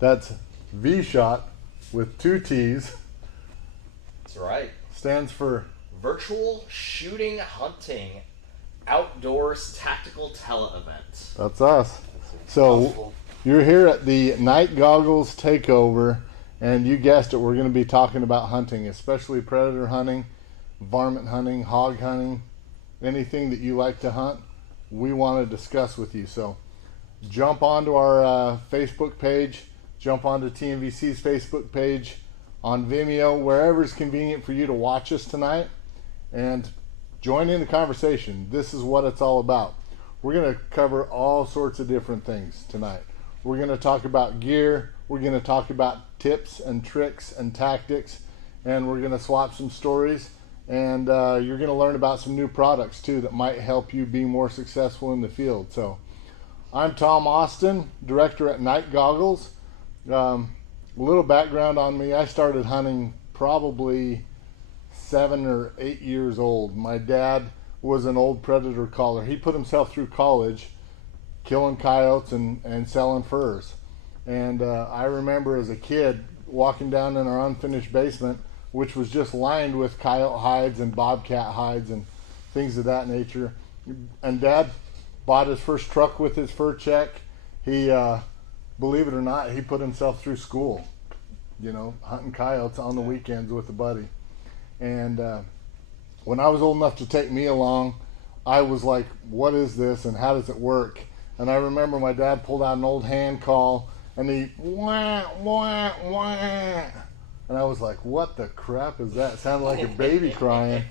That's vSHOTT with 2 T's. That's right. Stands for Virtual Shooting Hunting Outdoors Tactical Tele-Event. That's us. So you're here at the Night Goggles Takeover, and you guessed it, we're going to be talking about hunting, especially predator hunting, varmint hunting, hog hunting, anything that you like to hunt, we want to discuss with you. So jump onto our Facebook page, jump onto TNVC's Facebook page, on Vimeo, wherever it's convenient for you to watch us tonight, and join in the conversation. This is what it's all about. We're going to cover all sorts of different things tonight. We're going to talk about gear, we're going to talk about tips and tricks and tactics, and we're going to swap some stories, and you're going to learn about some new products too that might help you be more successful in the field. So I'm Tom Austin, director at Night Goggles. A little background on me: I started hunting probably 7 or 8 years old. My dad was an old predator caller. He put himself through college killing coyotes and selling furs. And I remember as a kid walking down in our unfinished basement, which was just lined with coyote hides and bobcat hides and things of that nature. And Dad bought his first truck with his fur check. He, believe it or not, he put himself through school, hunting coyotes on the weekends with a buddy. And when I was old enough to take me along, I was like, what is this and how does it work? And I remember my dad pulled out an old hand call and he wah, wah, wah. And I was like, what the crap is that? It sounded like a baby crying.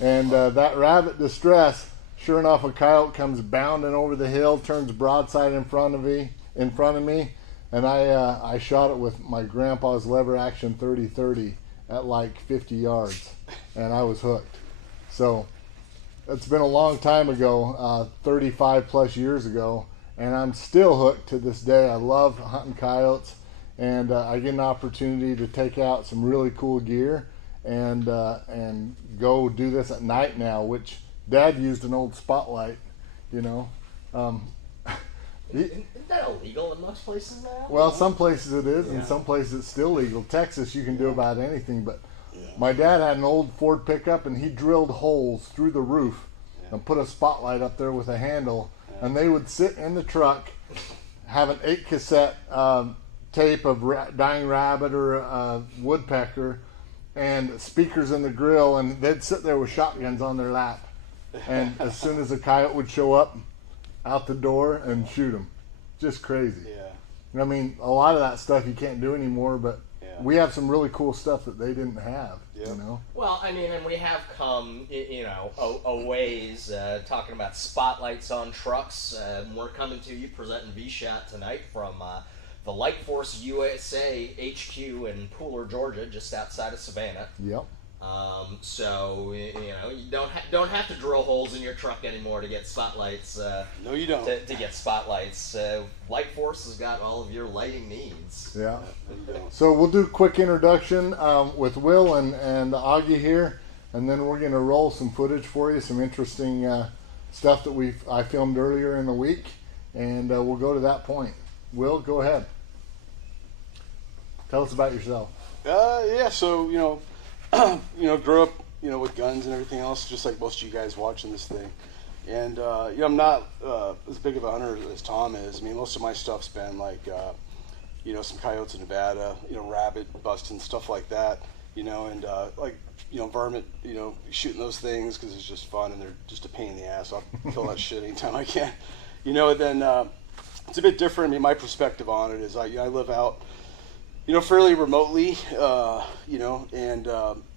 And that rabbit distress, sure enough, a coyote comes bounding over the hill, turns broadside in front of me, and I shot it with my grandpa's lever action 30-30 at like 50 yards, and I was hooked. So it's been a long time ago, 35 plus years ago, and I'm still hooked to this day. I love hunting coyotes, and I get an opportunity to take out some really cool gear and go do this at night now, which Dad used an old spotlight, Isn't that illegal in most places now? Well, some places it is, and some places it's still legal. Texas, you can do about anything, but my dad had an old Ford pickup, and he drilled holes through the roof and put a spotlight up there with a handle, and they would sit in the truck, have an 8 cassette tape of dying rabbit or woodpecker, and speakers in the grill, and they'd sit there with shotguns on their lap. And as soon as a coyote would show up, out the door and shoot them. Just crazy. Yeah. I mean, a lot of that stuff you can't do anymore, but we have some really cool stuff that they didn't have. Well, I mean, and we have come, a ways talking about spotlights on trucks. We're coming to you presenting vSHOTT tonight from the Light Force USA HQ in Pooler, Georgia, just outside of Savannah. Yep. So you don't have to drill holes in your truck anymore to get spotlights. No, you don't. To get spotlights, Light Force has got all of your lighting needs. Yeah. So we'll do a quick introduction with Will and Augie here, and then we're going to roll some footage for you, some interesting stuff that I filmed earlier in the week, and we'll go to that point. Will, go ahead. Tell us about yourself. So grew up, with guns and everything else, just like most of you guys watching this thing. And, I'm not as big of a hunter as Tom is. I mean, most of my stuff's been like, some coyotes in Nevada, rabbit busting, stuff like that, varmint, shooting those things because it's just fun and they're just a pain in the ass. I'll kill that shit anytime I can. And then it's a bit different. I mean, my perspective on it is I live out, fairly remotely,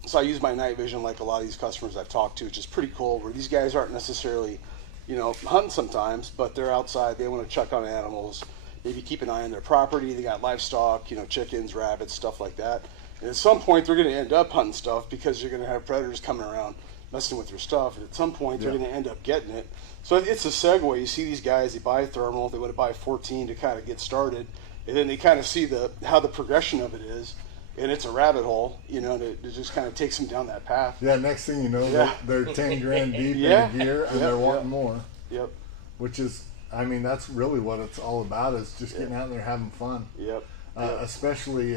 so I use my night vision like a lot of these customers I've talked to, which is pretty cool, where these guys aren't necessarily, hunting sometimes, but they're outside, they want to check on animals, maybe keep an eye on their property, they got livestock, chickens, rabbits, stuff like that. And at some point, they're going to end up hunting stuff because you're going to have predators coming around messing with their stuff, and at some point, they're going to end up getting it. So it's a segue. You see these guys, they buy a thermal, they want to buy 14 to kind of get started, and then they kind of see how the progression of it is, and it's a rabbit hole, and it just kind of takes them down that path. Yeah, next thing you know, they're 10 grand deep in gear, and they're wanting more. Yep. Which is I mean, that's really what it's all about, is just getting out there having fun. Yep. Especially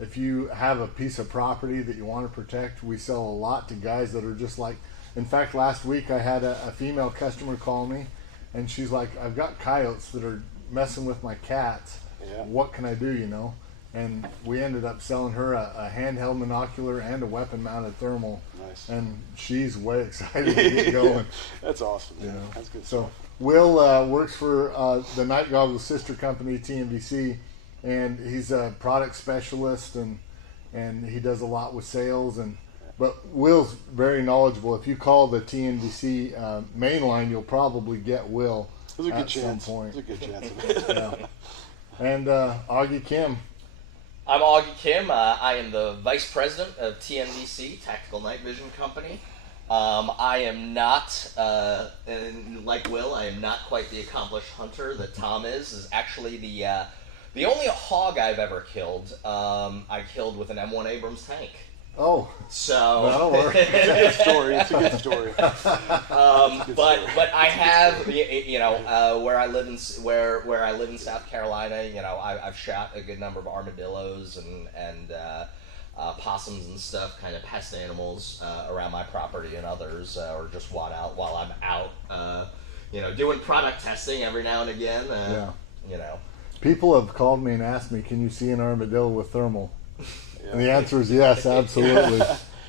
if you have a piece of property that you want to protect. We sell a lot to guys that are just like, in fact, last week I had a female customer call me, and she's like, I've got coyotes that are messing with my cats. Yeah. What can I do, you know? And we ended up selling her a handheld monocular and a weapon-mounted thermal. Nice. And she's way excited to get going. That's awesome. You know? That's good So stuff. Will works for the Night Goggles sister company, TNVC, and he's a product specialist, and he does a lot with sales. But Will's very knowledgeable. If you call the TNVC main line, you'll probably get Will at some point. There's a good chance of it. Yeah. And Augie Kim. I'm Augie Kim. I am the Vice President of TNVC, Tactical Night Vision Company. I am not, like Will, I am not quite the accomplished hunter that Tom is actually the only hog I've ever killed, I killed with an M1 Abrams tank. Oh, so that'll work. It's a good story. It's a good story. But I have, where I live in South Carolina, I've shot a good number of armadillos and possums and stuff, kind of pest animals around my property, and others, or just while I'm out, doing product testing every now and again. People have called me and asked me, can you see an armadillo with thermal? Yeah. And the answer is yes, absolutely.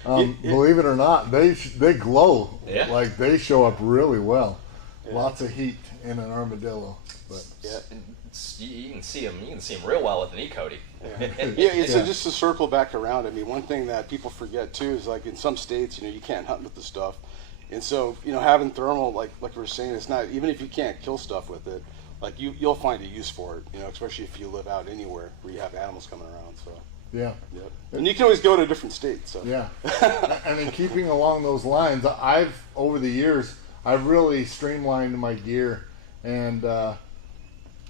Believe it or not, they glow. Yeah. Like, they show up really well. Yeah. Lots of heat in an armadillo. But you can see them real well with an E-Cody. So just to circle back around, I mean, one thing that people forget too is, like, in some states, you can't hunt with the stuff, and so having thermal, like we were saying, it's not, even if you can't kill stuff with it, like you'll find a use for it, especially if you live out anywhere where you have animals coming around. So yeah, yep. And you can always go to a different state. So yeah, and in keeping along those lines, over the years I've really streamlined my gear, and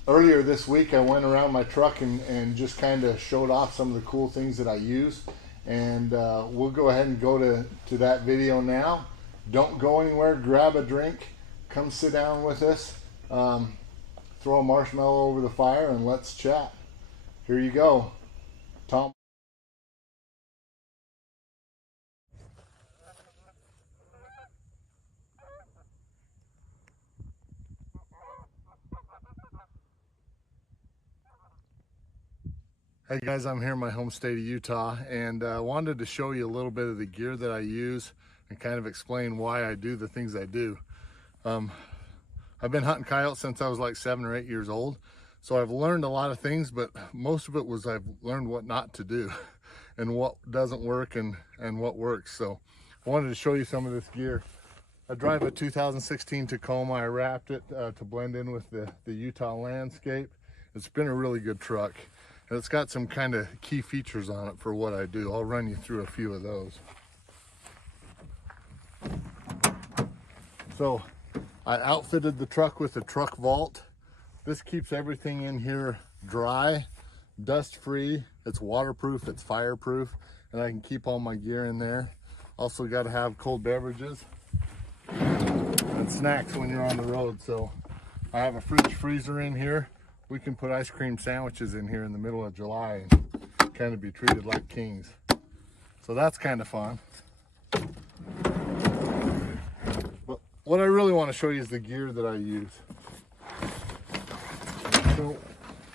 earlier this week I went around my truck and just kind of showed off some of the cool things that I use, and we'll go ahead and go to that video now. Don't go anywhere. Grab a drink, come sit down with us, throw a marshmallow over the fire, and let's chat. Here you go, Tom. Hey guys, I'm here in my home state of Utah, and I wanted to show you a little bit of the gear that I use and kind of explain why I do the things I do. I've been hunting coyotes since I was like 7 or 8 years old, so I've learned a lot of things, but most of it was I've learned what not to do and what doesn't work and what works. So I wanted to show you some of this gear. I drive a 2016 Tacoma. I wrapped it to blend in with the Utah landscape. It's been a really good truck, and it's got some kind of key features on it for what I do. I'll run you through a few of those. So I outfitted the truck with a truck vault. This keeps everything in here dry, dust free. It's waterproof, it's fireproof, and I can keep all my gear in there. Also got to have cold beverages and snacks when you're on the road. So I have a fridge freezer in here. We can put ice cream sandwiches in here in the middle of July and kind of be treated like kings. So that's kind of fun. But what I really want to show you is the gear that I use. So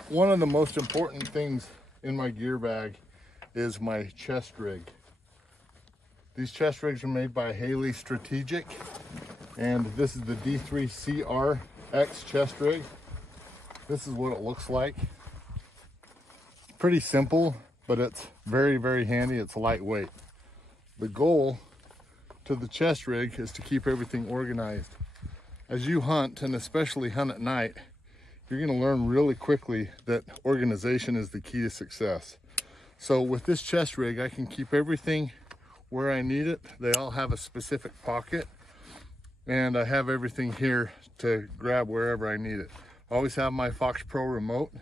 one of the most important things in my gear bag is my chest rig. These chest rigs are made by Haley Strategic, and this is the D3CRX chest rig. This is what it looks like. Pretty simple, but it's very, very handy. It's lightweight. The goal to the chest rig is to keep everything organized. As you hunt, and especially hunt at night, you're going to learn really quickly that organization is the key to success. So with this chest rig, I can keep everything where I need it. They all have a specific pocket, and I have everything here to grab wherever I need it. I always have my Fox Pro remote.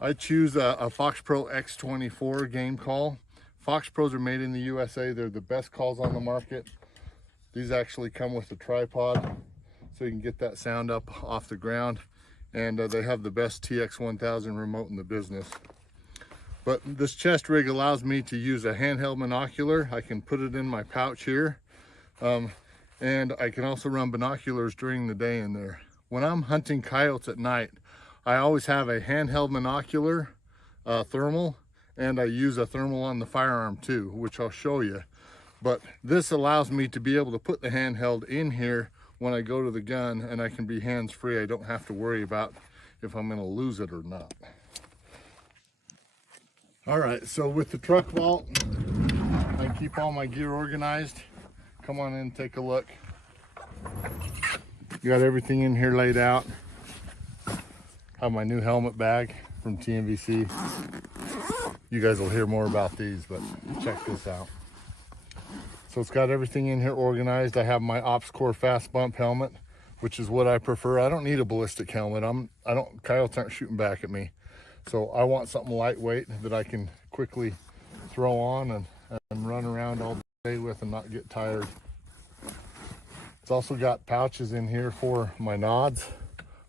I choose a Fox Pro X24 game call. Fox Pros are made in the USA. They're the best calls on the market. These actually come with a tripod, so so you can get that sound up off the ground. And they have the best TX1000 remote in the business. But this chest rig allows me to use a handheld binocular. I can put it in my pouch here. And I can also run binoculars during the day in there. When I'm hunting coyotes at night, I always have a handheld binocular, thermal, and I use a thermal on the firearm too, which I'll show you. But this allows me to be able to put the handheld in here when I go to the gun, and I can be hands-free. I don't have to worry about if I'm gonna lose it or not. All right, so with the truck vault, I keep all my gear organized. Come on in and take a look. You got everything in here laid out. Have my new helmet bag from TNVC. You guys will hear more about these, but check this out. So it's got everything in here organized. I have my OpsCore fast bump helmet, which is what I prefer. I don't need a ballistic helmet. Coyotes aren't shooting back at me. So I want something lightweight that I can quickly throw on and run around all day with and not get tired. It's also got pouches in here for my nods.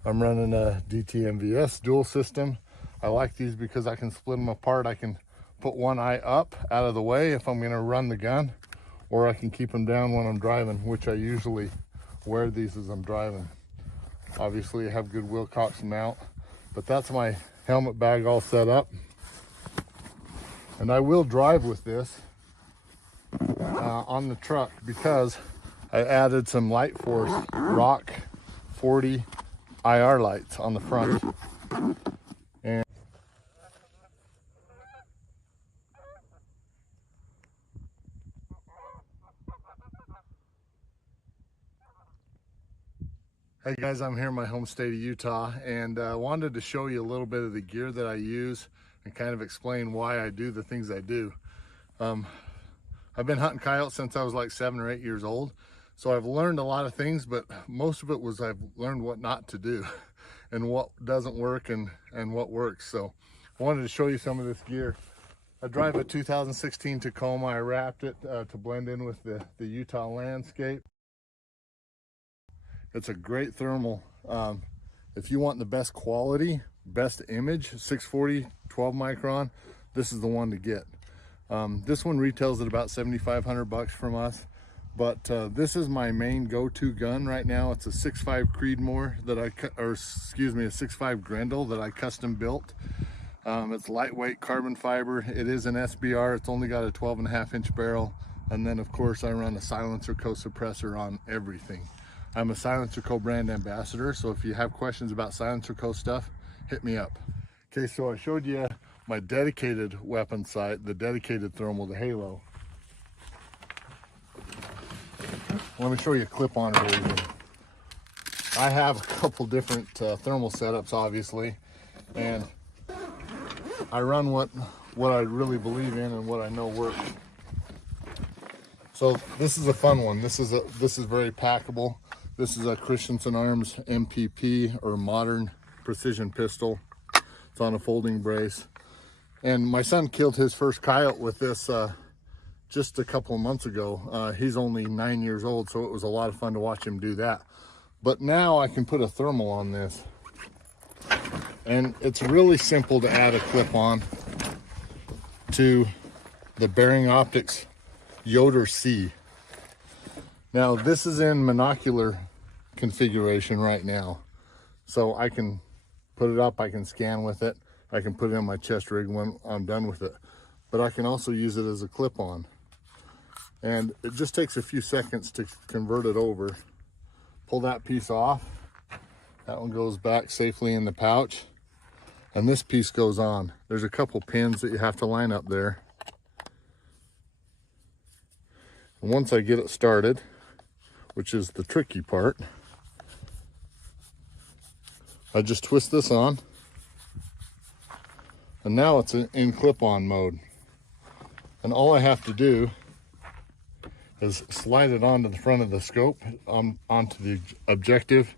I'm running a DTMVS dual system. I like these because I can split them apart. I can put one eye up out of the way if I'm gonna run the gun, or I can keep them down when I'm driving, which I usually wear these as I'm driving. Obviously I have good Wilcox mount, but that's my helmet bag all set up. And I will drive with this on the truck because I added some Light Force Rock 40 IR lights on the front. And hey guys, I'm here in my home state of Utah, and wanted to show you a little bit of the gear that I use and kind of explain why I do the things I do. I've been hunting coyotes since I was like 7 or 8 years old, so I've learned a lot of things, but most of it was I've learned what not to do and what doesn't work and what works. So I wanted to show you some of this gear. I drive a 2016 Tacoma. I wrapped it to blend in with the Utah landscape. It's a great thermal. If you want the best quality, best image, 640, 12 micron, this is the one to get. This one retails at about 7,500 bucks from us, but this is my main go-to gun right now. It's a 6.5 Creedmoor that a 6.5 Grendel that I custom built. It's lightweight carbon fiber. It is an SBR. It's only got a 12.5-inch barrel, and then of course I run a Silencer Co suppressor on everything. I'm a Silencer Co brand ambassador, so if you have questions about Silencer Co stuff, hit me up. Okay, so I showed you my dedicated weapon sight, the dedicated thermal, the Halo. Let me show you a clip-on version. I have a couple different thermal setups, obviously, and I run what I really believe in and what I know works. So this is a fun one. This is very packable. This is a Christensen Arms MPP, or modern precision pistol. It's on a folding brace. And my son killed his first coyote with this just a couple of months ago. He's only 9 years old, so it was a lot of fun to watch him do that. But now I can put a thermal on this. And it's really simple to add a clip on to the Bearing Optics Yoder C. Now this is in monocular configuration right now. So I can put it up, I can scan with it, I can put it in my chest rig when I'm done with it. But I can also use it as a clip-on. And it just takes a few seconds to convert it over. Pull that piece off. That one goes back safely in the pouch. And this piece goes on. There's a couple pins that you have to line up there. And once I get it started, which is the tricky part, I just twist this on, and now it's in clip-on mode. And all I have to do is slide it onto the front of the scope, onto the objective,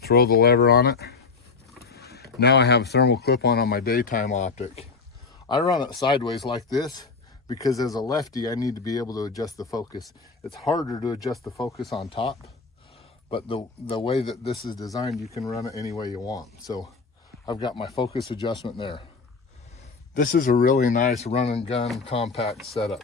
throw the lever on it. Now I have a thermal clip-on my daytime optic. I run it sideways like this because as a lefty, I need to be able to adjust the focus. It's harder to adjust the focus on top, but the way that this is designed, you can run it any way you want. So I've got my focus adjustment there. This is a really nice run and gun compact setup.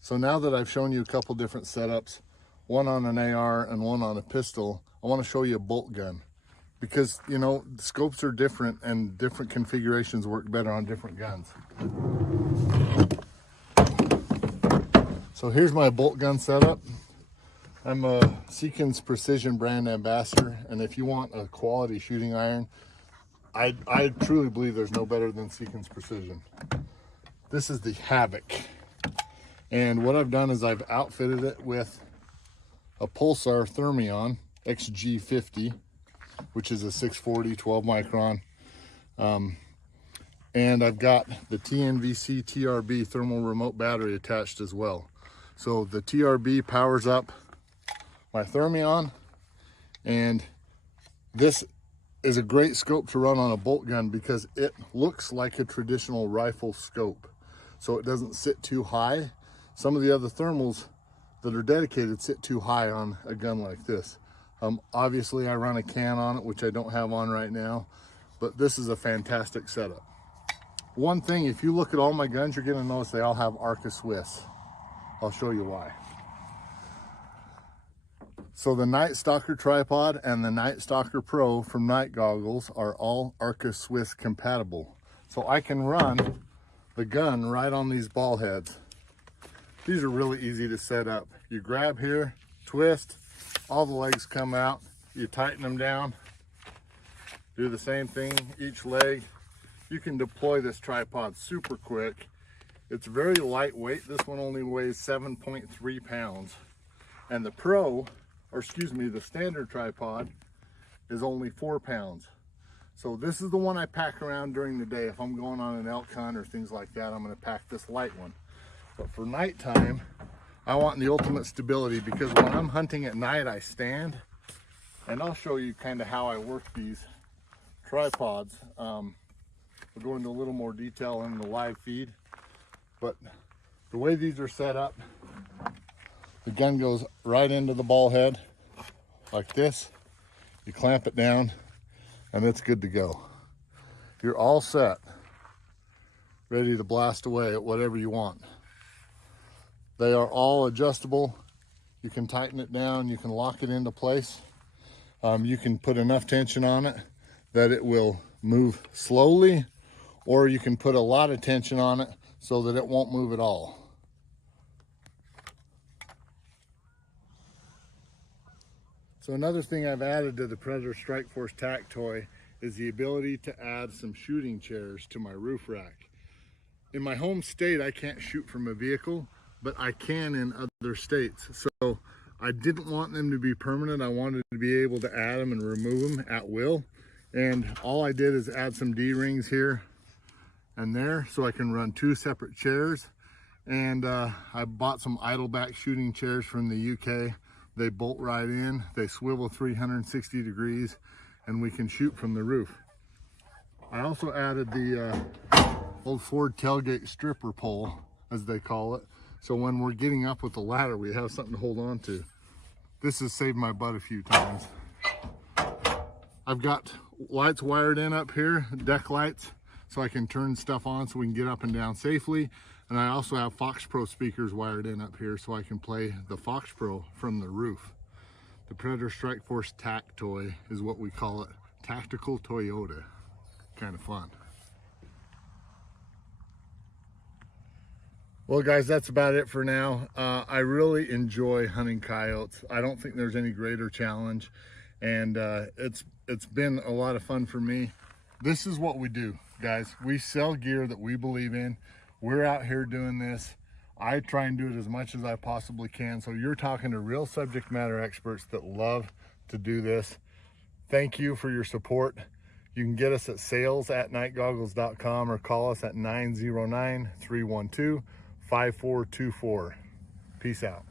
So now that I've shown you a couple different setups, one on an AR and one on a pistol, I want to show you a bolt gun, because you know, scopes are different and different configurations work better on different guns. So here's my bolt gun setup. I'm a Seekins Precision brand ambassador, and if you want a quality shooting iron, I truly believe there's no better than Seekins Precision. This is the Havoc, and what I've done is I've outfitted it with a Pulsar Thermion XG50, which is a 640 12 micron, and I've got the TNVC TRB thermal remote battery attached as well. So the TRB powers up my Thermion, and this is a great scope to run on a bolt gun because it looks like a traditional rifle scope, so it doesn't sit too high. Some of the other thermals that are dedicated sit too high on a gun like this. Obviously I run a can on it, which I don't have on right now, but this is a fantastic setup. One thing, if you look at all my guns, you're going to notice they all have Arca Swiss. I'll show you why. So the Night Stalker tripod and the Night Stalker Pro from Night Goggles are all Arca Swiss compatible. So I can run the gun right on these ball heads. These are really easy to set up. You grab here, twist, all the legs come out, you tighten them down, do the same thing each leg. You can deploy this tripod super quick. It's very lightweight. This one only weighs 7.3 pounds. And the Pro, or excuse me, the standard tripod is only 4 pounds. So this is the one I pack around during the day. If I'm going on an elk hunt or things like that, I'm gonna pack this light one. But for nighttime, I want the ultimate stability, because when I'm hunting at night, I stand. And I'll show you kind of how I work these tripods. We'll go into a little more detail in the live feed. But the way these are set up, the gun goes right into the ball head like this. You clamp it down and it's good to go. You're all set, ready to blast away at whatever you want. They are all adjustable. You can tighten it down, you can lock it into place. You can put enough tension on it that it will move slowly, or you can put a lot of tension on it so that it won't move at all. So another thing I've added to the Predator Strike Force tack toy is the ability to add some shooting chairs to my roof rack. In my home state, I can't shoot from a vehicle, but I can in other states. So I didn't want them to be permanent. I wanted to be able to add them and remove them at will. And all I did is add some D-rings here and there so I can run 2 separate chairs. And I bought some idle back shooting chairs from the UK. They bolt right in, they swivel 360 degrees, and we can shoot from the roof. I also added the old Ford tailgate stripper pole, as they call it. So when we're getting up with the ladder, we have something to hold on to. This has saved my butt a few times. I've got lights wired in up here, deck lights, so I can turn stuff on so we can get up and down safely. And I also have Fox Pro speakers wired in up here so I can play the Fox Pro from the roof. The Predator Strike Force tack toy is what we call it. Tactical Toyota. Kind of fun. Well guys, that's about it for now. I really enjoy hunting coyotes. I don't think there's any greater challenge, and it's been a lot of fun for me. This is what we do, guys. We sell gear that we believe in. We're out here doing this. I try and do it as much as I possibly can. So you're talking to real subject matter experts that love to do this. Thank you for your support. You can get us at sales@nightgoggles.com or call us at 909-312-5424. Peace out.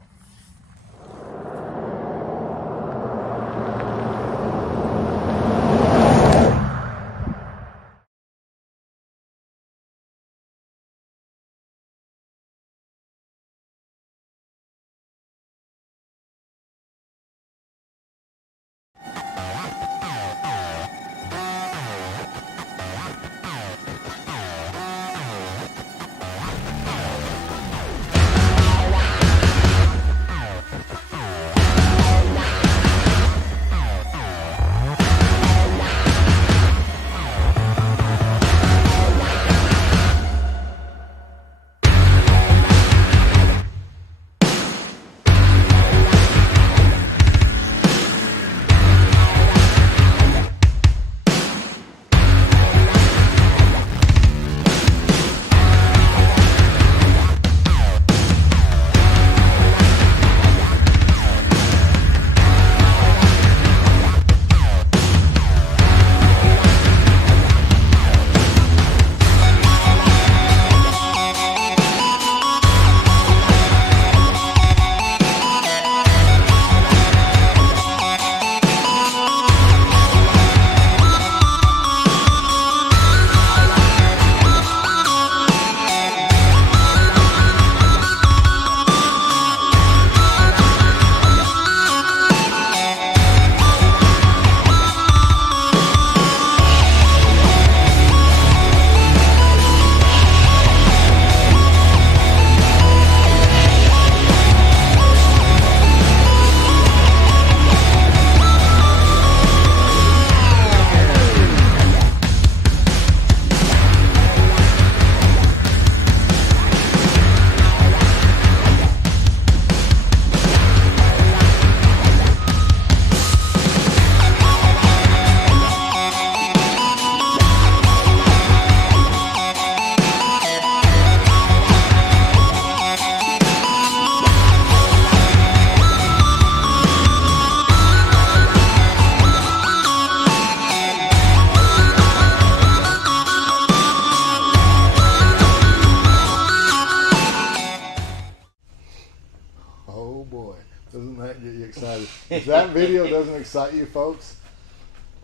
If that video doesn't excite you, folks,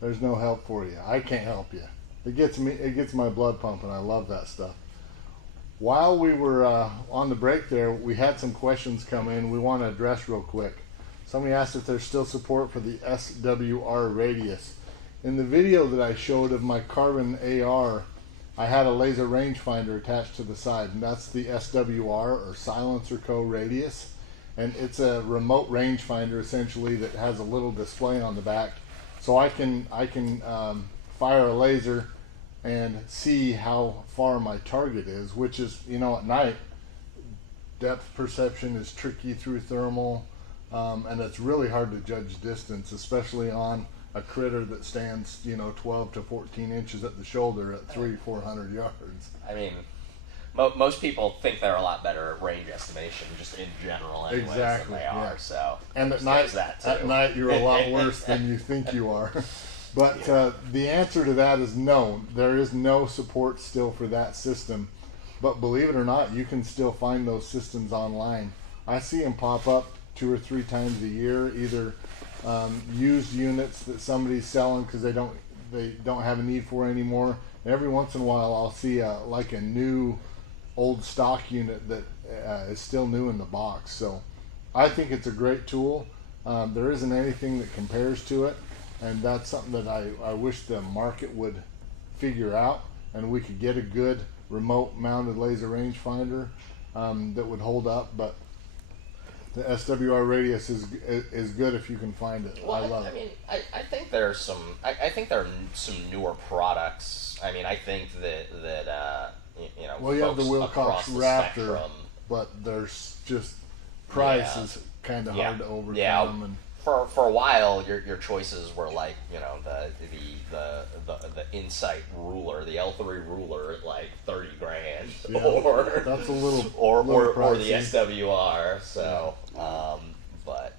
there's no help for you. I can't help you. It gets my blood pumping. I love that stuff. While we were on the break there, we had some questions come in we want to address real quick. Somebody asked if there's still support for the SWR radius. In the video that I showed of my Carbon AR, I had a laser rangefinder attached to the side, and that's the SWR, or Silencer Co. radius. And it's a remote rangefinder essentially that has a little display on the back, so I can fire a laser and see how far my target is, which is, at night, depth perception is tricky through thermal, and it's really hard to judge distance, especially on a critter that stands, 12 to 14 inches at the shoulder at 300-400 yards. I mean, most people think they're a lot better at range estimation, just in general, anyways, Exactly, than they are. yeah. So, And at night you're a lot worse than you think you are. But the answer to that is no. There is no support still for that system. But believe it or not, you can still find those systems online. I see them pop up 2 or 3 times a year, either used units that somebody's selling because they don't have a need for anymore. And every once in a while, I'll see like a new old stock unit that is still new in the box. So I think it's a great tool. There isn't anything that compares to it, and that's something that I wish the market would figure out, and we could get a good remote mounted laser rangefinder that would hold up. But the SWR radius is good if you can find it. Well, I love it. I mean, I think there's some. I think there are some newer products. I mean, I think that Well, you have the folks across Wilcox the Raptor, spectrum, but there's just price is kind of hard to overcome. Yeah. And For a while, your choices were like the Insight ruler, the L3 ruler at like $30,000, Yeah, or that's a little or the pricey. SWR. So, but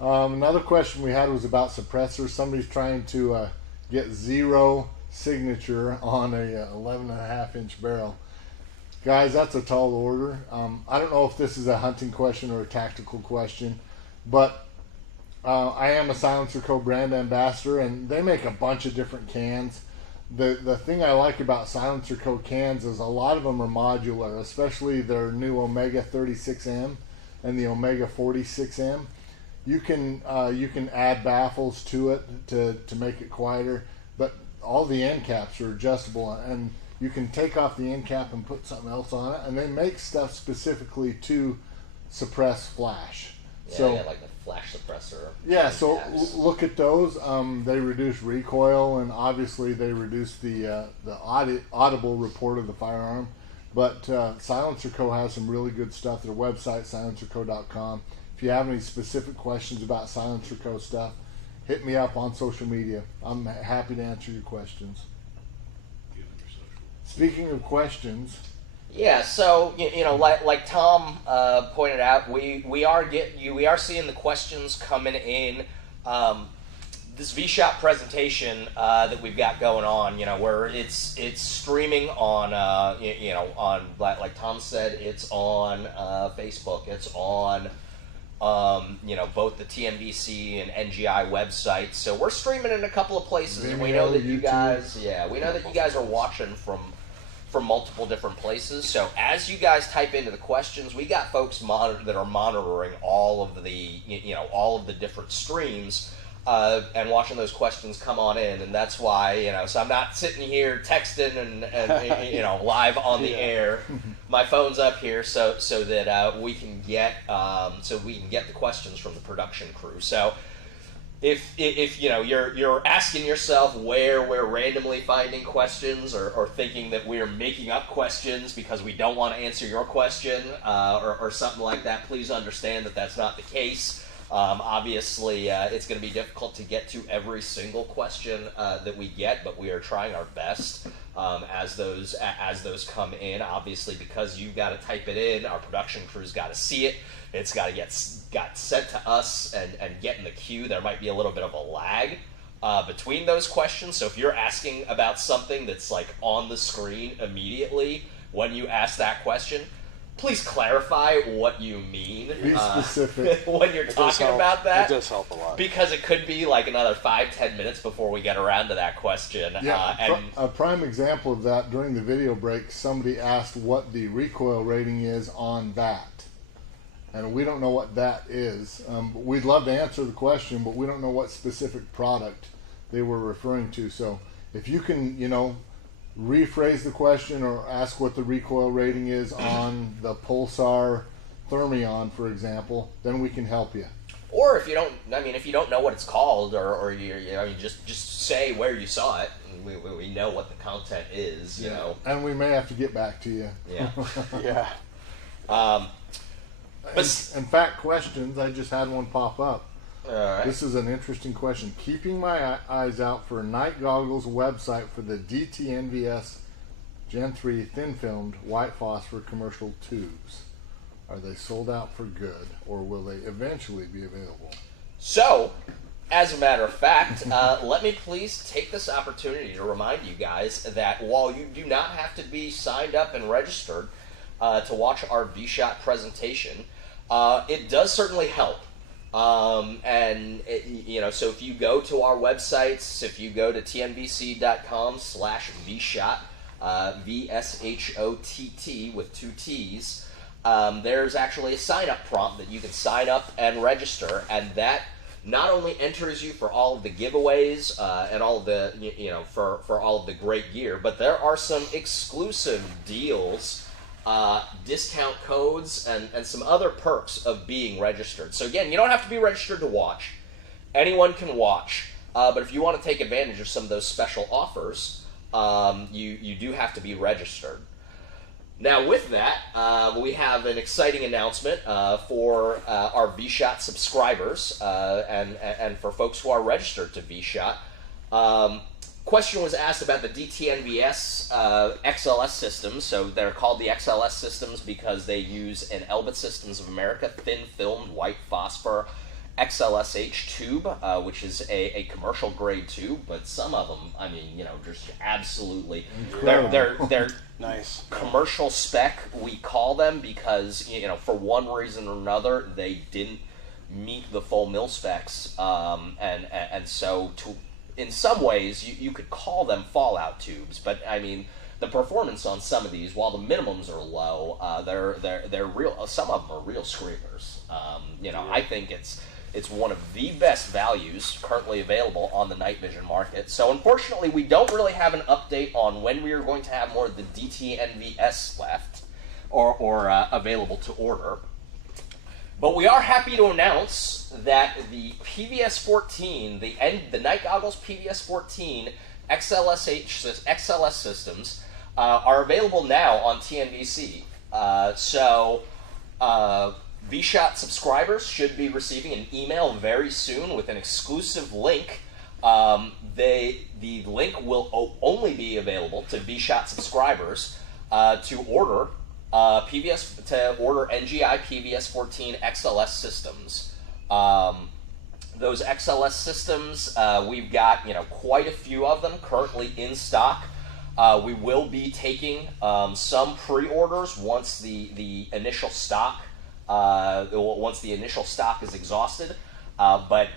Another question we had was about suppressors. Somebody's trying to get 0 signature on a 11.5-inch barrel. Guys, that's a tall order. I don't know if this is a hunting question or a tactical question, but I am a Silencer Co. brand ambassador, and they make a bunch of different cans. The thing I like about Silencer Co. cans is a lot of them are modular, especially their new Omega 36M and the Omega 46M. You can add baffles to it to make it quieter, but all the end caps are adjustable, and you can take off the end cap and put something else on it, and they make stuff specifically to suppress flash. yeah, So like the flash suppressor. yeah, so tabs. look at those. They reduce recoil, and obviously they reduce the audible report of the firearm. But Silencer Co. has some really good stuff. Their website, silencerco.com. If you have any specific questions about Silencer Co. stuff, hit me up on social media. I'm happy to answer your questions. Speaking of questions, Yeah, so like Tom pointed out, we are seeing the questions coming in. This vSHOTT presentation that we've got going on, where it's streaming on on like Tom said, it's on Facebook, it's on both the TMVC and NGI websites. So we're streaming in a couple of places, and we know that you guys, are watching from multiple different places. So as you guys type into the questions, we got folks that are monitoring all of the different streams and watching those questions come on in, and that's why so I'm not sitting here texting and live on the air. My phone's up here so that we can get the questions from the production crew. So if you're asking yourself where we're randomly finding questions or thinking that we're making up questions because we don't want to answer your question or something like that, please understand that that's not the case. Obviously, it's going to be difficult to get to every single question that we get, but we are trying our best as those come in. Obviously, because you've got to type it in, our production crew's got to see it. It's got to get sent to us and get in the queue. There might be a little bit of a lag between those questions. So if you're asking about something that's like on the screen immediately when you ask that question, please clarify what you mean. Be specific. When you're talking about that. It does help a lot. Because it could be like another 5-10 minutes before we get around to that question. Yeah, a prime example of that, during the video break, somebody asked what the recoil rating is on that. And we don't know what that is. We'd love to answer the question, but we don't know what specific product they were referring to. So if you can, rephrase the question or ask what the recoil rating is on the Pulsar Thermion, for example, then we can help you. Or if you don't know what it's called, or just say where you saw it. And we know what the content is, you know. And we may have to get back to you. Yeah. Yeah. In fact, questions, I just had one pop up. All right. This is an interesting question. Keeping my eyes out for Night Goggles website for the DT-NVS Gen 3 thin-filmed white phosphor commercial tubes. Are they sold out for good, or will they eventually be available? So, as a matter of fact, let me please take this opportunity to remind you guys that while you do not have to be signed up and registered to watch our vSHOTT presentation, it does certainly help. So if you go to our websites, if you go to tnvc.com/vSHOTT, VSHOTT with 2 T's, there's actually a sign-up prompt that you can sign up and register, and that not only enters you for all of the giveaways and all of the, for all of the great gear, but there are some exclusive deals, discount codes, and some other perks of being registered. So again, you don't have to be registered to watch. Anyone can watch. But if you want to take advantage of some of those special offers, you do have to be registered. Now with that, we have an exciting announcement for our vSHOTT subscribers and for folks who are registered to vSHOTT. Question was asked about the DT-NVS XLS systems. So they're called the XLS systems because they use an Elbit Systems of America thin-filmed white phosphor XLSH tube, which is a commercial grade tube, but some of them, just absolutely, they're nice. Commercial spec, we call them, because, for one reason or another, they didn't meet the full mil specs, and so in some ways, you could call them fallout tubes, but the performance on some of these, while the minimums are low, they're real. Some of them are real screamers. I think it's one of the best values currently available on the night vision market. So unfortunately, we don't really have an update on when we are going to have more of the DT-NVS left or available to order. But we are happy to announce that the PVS-14, the Night Goggles PVS-14 XLS systems are available now on TNVC. vSHOTT subscribers should be receiving an email very soon with an exclusive link. The link will only be available to vSHOTT subscribers to order NGI PVS-14 XLS systems. Those XLS systems, we've got quite a few of them currently in stock. We will be taking some pre-orders once the initial stock is exhausted, but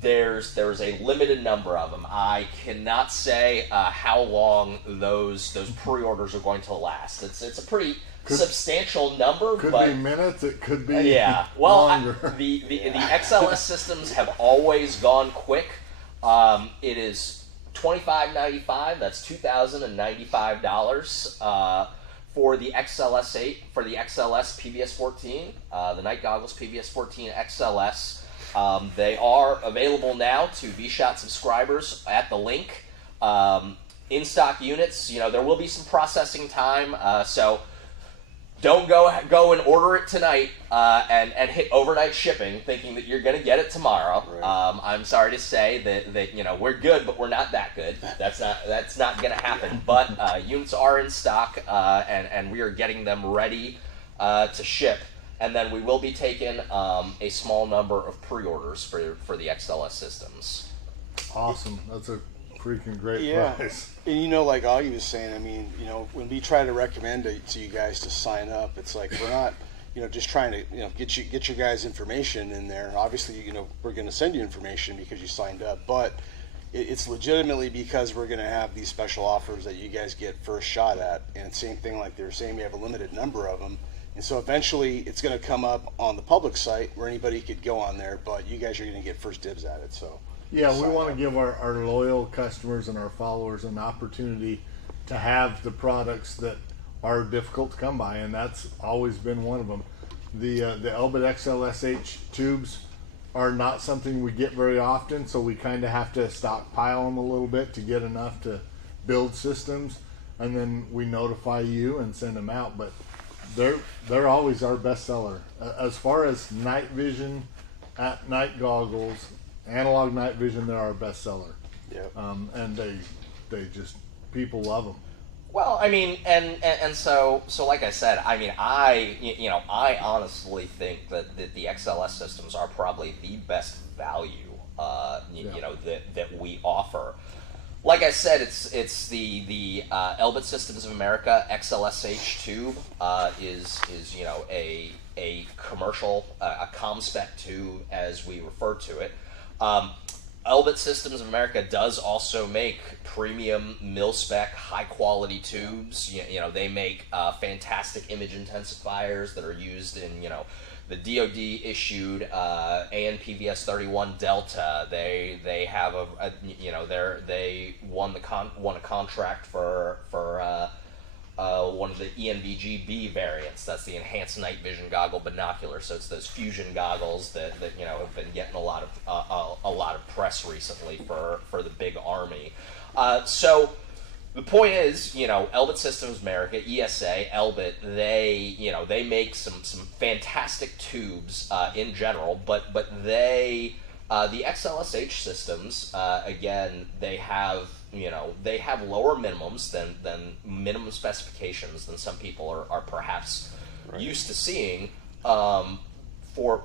there's a limited number of them. I cannot say how long those pre-orders are going to last. It's a pretty substantial number. Could but be minutes. It could be longer. longer. The XLS systems have always gone quick. It is $25.95. That's $2,095 for the XLS8 for the XLS PVS-14, the Night Goggles PVS-14 XLS. They are available now to vSHOTT subscribers at the link. In stock units, there will be some processing time, so don't go and order it tonight and hit overnight shipping thinking that you're going to get it tomorrow. Right. I'm sorry to say that we're good, but we're not that good. That's not going to happen. But units are in stock, and we are getting them ready to ship. And then we will be taking a small number of pre-orders for the XLS systems. Awesome. That's a freaking great Yeah. price. And you know, like Augie was saying, I mean, you know, when we try to recommend it to you guys to sign up, it's like we're not, you know, just trying to, you know, get your guys' information in there. Obviously, you know, we're going to send you information because you signed up, but it's legitimately because we're going to have these special offers that you guys get first shot at. And same thing, like they were saying, we have a limited number of them. And so eventually it's going to come up on the public site where anybody could go on there, but you guys are going to get first dibs at it. So Yeah, we sign want to up. give our loyal customers and our followers an opportunity to have the products that are difficult to come by, and that's always been one of them. The Elbit XLSH tubes are not something we get very often, so we kind of have to stockpile them a little bit to get enough to build systems, and then we notify you and send them out. But they're always our best seller. As far as night vision, at night goggles, analog night vision, they're our best seller. Yep. And they just, people love them. Well, I mean, and so like I said, I mean, I honestly think that the XLS systems are probably the best value, you know, that we offer. Like I said, it's the Elbit Systems of America XLSH tube is you know a commercial a ComSpec tube as we refer to it. Elbit Systems of America does also make premium mil-spec, high-quality tubes. You know, they make fantastic image intensifiers that are used in, you know, the DoD-issued AN PVS 31 Delta. They have you know, they won a contract for one of the ENVG-B variants. That's the Enhanced Night Vision Goggle Binocular. So it's those fusion goggles that you know have been getting a lot of press recently for the big army. So the point is, you know, Elbit Systems America, ESA, Elbit, they make some fantastic tubes in general, but they the XLSH systems again, they have lower minimums than minimum specifications than some people are perhaps used to seeing for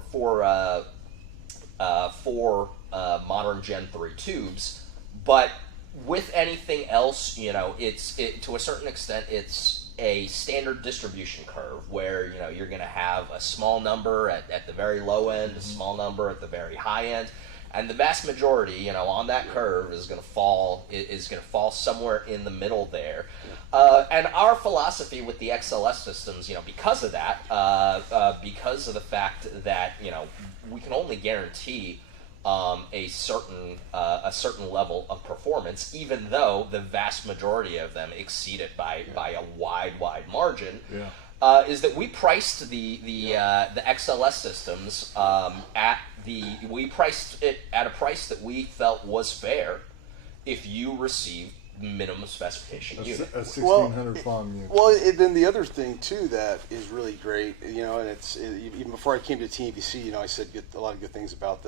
modern Gen 3 tubes. But with anything else, you know, it's to a certain extent it's a standard distribution curve where, you know, you're going to have a small number at the very low end, a small number at the very high end. And the vast majority, you know, on that curve is going to fall somewhere in the middle there. And our philosophy with the XLS systems, you know, because of that, because of the fact that, you know, we can only guarantee a certain level of performance, even though the vast majority of them exceed it by a wide margin. Yeah. Is that we priced the XLS systems we priced it at a price that we felt was fair if you received minimum specification unit. A 1600 FOM unit. Well, then the other thing too that is really great, you know, and even before I came to TVC, you know, I said a lot of good things about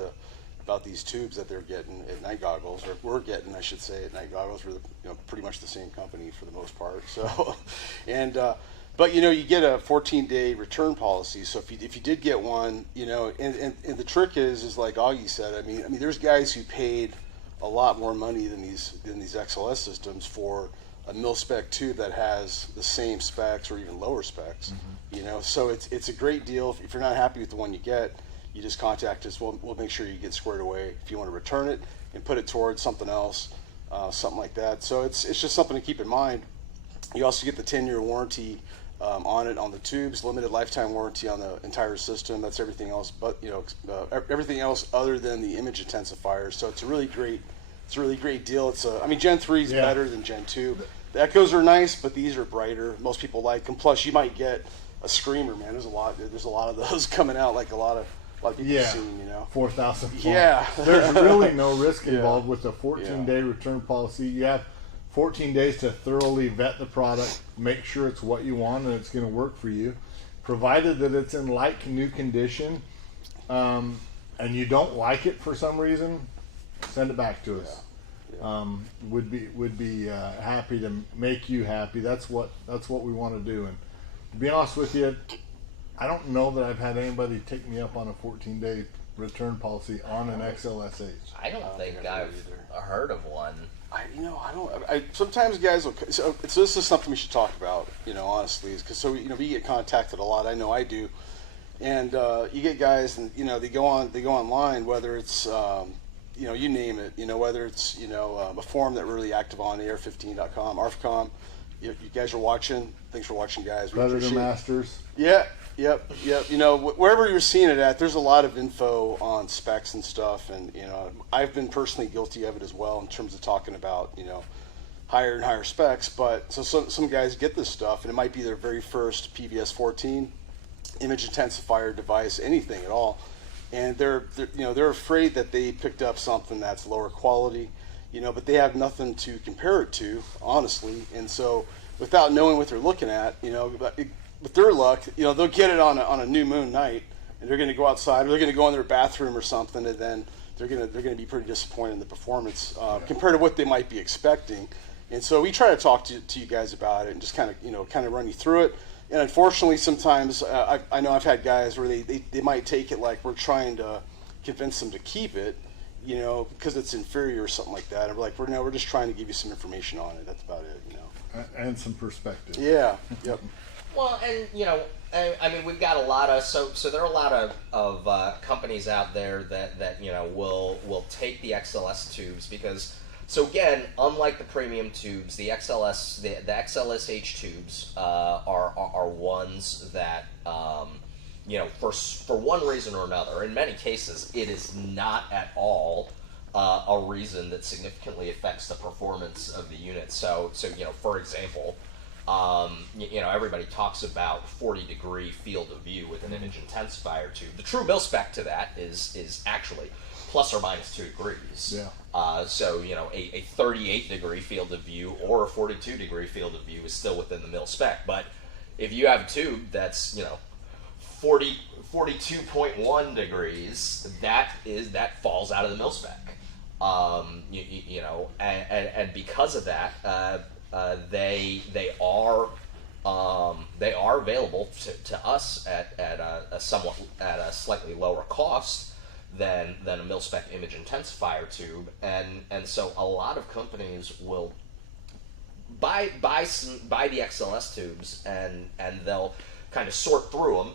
these tubes that they're getting at Night Goggles, or we're getting, I should say, at Night Goggles. We're pretty much the same company for the most part. So, and but you know, you get a 14-day return policy. So if you did get one, you know, and the trick is like Augie said. I mean, there's guys who paid a lot more money than these XLS systems for a mil-spec tube that has the same specs or even lower specs. Mm-hmm. You know, so it's a great deal. If you're not happy with the one you get, you just contact us. We'll make sure you get squared away. If you want to return it and put it towards something else, something like that. So it's just something to keep in mind. You also get the 10-year warranty on it, on the tubes, limited lifetime warranty on the entire system. That's everything else, but you know, everything else other than the image intensifiers. So it's a really great deal. It's I mean, Gen 3 is better than Gen 2. The Echoes are nice, but these are brighter. Most people like them. Plus, you might get a screamer, man. There's a lot of those coming out. Like a lot of people seen, you know. 4,000. Yeah. There's really no risk involved with a 14-day return policy. You have 14 days to thoroughly vet the product, make sure it's what you want and it's going to work for you, provided that it's in like new condition, and you don't like it for some reason, send it back to us. Would be happy to make you happy. That's what we want to do. And to be honest with you, I don't know that I've had anybody take me up on a 14-day return policy on an XLSH? I don't think I've heard of one. Sometimes guys will. So this is something we should talk about. Honestly, because we get contacted a lot. I know I do, and you get guys, and they go online, whether it's you name it, whether it's a forum that we're really active on, AR15.com, ARFCOM. You guys are watching. Thanks for watching, guys. Predator Masters. Yeah. Yep. Wherever you're seeing it at, there's a lot of info on specs and stuff, and I've been personally guilty of it as well in terms of talking about higher and higher specs. But so some guys get this stuff, and it might be their very first PVS 14 image intensifier device, anything at all, and they're afraid that they picked up something that's lower quality, but they have nothing to compare it to, honestly, and so without knowing what they're looking at, with their luck, they'll get it on a new moon night, and they're going to go outside, or they're going to go in their bathroom or something, and then they're going to be pretty disappointed in the performance compared to what they might be expecting. And so we try to talk to you guys about it and just kind of run you through it. And unfortunately, sometimes I know I've had guys where they might take it like we're trying to convince them to keep it, because it's inferior or something like that. And we're like, we're just trying to give you some information on it. That's about it, And some perspective. Yeah. Yep. Well, and I mean, we've got a lot of so there are a lot of companies out there that will take the XLS tubes because again, unlike the premium tubes, the XLSH tubes are ones that for one reason or another, in many cases, it is not at all a reason that significantly affects the performance of the unit. So for example. Everybody talks about 40-degree field of view with an image intensifier tube. The true mil spec to that is actually plus or minus 2 degrees. Yeah. So a 38-degree field of view or a 42-degree field of view is still within the mil spec. But if you have a tube that's 42.1 degrees, that falls out of the mil spec. And because of that. They are available to us at a slightly lower cost than a mil spec image intensifier tube, and so a lot of companies will buy the XLS tubes and they'll kind of sort through them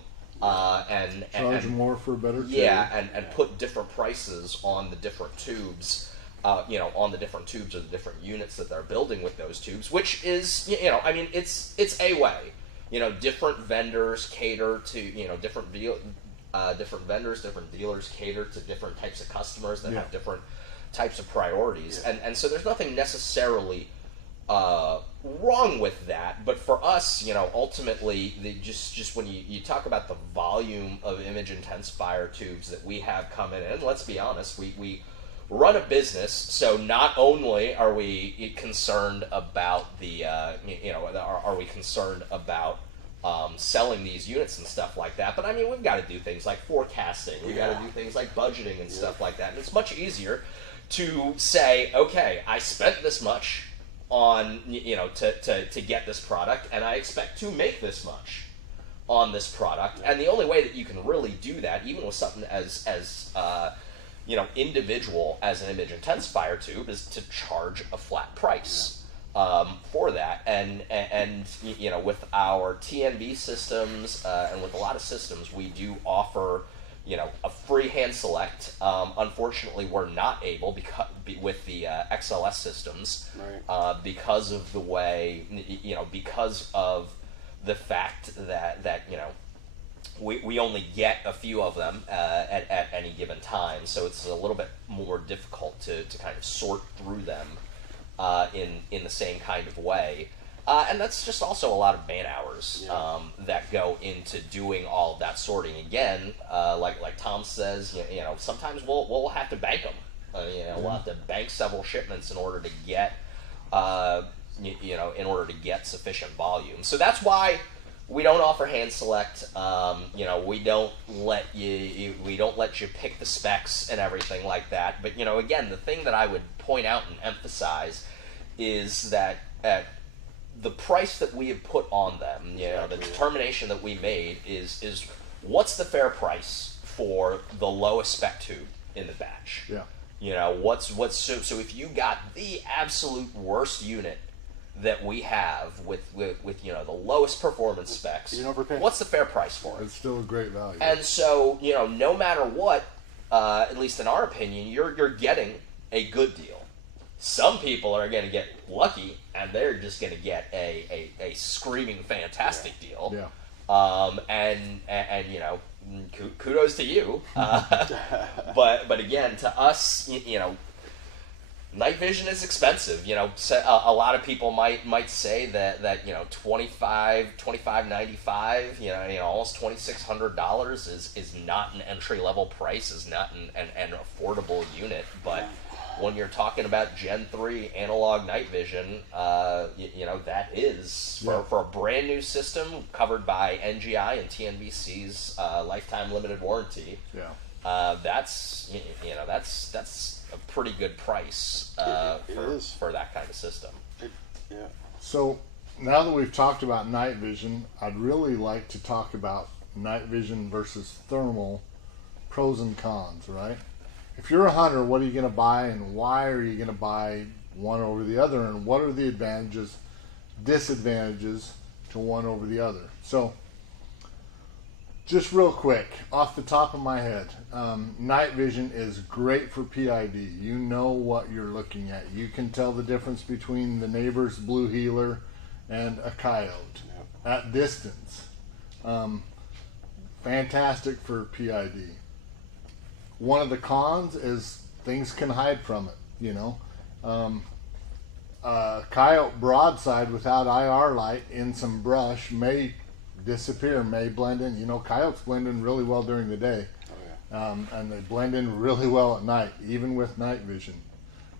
and charge more for a better tube. Yeah, and put different prices on the different tubes. On the different tubes or the different units that they're building with those tubes, which is, it's a way. Different vendors cater to, different vendors, different dealers cater to different types of customers that have different types of priorities. Yeah. And so there's nothing necessarily wrong with that, but for us, ultimately, just when you talk about the volume of image intensifier tubes that we have coming in, let's be honest, we run a business, so not only are we concerned about the, are we concerned about selling these units and stuff like that, but I mean, we've got to do things like forecasting, we've got to do things like budgeting and stuff like that, and it's much easier to say, okay, I spent this much on, to get this product, and I expect to make this much on this product, and the only way that you can really do that, even with something as individual as an image intensifier tube, is to charge a flat price for that. And with our TNB systems and with a lot of systems, we do offer a free hand select. Unfortunately, we're not able with the XLS systems because of the way because of the fact that we only get a few of them at any given time, so it's a little bit more difficult to kind of sort through them in the same kind of way. And that's just also a lot of man hours that go into doing all of that sorting. Again, like Tom says, sometimes we'll have to bank them. We'll have to bank several shipments in order to get sufficient volume. So that's why we don't offer hand select. We don't let you pick the specs and everything like that. But again, the thing that I would point out and emphasize is that at the price that we have put on them, the determination that we made is what's the fair price for the lowest spec tube in the batch. Yeah. You know, what's so if you got the absolute worst unit that we have with you know the lowest performance specs, You didn't overpay. what's the fair price for it? It's still a great value. And so, you know, no matter what, at least in our opinion, you're getting a good deal. Some people are going to get lucky, and they're just going to get a screaming fantastic deal. Yeah. And you know, kudos to you. But again, to us, you know, night vision is expensive. You know, a lot of people might say that you know $25.95, you know almost $2,600 is not an entry level price, is not an affordable unit. But when you're talking about Gen 3 analog night vision, you know that is for a brand new system covered by NGI and TNBC's lifetime limited warranty. Yeah. That's a pretty good price for that kind of system. Yeah. So now that we've talked about night vision, I'd really like to talk about night vision versus thermal pros and cons, right? If you're a hunter, what are you going to buy, and why are you going to buy one over the other, and what are the advantages, disadvantages to one over the other? So just real quick, off the top of my head, night vision is great for PID. You know what you're looking at. You can tell the difference between the neighbor's blue heeler and a coyote at distance. Fantastic for PID. One of the cons is things can hide from it, you know. Coyote broadside without IR light in some brush may disappear, may blend in. You know, coyotes blend in really well during the day. And they blend in really well at night, even with night vision.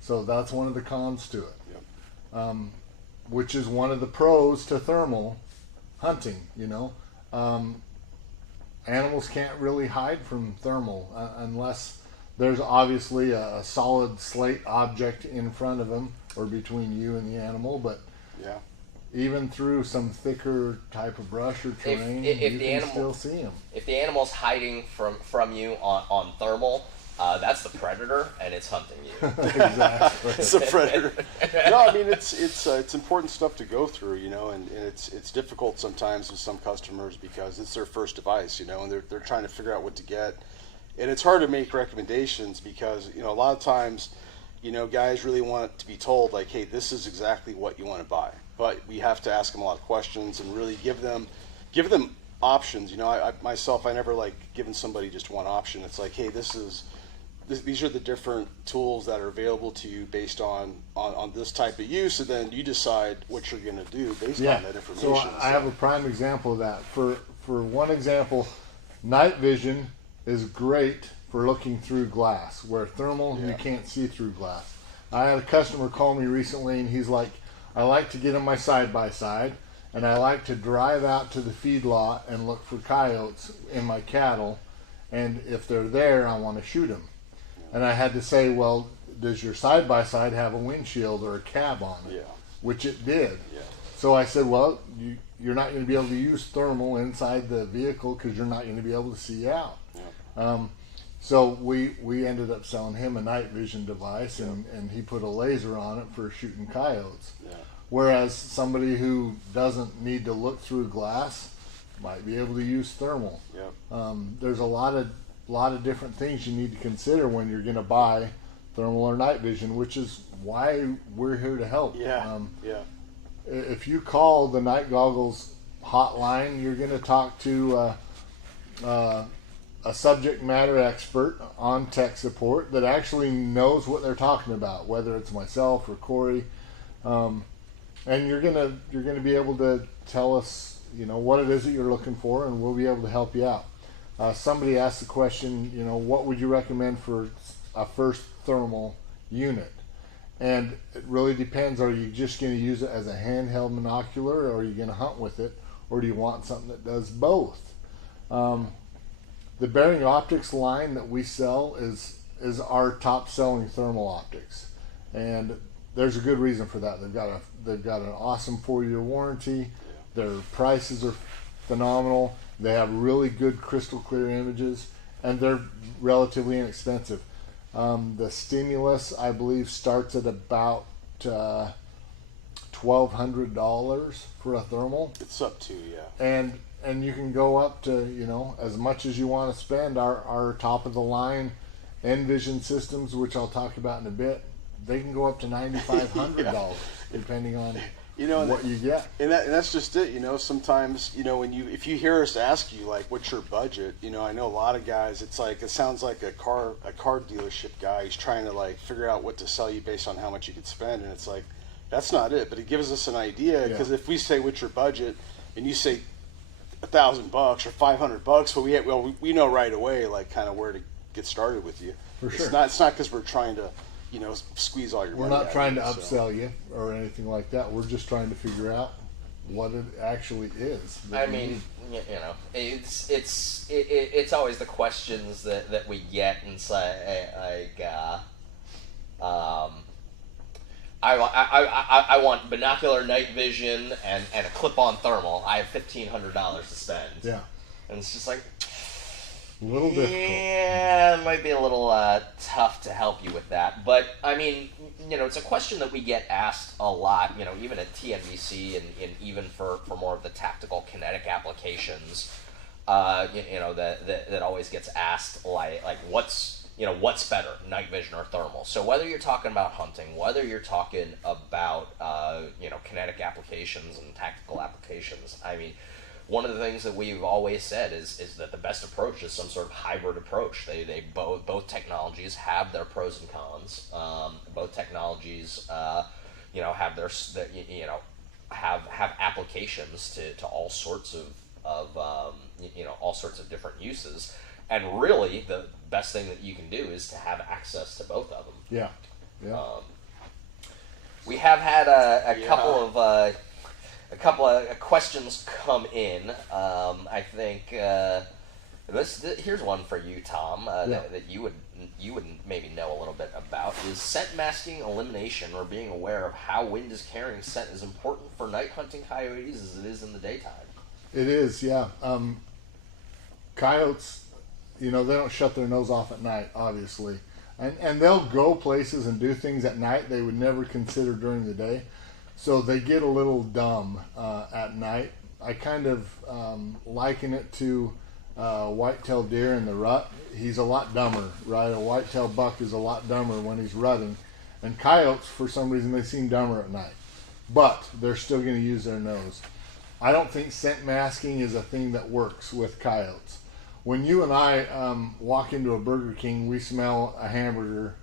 So that's one of the cons to it. Which is one of the pros to thermal hunting, you know. Animals can't really hide from thermal unless there's obviously a solid slate object in front of them or between you and the animal, but even through some thicker type of brush or terrain, you can still see them. If the animal's hiding from you on thermal, that's the predator, and it's hunting you. Exactly. It's a predator. No, I mean it's important stuff to go through, you know, and it's difficult sometimes with some customers because it's their first device, you know, and they're trying to figure out what to get, and it's hard to make recommendations because, you know, a lot of times, you know, guys really want to be told like, hey, this is exactly what you want to buy, but we have to ask them a lot of questions and really give them options. You know, I myself, I never like giving somebody just one option. It's like, hey, these are the different tools that are available to you based on this type of use, and then you decide what you're going to do based on that information. So I have a prime example of that. For one example, night vision is great for looking through glass, where thermal, you can't see through glass. I had a customer call me recently, and he's like, I like to get in my side-by-side, and I like to drive out to the feedlot and look for coyotes in my cattle, and if they're there, I want to shoot them. And I had to say, well, does your side-by-side have a windshield or a cab on it? Yeah. Which it did. Yeah. So I said, well, you're not going to be able to use thermal inside the vehicle because you're not going to be able to see out. Yeah. So we ended up selling him a night vision device, and he put a laser on it for shooting coyotes. Yeah. Whereas somebody who doesn't need to look through glass might be able to use thermal. Yeah. There's a lot of different things you need to consider when you're going to buy thermal or night vision, which is why we're here to help. If you call the Night Goggles hotline, you're going to talk to a subject matter expert on tech support that actually knows what they're talking about, whether it's myself or Corey, and you're gonna be able to tell us, you know, what it is that you're looking for, and we'll be able to help you out. Somebody asked the question, you know, what would you recommend for a first thermal unit? And it really depends. Are you just going to use it as a handheld binocular, or are you going to hunt with it, or do you want something that does both? The Bearing Optics line that we sell is our top selling thermal optics, and there's a good reason for that. They've got an awesome 4-year warranty. Their prices are phenomenal. They have really good crystal clear images, and they're relatively inexpensive. The Stimulus, I believe, starts at about $1,200 for a thermal, It's up to, yeah. and you can go up to, you know, as much as you want to spend. Our top of the line Envision systems, which I'll talk about in a bit, they can go up to $9,500 Yeah. depending on You know, and what you get. And that's just it. You know, sometimes, you know, if you hear us ask you like, what's your budget? You know, I know a lot of guys. It's like, it sounds like a car dealership guy. He's trying to like figure out what to sell you based on how much you could spend, and it's like, that's not it. But it gives us an idea, because if we say what's your budget, and you say $1,000 or $500, well, we know right away like kind of where to get started with you. For sure. It's not because we're trying to, you know, squeeze all your We're money. not trying to out of you, upsell you or anything like that. We're just trying to figure out what it actually is. I mean, you know, it's always the questions that we get, and say like, I want binocular night vision and a clip-on thermal. I have $1,500 to spend. Yeah, And it's just like, a little difficult. yeah, it might be a little tough to help you with that. But, I mean, you know, it's a question that we get asked a lot, you know, even at TNVC and even for more of the tactical kinetic applications, you know, that always gets asked, like what's better, night vision or thermal? So whether you're talking about hunting, whether you're talking about, you know, kinetic applications and tactical applications, I mean, one of the things that we've always said is that the best approach is some sort of hybrid approach. They both technologies have their pros and cons. Both technologies, you know, have their you know, have applications to all sorts of you know, all sorts of different uses. And really, the best thing that you can do is to have access to both of them. Yeah, yeah. We have had a couple of questions come in. I think here's one for you, Tom, that you would maybe know a little bit about. Is scent masking, elimination, or being aware of how wind is carrying scent is important for night hunting coyotes as it is in the daytime? It is, yeah. Coyotes, you know, they don't shut their nose off at night, obviously. And they'll go places and do things at night they would never consider during the day. So they get a little dumb at night. I kind of liken it to whitetail deer in the rut. He's a lot dumber, right? A whitetail buck is a lot dumber when he's rutting. And coyotes, for some reason, they seem dumber at night. But they're still going to use their nose. I don't think scent masking is a thing that works with coyotes. When you and I walk into a Burger King, we smell a hamburger,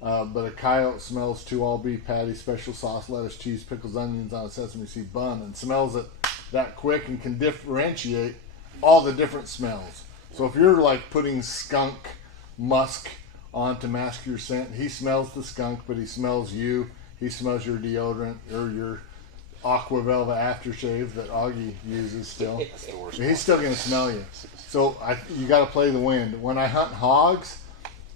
but a coyote smells 2 all-beef patties, special sauce, lettuce, cheese, pickles, onions on a sesame seed bun, and smells it that quick and can differentiate all the different smells. So if you're like putting skunk musk on to mask your scent, he smells the skunk, but he smells you. He smells your deodorant or your Aqua Velva aftershave that Augie uses still. He's still going to smell you. So you got to play the wind. When I hunt hogs,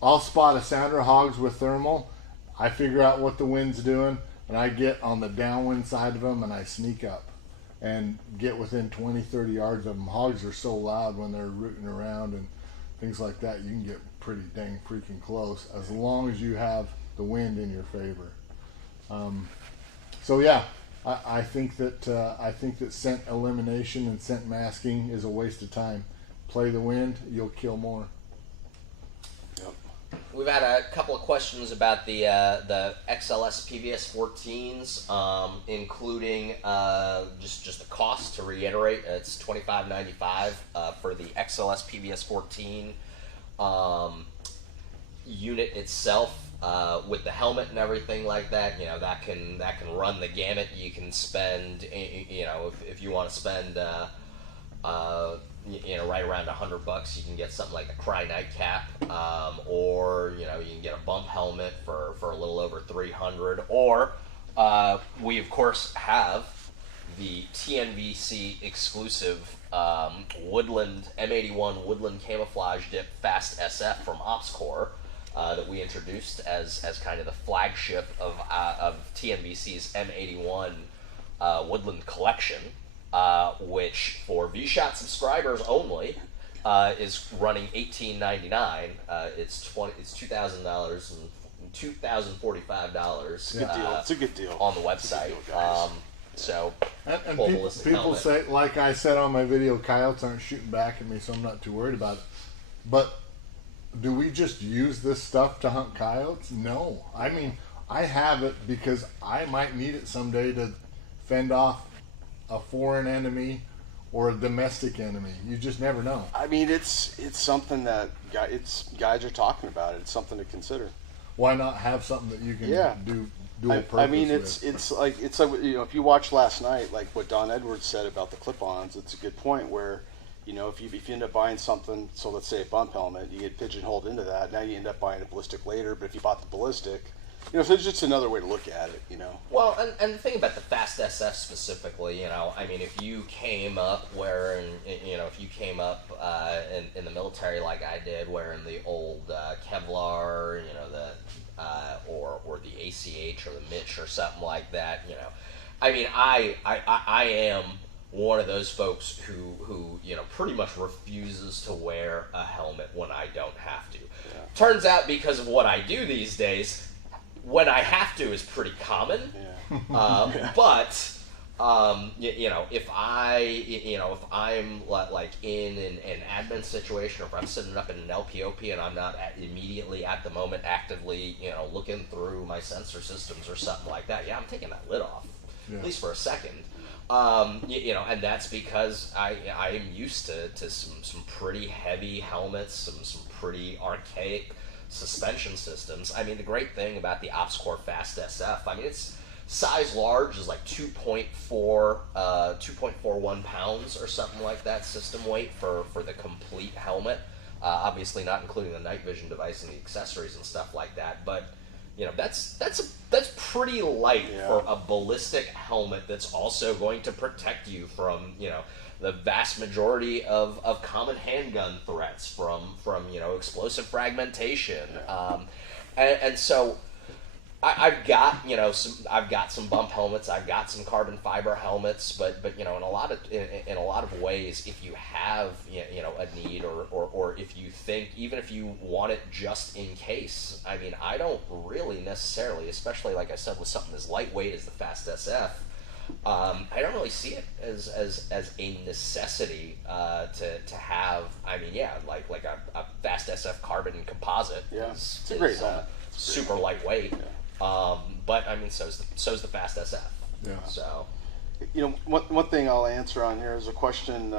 I'll spot a sounder hogs with thermal. I figure out what the wind's doing, and I get on the downwind side of them, and I sneak up and get within 20, 30 yards of them. Hogs are so loud when they're rooting around and things like that. You can get pretty dang freaking close as long as you have the wind in your favor. So yeah, I think that scent elimination and scent masking is a waste of time. Play the wind, you'll kill more. Yep. We've had a couple of questions about the XLS PVS 14s, including just the cost. To reiterate, it's $25.95 for the XLS PVS 14 unit itself. With the helmet and everything like that, you know, that can run the gamut. You can spend, you know, if you want to spend, you know, right around $100, you can get something like a Cry nightcap, or you know, you can get a bump helmet for a little over $300. Or we of course have the TNVC exclusive Woodland M81 Woodland Camouflage Dip Fast SF from OpsCore. That we introduced as kind of the flagship of TNVC's M81 Woodland collection, which for vSHOTT subscribers only is running $18.99. It's $2,000 and $2,045. Good deal. It's a good deal on the website. So and people say, like I said on my video, coyotes aren't shooting back at me, so I'm not too worried about it. But do we just use this stuff to hunt coyotes? No. I mean, I have it because I might need it someday to fend off a foreign enemy or a domestic enemy. You just never know. I mean, it's something that guys are talking about. It's something to consider. Why not have something that you can do dual purpose I mean, with? it's like if you watched last night, like what Don Edwards said about the clip-ons, it's a good point where, if you end up buying something, so let's say a bump helmet, you get pigeonholed into that. Now you end up buying a ballistic later, but if you bought the ballistic, so it's just another way to look at it, Well, and the thing about the Fast SF specifically, I mean, if you came up if you came up in the military like I did, wearing the old Kevlar, or the ACH or the Mitch or something like that, I mean, I am one of those folks who pretty much refuses to wear a helmet when I don't have to. Yeah. Turns out, because of what I do these days, when I have to is pretty common. Yeah. But if I'm like in an admin situation, or if I'm sitting up in an LPOP and I'm not immediately at the moment actively looking through my sensor systems or something like that, I'm taking that lid off, at least for a second. And that's because I am used to some pretty heavy helmets, some pretty archaic suspension systems. I mean, the great thing about the OpsCore Fast SF, I mean, it's size large is like 2.41 pounds or something like that system weight for the complete helmet. Obviously not including the night vision device and the accessories and stuff like that, but that's pretty light for a ballistic helmet that's also going to protect you from the vast majority of common handgun threats, from explosive fragmentation, and so I've got some bump helmets, I've got some carbon fiber helmets, but in a lot of ways, if you have a need, or if you think, even if you want it just in case, I mean, I don't really necessarily, especially like I said with something as lightweight as the Fast SF, I don't really see it as a necessity to have. I mean, like a Fast SF carbon composite. Yeah, it's a great helmet. Super lightweight. Yeah. But I mean, so's the Fast SF. Yeah. So. One thing I'll answer on here is a question,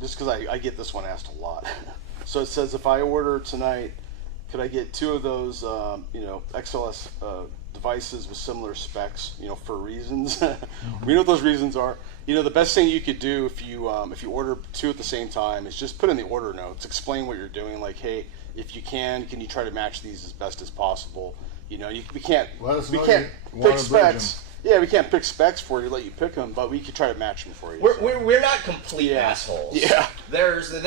just because I get this one asked a lot. So it says, if I order tonight, could I get 2 of those, XLS devices with similar specs, for reasons? We know what those reasons are. The best thing you could do if you order 2 at the same time is just put in the order notes, explain what you're doing, like, hey, if you can you try to match these as best as possible? We can't pick specs. Yeah, we can't pick specs for you, let you pick them, but we could try to match them for you. We're not complete assholes. Yeah. There's an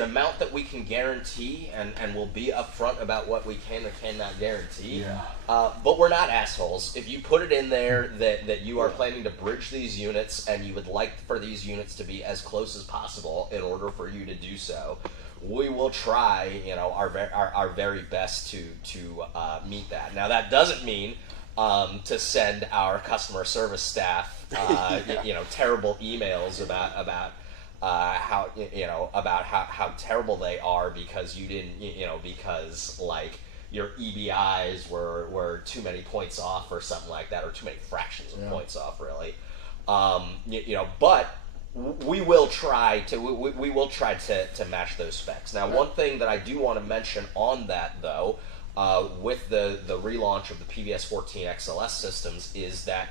amount that we can guarantee, and we'll be upfront about what we can or cannot guarantee. Yeah. But we're not assholes. If you put it in there that you are planning to bridge these units, and you would like for these units to be as close as possible in order for you to do so, we will try our very best to meet that. Now, that doesn't mean to send our customer service staff, terrible emails about how terrible they are because you didn't, because like your EBIs were too many points off or something like that, or too many fractions of points off, really. But we will try to match those specs. Now, one thing that I do want to mention on that, though, with the relaunch of the PVS-14 XLS systems, is that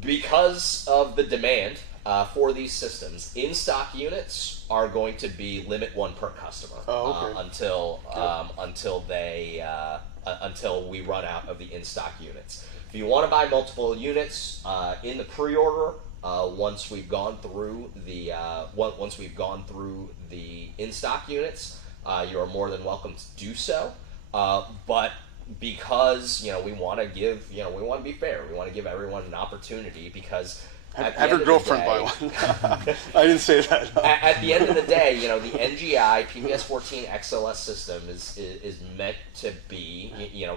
because of the demand for these systems, in-stock units are going to be limit 1 per customer until we run out of the in-stock units. If you want to buy multiple units in the pre-order, once we've gone through the in-stock units, you are more than welcome to do so. But because we want to be fair, we want to give everyone an opportunity, because Have your girlfriend buy one. I didn't say that. At the end of the day, you know, the NGI PVS-14 XLS system is meant to be, you know,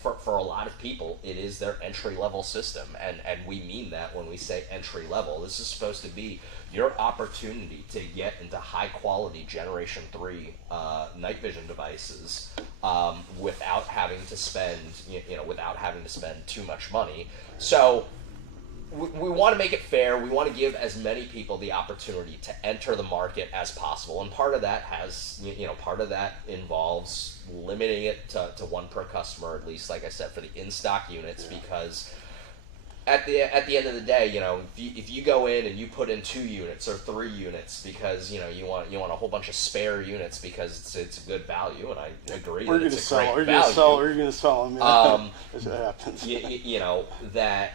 for a lot of people, it is their entry-level system, and we mean that when we say entry-level. This is supposed to be your opportunity to get into high-quality Generation 3 night vision devices without having to spend, without having to spend too much money. So we want to make it fair. We want to give as many people the opportunity to enter the market as possible, and part of that involves limiting it to one per customer, at least, like I said, for the in-stock units, because at the end of the day, you know, if you go in and you put in 2 units or 3 units because, you know, you want a whole bunch of spare units because it's a good value, and I agree that it's a great value. We're going to sell them. As it happens. You know, that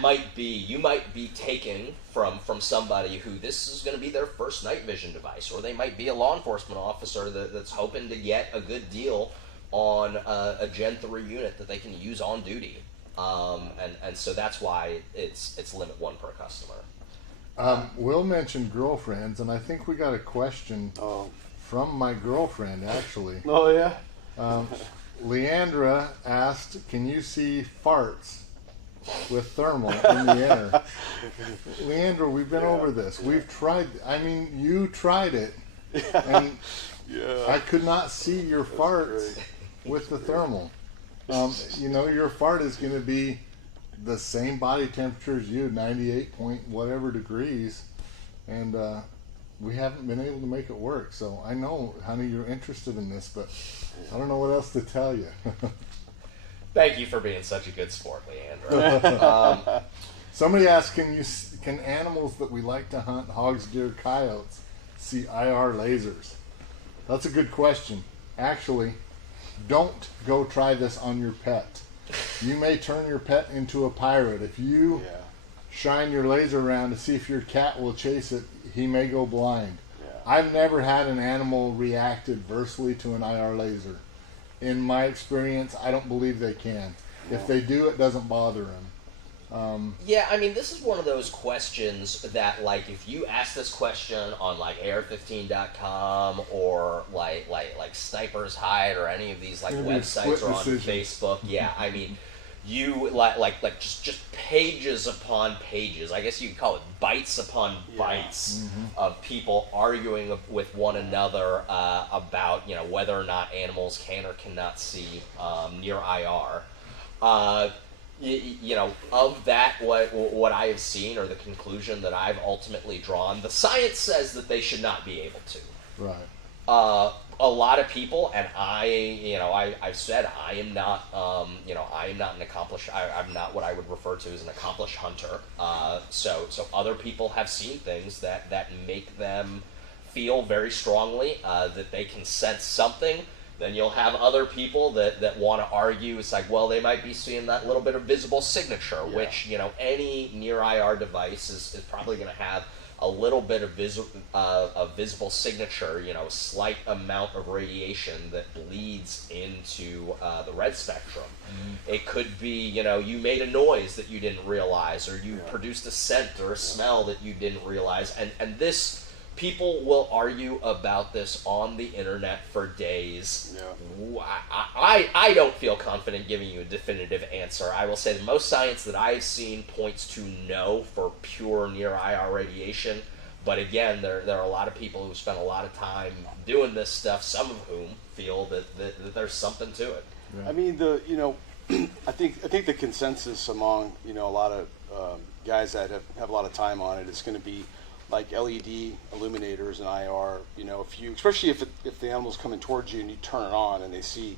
might be, you might be taking from somebody who this is going to be their first night vision device, or they might be a law enforcement officer that's hoping to get a good deal on a Gen 3 unit that they can use on duty. And so that's why it's limit 1 per customer. Will mentioned girlfriends, and I think we got a question from my girlfriend, actually. Oh, yeah? Leandra asked, can you see farts with thermal in the air? Leandra, we've been over this. We've tried, I mean, you tried it, and I could not see your farts with the thermal. You know, your fart is going to be the same body temperature as you, 98 point whatever degrees, and we haven't been able to make it work. So I know, honey, you're interested in this, but I don't know what else to tell you. Thank you for being such a good sport, Leandra. Somebody asked, can animals that we like to hunt, hogs, deer, coyotes, see IR lasers? That's a good question. Actually, don't go try this on your pet. You may turn your pet into a pirate. If you shine your laser around to see if your cat will chase it, he may go blind. I've never had an animal react adversely to an IR laser. In my experience, I don't believe they can. If they do, it doesn't bother them. Yeah, I mean, this is one of those questions that, like, if you ask this question on, like, AR15.com or, like Sniper's Hide or any of these, like, websites or on Facebook, I mean, you, just pages upon pages, I guess you could call it bites upon bites of people arguing with one another about, you know, whether or not animals can or cannot see near IR. You know, of that, what I have seen, or the conclusion that I've ultimately drawn, the science says that they should not be able to. Right. A lot of people, and I've said I am not, I am not an accomplished. I'm not what I would refer to as an accomplished hunter. So other people have seen things that make them feel very strongly that they can sense something. Then you'll have other people that want to argue. It's like, well, they might be seeing that little bit of visible signature, which, you know, any near IR device is probably going to have a little bit of visible signature, you know, slight amount of radiation that bleeds into the red spectrum. It could be, you know, you made a noise that you didn't realize, or you produced a scent or a smell that you didn't realize, and this. People will argue about this on the internet for days. I don't feel confident giving you a definitive answer. I will say the most science that I've seen points to no for pure near IR radiation. But again, there are a lot of people who spend a lot of time doing this stuff, some of whom feel that there's something to it. I mean, I think the consensus among, you know, a lot of guys that have a lot of time on it is going to be like LED illuminators and IR. You know, especially if the animal's coming towards you and you turn it on and they see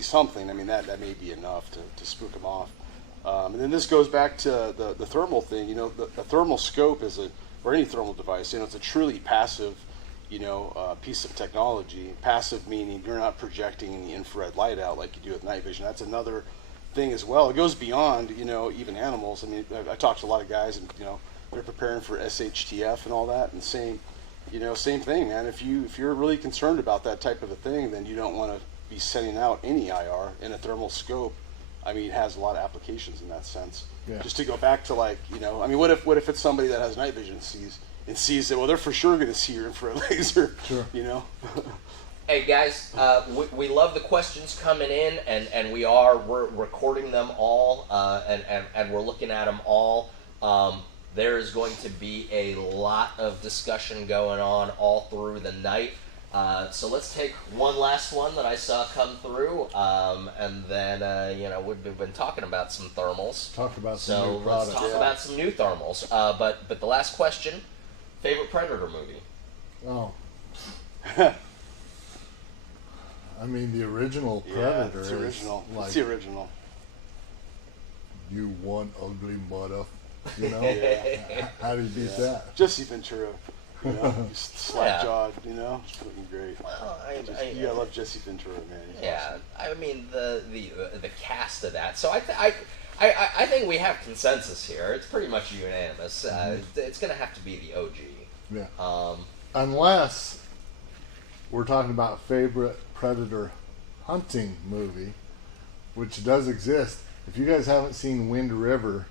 something, I mean, that may be enough to spook them off. And then this goes back to the thermal thing. You know, the thermal scope or any thermal device, you know, it's a truly passive, you know, piece of technology. Passive meaning you're not projecting any infrared light out like you do with night vision. That's another thing as well. It goes beyond, you know, even animals. I mean, I talked to a lot of guys, and, you know, they're preparing for SHTF and all that, and same thing, man. If you're really concerned about that type of a thing, then you don't want to be sending out any IR in a thermal scope I mean, it has a lot of applications in that sense. Yeah. Just to go back to like, you know, I mean, what if it's somebody that has night vision sees that, well, they're for sure going to see your infrared laser, Sure. you know? Hey guys, we love the questions coming in, and we're recording them all, and we're looking at them all. There is going to be a lot of discussion going on all through the night. So let's take one last one that I saw come through, and then you know, we've been talking about some thermals. Talk about some So new let's products. talk about some new thermals. But the last question: favorite Predator movie? Oh. I mean, the original Predator it's is original. like, It's the original. you one ugly mother. You know? Yeah. How do you beat that? Jesse Ventura, you know, just slack-jawed, you know, just fucking great. Well, You gotta love Jesse Ventura, man. He's Yeah, awesome. I mean the cast of that. So I think we have consensus here. It's pretty much unanimous. It's gonna have to be the OG. Yeah. Unless we're talking about favorite Predator hunting movie, which does exist. If you guys haven't seen Wind River,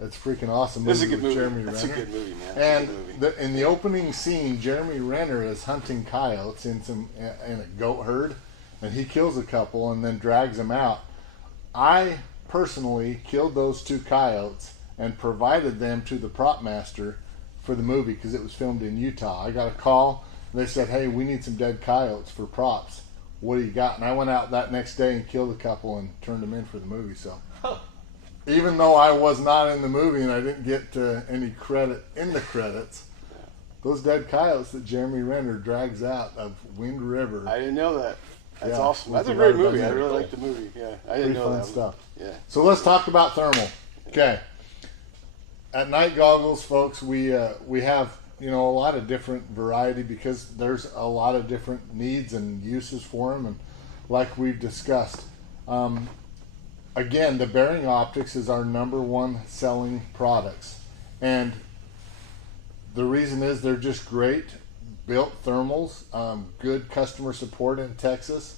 it's a freaking awesome movie. It's a good with movie. Jeremy That's a Renner. good movie, man. It's a And good movie. in the opening scene, Jeremy Renner is hunting coyotes in a goat herd, and he kills a couple and then drags them out. I personally killed those 2 coyotes and provided them to the prop master for the movie because it was filmed in Utah. I got a call. And they said, "Hey, we need some dead coyotes for props. What do you got?" And I went out that next day and killed a couple and turned them in for the movie. So. Huh. Even though I was not in the movie and I didn't get any credit in the credits, those dead coyotes that Jeremy Renner drags out of Wind River. I didn't know that. That's Yeah, awesome. with That's a the great red movie. I button. really like the movie. Yeah, I Pretty didn't know fun that. stuff. Yeah. So let's talk about thermal. Okay. At Night Goggles, folks, we have a lot of different variety because there's a lot of different needs and uses for them, and like we've discussed. Again, the bearing optics is our #1 selling products, and the reason is they're just great built thermals, good customer support in Texas.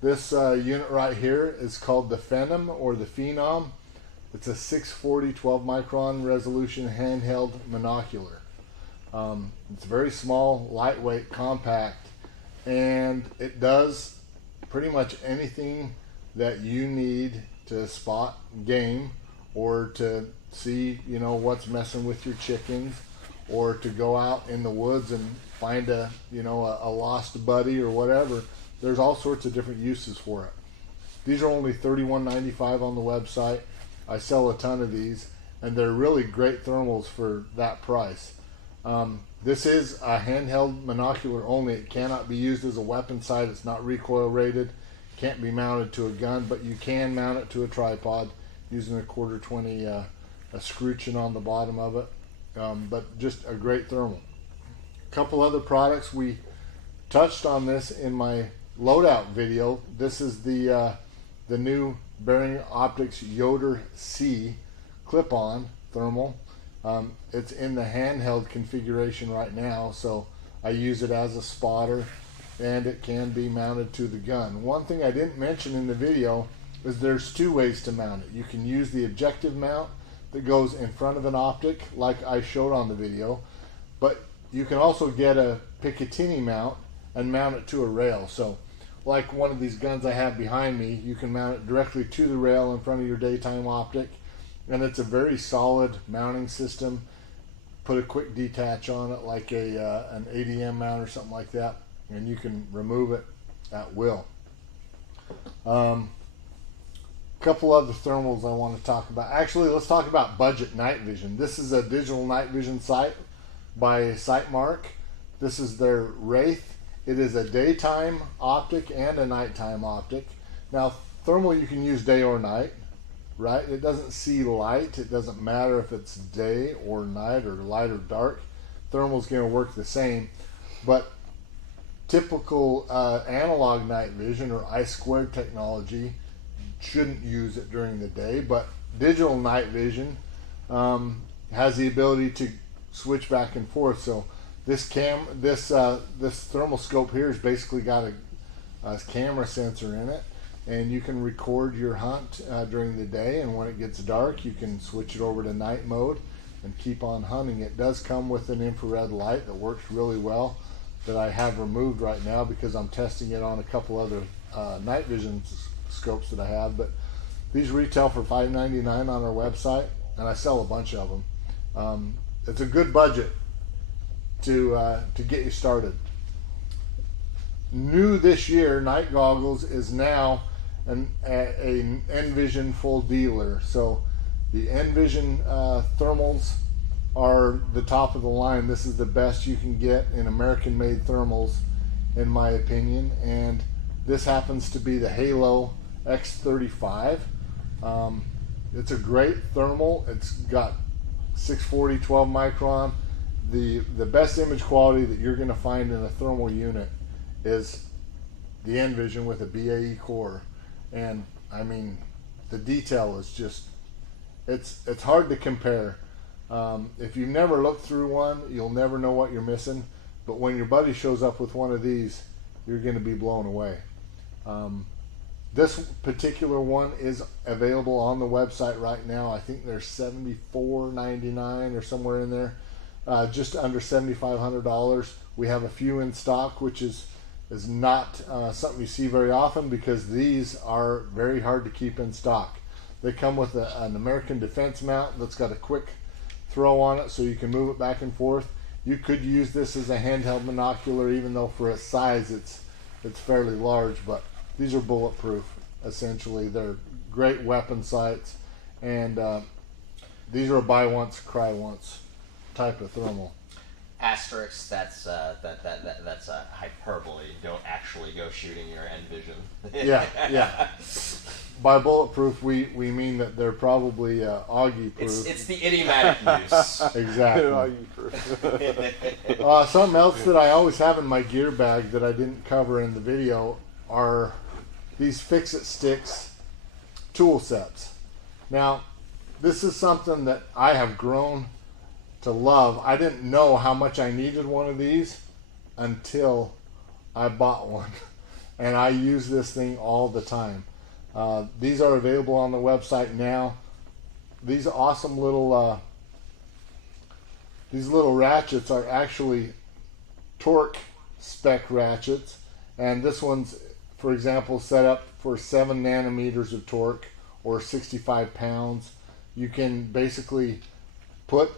This unit right here is called the Phenom or the Phenom. It's a 640 12 micron resolution handheld monocular. It's very small, lightweight, compact, and it does pretty much anything that you need to spot game or to see, what's messing with your chickens, or to go out in the woods and find a lost buddy or whatever. There's all sorts of different uses for it. These are only $31.95 on the website. I sell a ton of these, and they're really great thermals for that price. This is a handheld monocular only. It cannot be used as a weapon sight. It's not recoil rated. Can't be mounted to a gun, but you can mount it to a tripod using a 1/4-20 a screeching on the bottom of it. But just a great thermal. A couple other products. We touched on this in my loadout video. This is the new Bearing Optics Yoder C clip-on thermal. It's in the handheld configuration right now, so I use it as a spotter, and it can be mounted to the gun. One thing I didn't mention in the video is there's 2 ways to mount it. You can use the objective mount that goes in front of an optic like I showed on the video, but you can also get a Picatinny mount and mount it to a rail. So like one of these guns I have behind me, you can mount it directly to the rail in front of your daytime optic, and it's a very solid mounting system. Put a quick detach on it like an ADM mount or something like that, and you can remove it at will. Couple other thermals I want to talk about. Actually, let's talk about budget night vision. This is a digital night vision sight by Sightmark. This is their Wraith. It is a daytime optic and a nighttime optic. Now, thermal you can use day or night, right? It doesn't see light. It doesn't matter if it's day or night or light or dark. Thermal's going to work the same. But typical analog night vision or I-squared technology shouldn't use it during the day, but digital night vision has the ability to switch back and forth. So this thermal scope here has basically got a camera sensor in it, and you can record your hunt during the day, and when it gets dark you can switch it over to night mode and keep on hunting. It does come with an infrared light that works really well, that I have removed right now because I'm testing it on a couple other night vision scopes that I have. But these retail for $5.99 on our website, and I sell a bunch of them. It's a good budget to get you started. New this year, Night Goggles is now an N-Vision full dealer. So the N-Vision thermals are the top of the line. This is the best you can get in American-made thermals, in my opinion. And this happens to be the Halo X35. It's a great thermal. It's got 640 12 micron. The best image quality that you're going to find in a thermal unit is the N-Vision with a BAE core. And I mean, the detail is just, it's hard to compare. If you've never looked through one, you'll never know what you're missing. But when your buddy shows up with one of these, you're going to be blown away. This particular one is available on the website right now. I think they're $74.99 or somewhere in there, just under $7,500. We have a few in stock, which is not something you see very often, because these are very hard to keep in stock. They come with an American Defense mount that's got a quick throw on it, so you can move it back and forth. You could use this as a handheld binocular, even though for its size it's fairly large, but these are bulletproof, essentially. They're great weapon sights, and these are a buy once, cry once type of thermal. Asterisk, that's a hyperbole. You don't actually go shooting your N-Vision. Yeah. By bulletproof, we mean that they're probably Augie proof. It's the idiomatic use. Exactly. Something else that I always have in my gear bag that I didn't cover in the video are these Fix-It Sticks tool sets. Now, this is something that I have grown to love. I didn't know how much I needed one of these until I bought one, and I use this thing all the time. These are available on the website now. These awesome little ratchets are actually torque spec ratchets, and this one's, for example, set up for 7 nanometers of torque or 65 pounds. You can basically put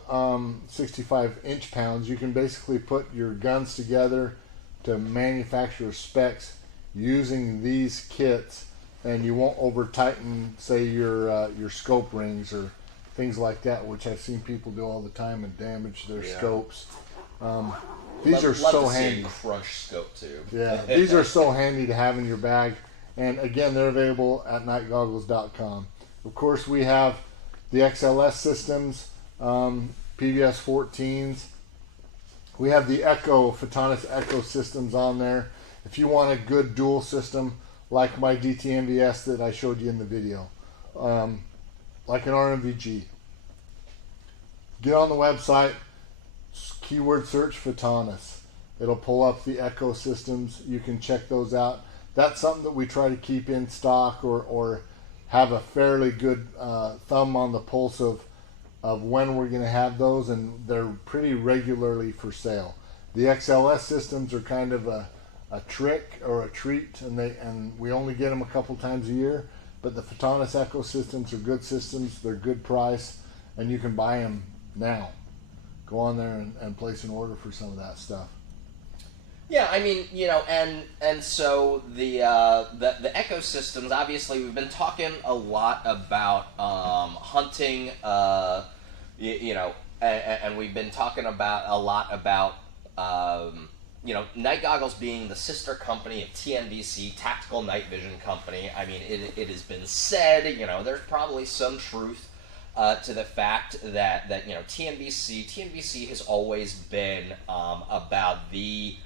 65 inch-pounds. You can basically put your guns together to manufacturer specs using these kits, and you won't over tighten, say, your scope rings or things like that, which I've seen people do all the time and damage their scopes. These are so handy. See a crush scope too. Yeah, these are so handy to have in your bag. And again, they're available at nightgoggles.com. Of course, we have the XLS systems, PVS 14s. We have the Photonis Echo systems on there. If you want a good dual system, like my DTMVS that I showed you in the video, like an RMVG, get on the website, keyword search Photonis. It'll pull up the Echo systems. You can check those out. That's something that we try to keep in stock, or have a fairly good thumb on the pulse of when we're going to have those, and they're pretty regularly for sale. The XLS systems are kind of a trick or a treat, and we only get them a couple times a year. But the Photonis Echo systems are good systems. They're good price, and you can buy them now. Go on there and place an order for some of that stuff. Yeah, I mean, and so the ecosystems. Obviously, we've been talking a lot about hunting, and we've been talking a lot about Night Goggles being the sister company of TNVC, Tactical Night Vision Company. I mean, it has been said, there's probably some truth to the fact that TNVC has always been about the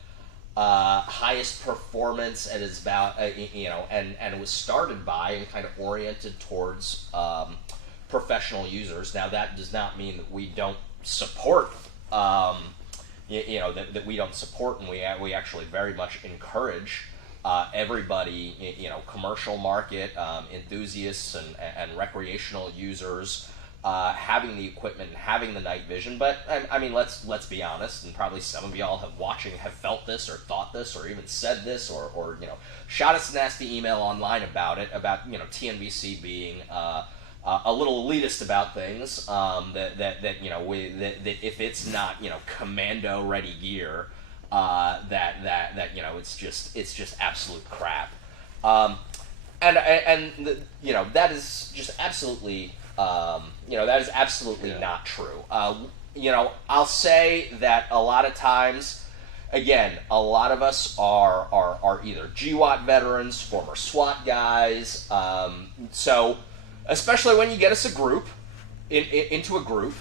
highest performance, and is about and it was started by and kind of oriented towards professional users. Now, that does not mean that we don't support that we don't support, and we actually very much encourage everybody, commercial market, enthusiasts and recreational users, having the equipment and having the night vision. But I mean, let's be honest, and probably some of y'all have felt this or thought this or even said this or shot us a nasty email online about it, about TNVC being a little elitist about things, that if it's not commando ready gear, that it's just absolute crap, and that is just absolutely not true. I'll say that a lot of times, again, a lot of us are either GWOT veterans, former SWAT guys, so especially when you get us a group, into a group,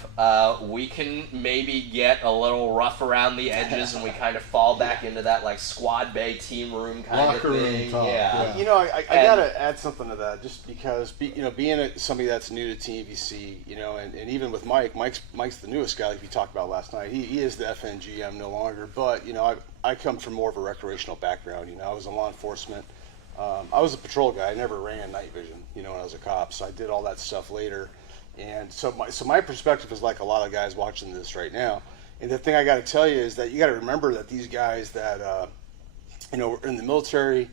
we can maybe get a little rough around the edges, and we kind of fall back into that like squad bay team room kind Locker of room thing. talk, Yeah. I gotta add something to that, just because being somebody that's new to TNVC, and even with Mike's the newest guy, like we talked about last night. He is the FNGM no longer, but I come from more of a recreational background. I was in law enforcement. I was a patrol guy. I never ran night vision, when I was a cop. So I did all that stuff later. And so my perspective is like a lot of guys watching this right now. And the thing I got to tell you is that you got to remember that these guys that, were in the military,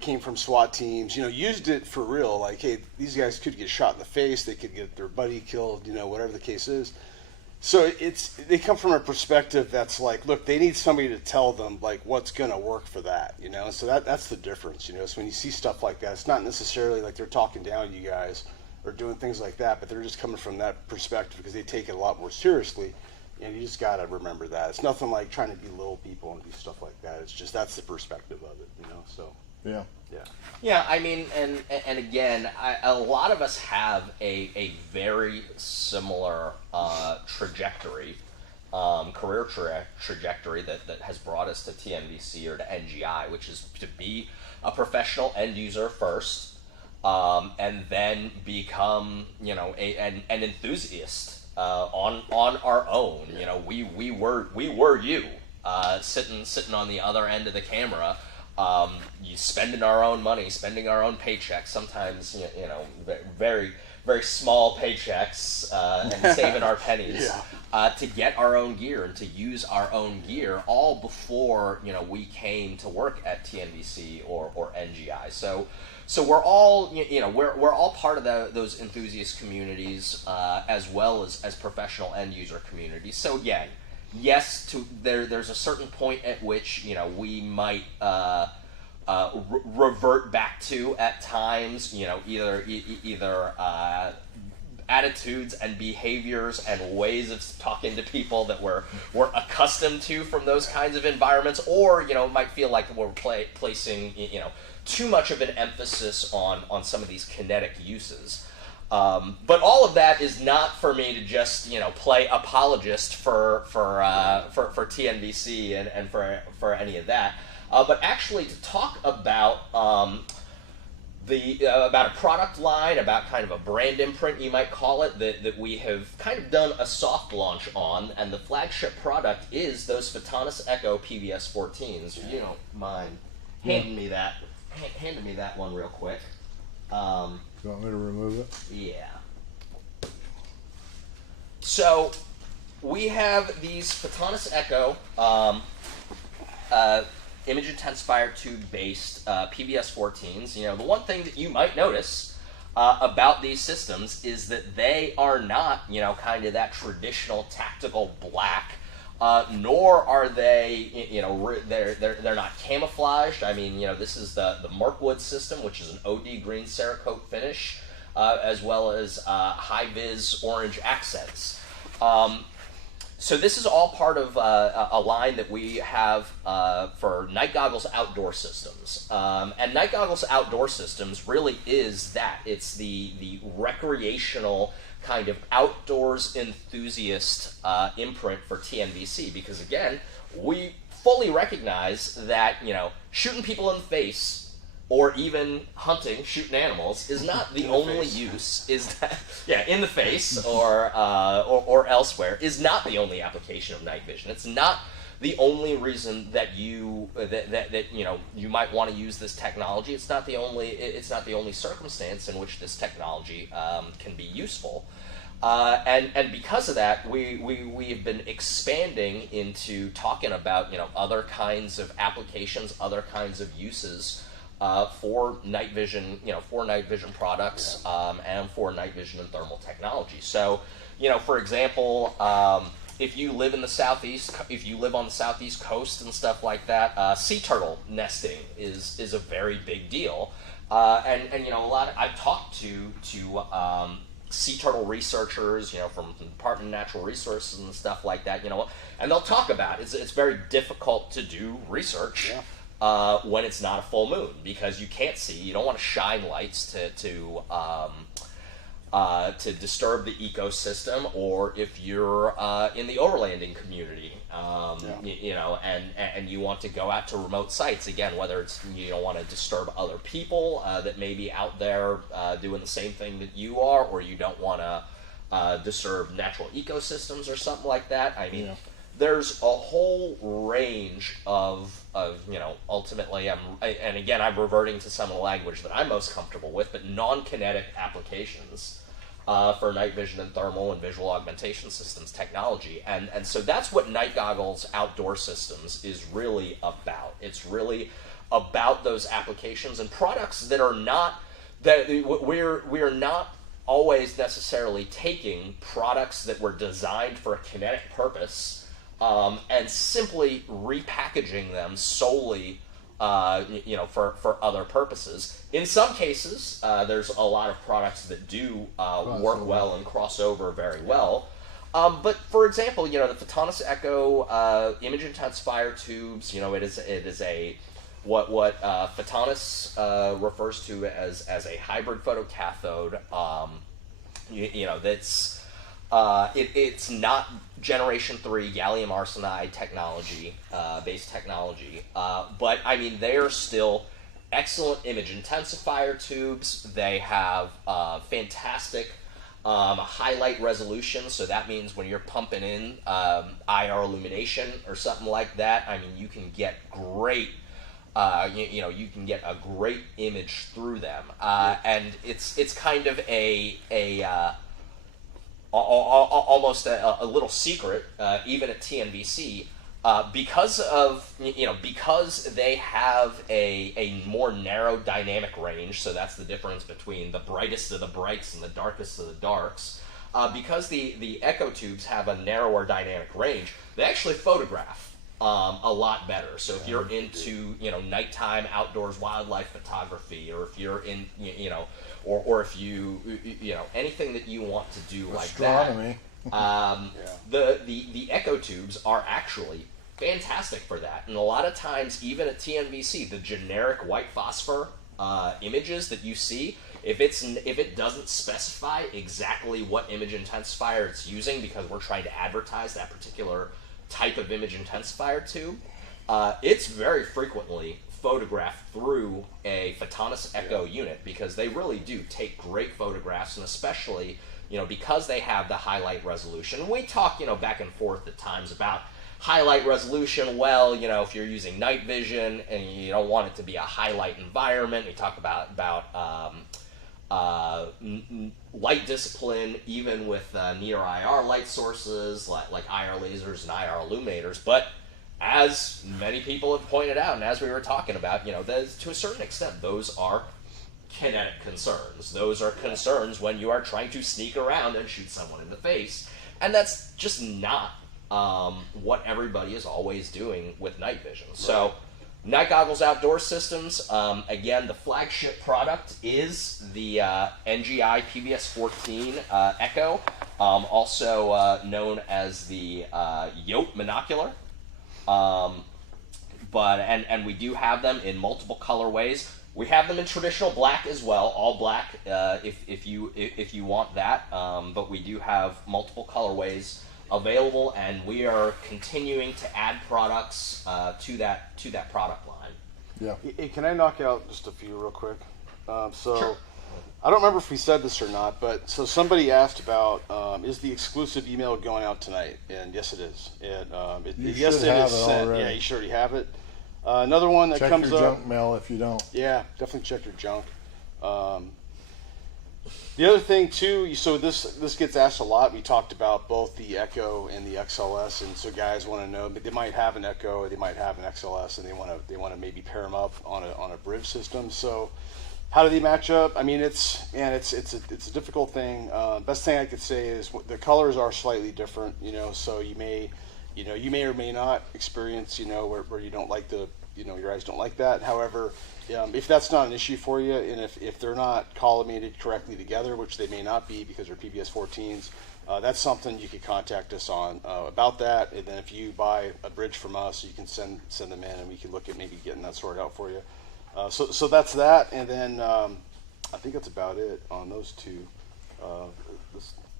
came from SWAT teams, used it for real. Like, hey, these guys could get shot in the face. They could get their buddy killed, whatever the case is. So they come from a perspective that's like, look, they need somebody to tell them like what's going to work for that, So that's the difference, So when you see stuff like that, it's not necessarily like they're talking down to you guys or doing things like that, but they're just coming from that perspective because they take it a lot more seriously, and you just got to remember that. It's nothing like trying to belittle people and do stuff like that. It's just that's the perspective of it, So Yeah. Yeah, I mean, and again, a lot of us have a very similar trajectory, career trajectory that has brought us to TNVC or to NGI, which is to be a professional end user first, and then become an enthusiast on our own. We were you sitting on the other end of the camera. You spending our own money, spending our own paychecks, sometimes very very small paychecks, and saving our pennies to get our own gear and to use our own gear, all before we came to work at TNVC or NGI. So we're all we're all part of those enthusiast communities, as well as professional end user communities. So again, yes, there's a certain point at which we might revert back to at times, either attitudes and behaviors and ways of talking to people that we're accustomed to from those kinds of environments, or it might feel like we're placing too much of an emphasis on some of these kinetic uses. But all of that is not for me to just play apologist for TNVC and for any of that, but actually to talk about about a product line, about kind of a brand imprint, you might call it, that we have kind of done a soft launch on, and the flagship product is those Photonis Echo PVS-14s. If you don't mind handing me that one real quick. You want me to remove it? Yeah. So we have these Photonis Echo image intensifier tube based PVS-14s. The one thing that you might notice about these systems is that they are not kind of that traditional tactical black. Nor are they, they're not camouflaged. I mean, this is the Mirkwood system, which is an OD green Cerakote finish, as well as high-vis orange accents. So this is all part of a line that we have for Night Goggles Outdoor Systems. And Night Goggles Outdoor Systems really is that. It's the recreational kind of outdoors enthusiast imprint for TNVC, because again, we fully recognize that shooting people in the face or even hunting, shooting animals is not the only use. Is that in the face or elsewhere is not the only application of night vision. It's not the only reason that you you might want to use this technology. It's not the only circumstance in which this technology can be useful. And because of that, we've been expanding into talking about other kinds of applications, other kinds of uses for night vision, products, and for night vision and thermal technology. So, for example, if you live in the southeast, if you live on the southeast coast and stuff like that, sea turtle nesting is a very big deal. And I've talked to sea turtle researchers, from the Department of Natural Resources and stuff like that, and they'll talk about it's very difficult to do research when it's not a full moon, because you can't see. You don't want to shine lights to disturb the ecosystem, or if you're in the overlanding community, and you want to go out to remote sites, again, whether it's you don't want to disturb other people that may be out there doing the same thing that you are, or you don't want to disturb natural ecosystems or something like that. I mean, there's a whole range of ultimately, and again, I'm reverting to some of the language that I'm most comfortable with, but non-kinetic applications for night vision and thermal and visual augmentation systems technology. And so that's what Night Goggles Outdoor Systems is really about. It's really about those applications and products that are not, that we're not always necessarily taking products that were designed for a kinetic purpose and simply repackaging them solely for other purposes. In some cases, there's a lot of products that do work well and cross over very well. But for example, the Photonis Echo image intensifier tubes, it is a what Photonis refers to as a hybrid photocathode. That's it's not Generation 3 gallium arsenide technology, based technology, but I mean, they are still excellent image intensifier tubes. They have fantastic highlight resolution, so that means when you're pumping in IR illumination or something like that, I mean, you can get great you can get a great image through them, and it's kind of almost a little secret, even at TNVC, because they have a more narrow dynamic range. So that's the difference between the brightest of the brights and the darkest of the darks. Because the Echo tubes have a narrower dynamic range, they actually photograph a lot better. So if you're into nighttime outdoors wildlife photography, or if you're in or if you anything that you want to do like astronomy, the Echo tubes are actually fantastic for that. And a lot of times, even at TNVC, the generic white phosphor images that you see, if it doesn't specify exactly what image intensifier it's using, because we're trying to advertise that particular type of image intensifier tube, it's very frequently photographed through a Photonis Echo unit, because they really do take great photographs, and especially because they have the highlight resolution. We talk back and forth at times about highlight resolution. Well, if you're using night vision and you don't want it to be a highlight environment, we talk about light discipline, even with near IR light sources like IR lasers and IR illuminators. But as many people have pointed out, and as we were talking about, to a certain extent, those are kinetic concerns. Those are concerns when you are trying to sneak around and shoot someone in the face, and that's just not what everybody is always doing with night vision. Right. So, Night Goggles Outdoor Systems, again, the flagship product is the NGI PBS-14 Echo, also known as the Yote Monocular. And we do have them in multiple colorways. We have them in traditional black as well, all black, if you want that. But we do have multiple colorways available, and we are continuing to add products to that product line. Yeah. Hey, can I knock out just a few real quick? Sure. I don't remember if we said this or not, but so somebody asked about is the exclusive email going out tonight? And yes, it is. Yes, it is sent. Already. Yeah, you should already have it. Another one that comes up. Check your junk mail if you don't. Yeah, definitely check your junk. The other thing too, so this gets asked a lot. We talked about both the Echo and the XLS, and so guys want to know. They might have an Echo or they might have an XLS, and they want to maybe pair them up on a bridge system. So how do they match up? I mean, it's a difficult thing. Best thing I could say is the colors are slightly different. So you may or may not experience where you don't like your eyes don't like that. However, if that's not an issue for you, and if they're not collimated correctly together, which they may not be because they're PBS 14s, that's something you could contact us on about that. And then if you buy a bridge from us, you can send them in, and we can look at maybe getting that sorted out for you. So that's that, and then I think that's about it on those two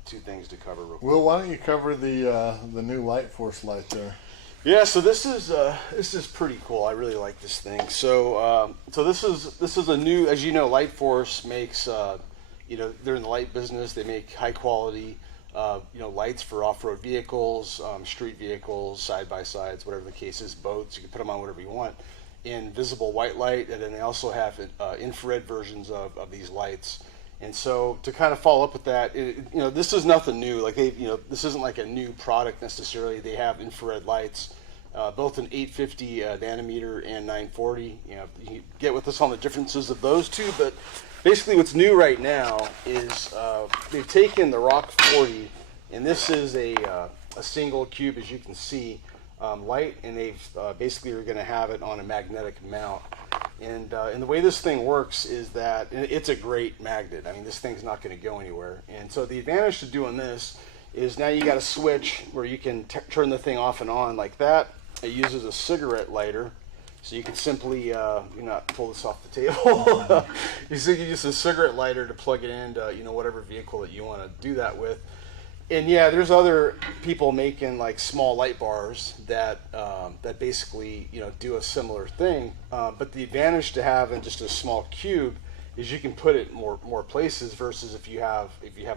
things to cover real quick. Will, why don't you cover the new Light Force light there? Yeah, so this is pretty cool. I really like this thing. So this is a new, as you know, Light Force makes they're in the light business. They make high quality lights for off-road vehicles, street vehicles, side by sides, whatever the case is, boats. You can put them on whatever you want. In visible white light, and then they also have infrared versions of these lights. And so to kind of follow up with that, this is nothing new. Like this isn't like a new product necessarily. They have infrared lights, both in 850 nanometer and 940. You can get with us on the differences of those two, but basically what's new right now is they've taken the Rock 40, and this is a single cube, as you can see. Light, and they've basically are going to have it on a magnetic mount. And the way this thing works is that it's a great magnet. I mean, this thing's not going to go anywhere. And so the advantage to doing this is now you got a switch where you can turn the thing off and on like that. It uses a cigarette lighter, so you can simply not pull this off the table. You use a cigarette lighter to plug it into whatever vehicle that you want to do that with. And yeah, there's other people making like small light bars that basically do a similar thing. But the advantage to having just a small cube is you can put it in more places versus if you have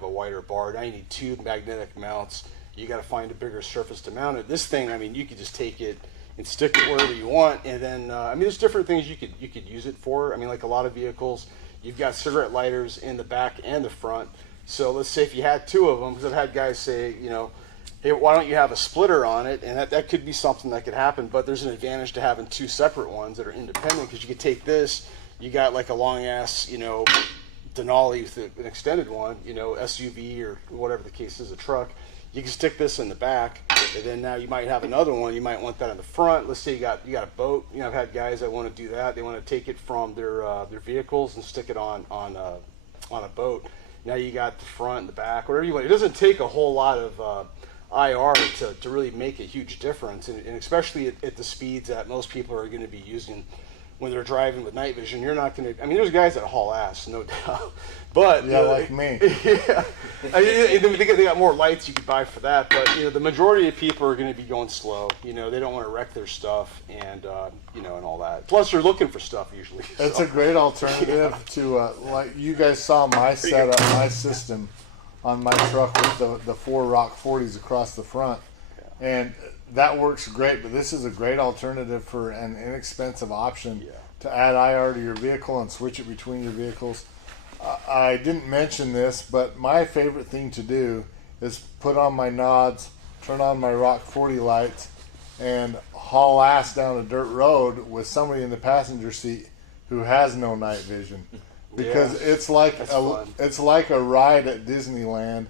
a wider bar. Now you need two magnetic mounts. You got to find a bigger surface to mount it. This thing, I mean, you could just take it and stick it wherever you want. And then there's different things you could use it for. I mean, like a lot of vehicles, you've got cigarette lighters in the back and the front. So let's say if you had two of them, because I've had guys say, hey, why don't you have a splitter on it? And that could be something that could happen, but there's an advantage to having two separate ones that are independent, because you could take this, you got like a long ass, Denali with an extended one, SUV or whatever the case is, a truck. You can stick this in the back, and then now you might have another one. You might want that in the front. Let's say you got a boat. I've had guys that want to do that. They want to take it from their vehicles and stick it on a boat. Now you got the front and the back, whatever you want. It doesn't take a whole lot of IR to really make a huge difference, and especially at the speeds that most people are going to be using when they're driving with night vision. You're not going to. I mean, there's guys that haul ass, no doubt. But yeah, like me. Yeah, I mean, they got more lights you could buy for that. But the majority of people are going to be going slow. They don't want to wreck their stuff, and and all that. Plus, they're looking for stuff usually. It's a great alternative to like you guys saw my setup, my system on my truck with the four Rock 40s across the front, and that works great. But this is a great alternative for an inexpensive option to add IR to your vehicle and switch it between your vehicles. I didn't mention this, but my favorite thing to do is put on my nods, turn on my Rock 40 lights, and haul ass down a dirt road with somebody in the passenger seat who has no night vision, because it's like a ride at Disneyland.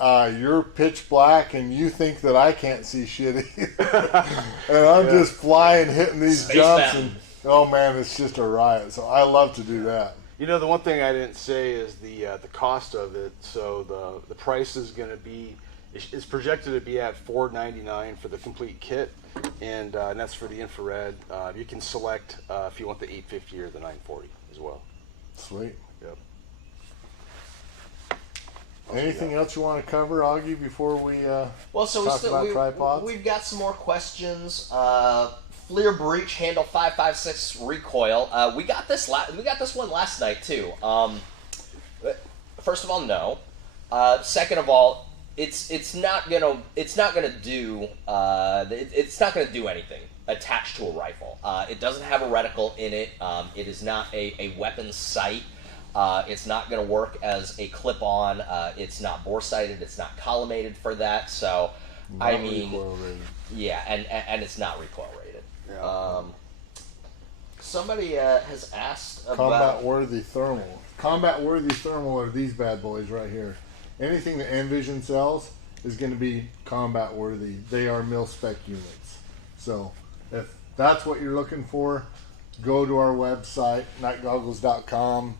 You're pitch black and you think that I can't see shit either. And I'm just flying, hitting these jumps, and oh man, it's just a riot. So I love to do that. The one thing I didn't say is the cost of it. So the price is going to be, it's projected to be at $499 for the complete kit, and that's for the infrared. You can select if you want the 850 or the 940 as well. Sweet. Yep. Anything else you want to cover, Augie, before we talk about tripods? We've got some more questions. Fleer breech handle 556 recoil. We got this one last night too. First of all, no. Second of all, it's not gonna do anything attached to a rifle. It doesn't have a reticle in it. It is not a weapons sight. It's not going to work as a clip-on. It's not bore sighted. It's not collimated for that. So, Not I mean, recoil rated. yeah, and it's not recoil rated. Yeah. Somebody has asked about Combat-worthy thermal. Combat-worthy thermal are these bad boys right here. Anything that Envision sells is going to be combat-worthy. They are mil-spec units. So if that's what you're looking for, go to our website, nightgoggles.com,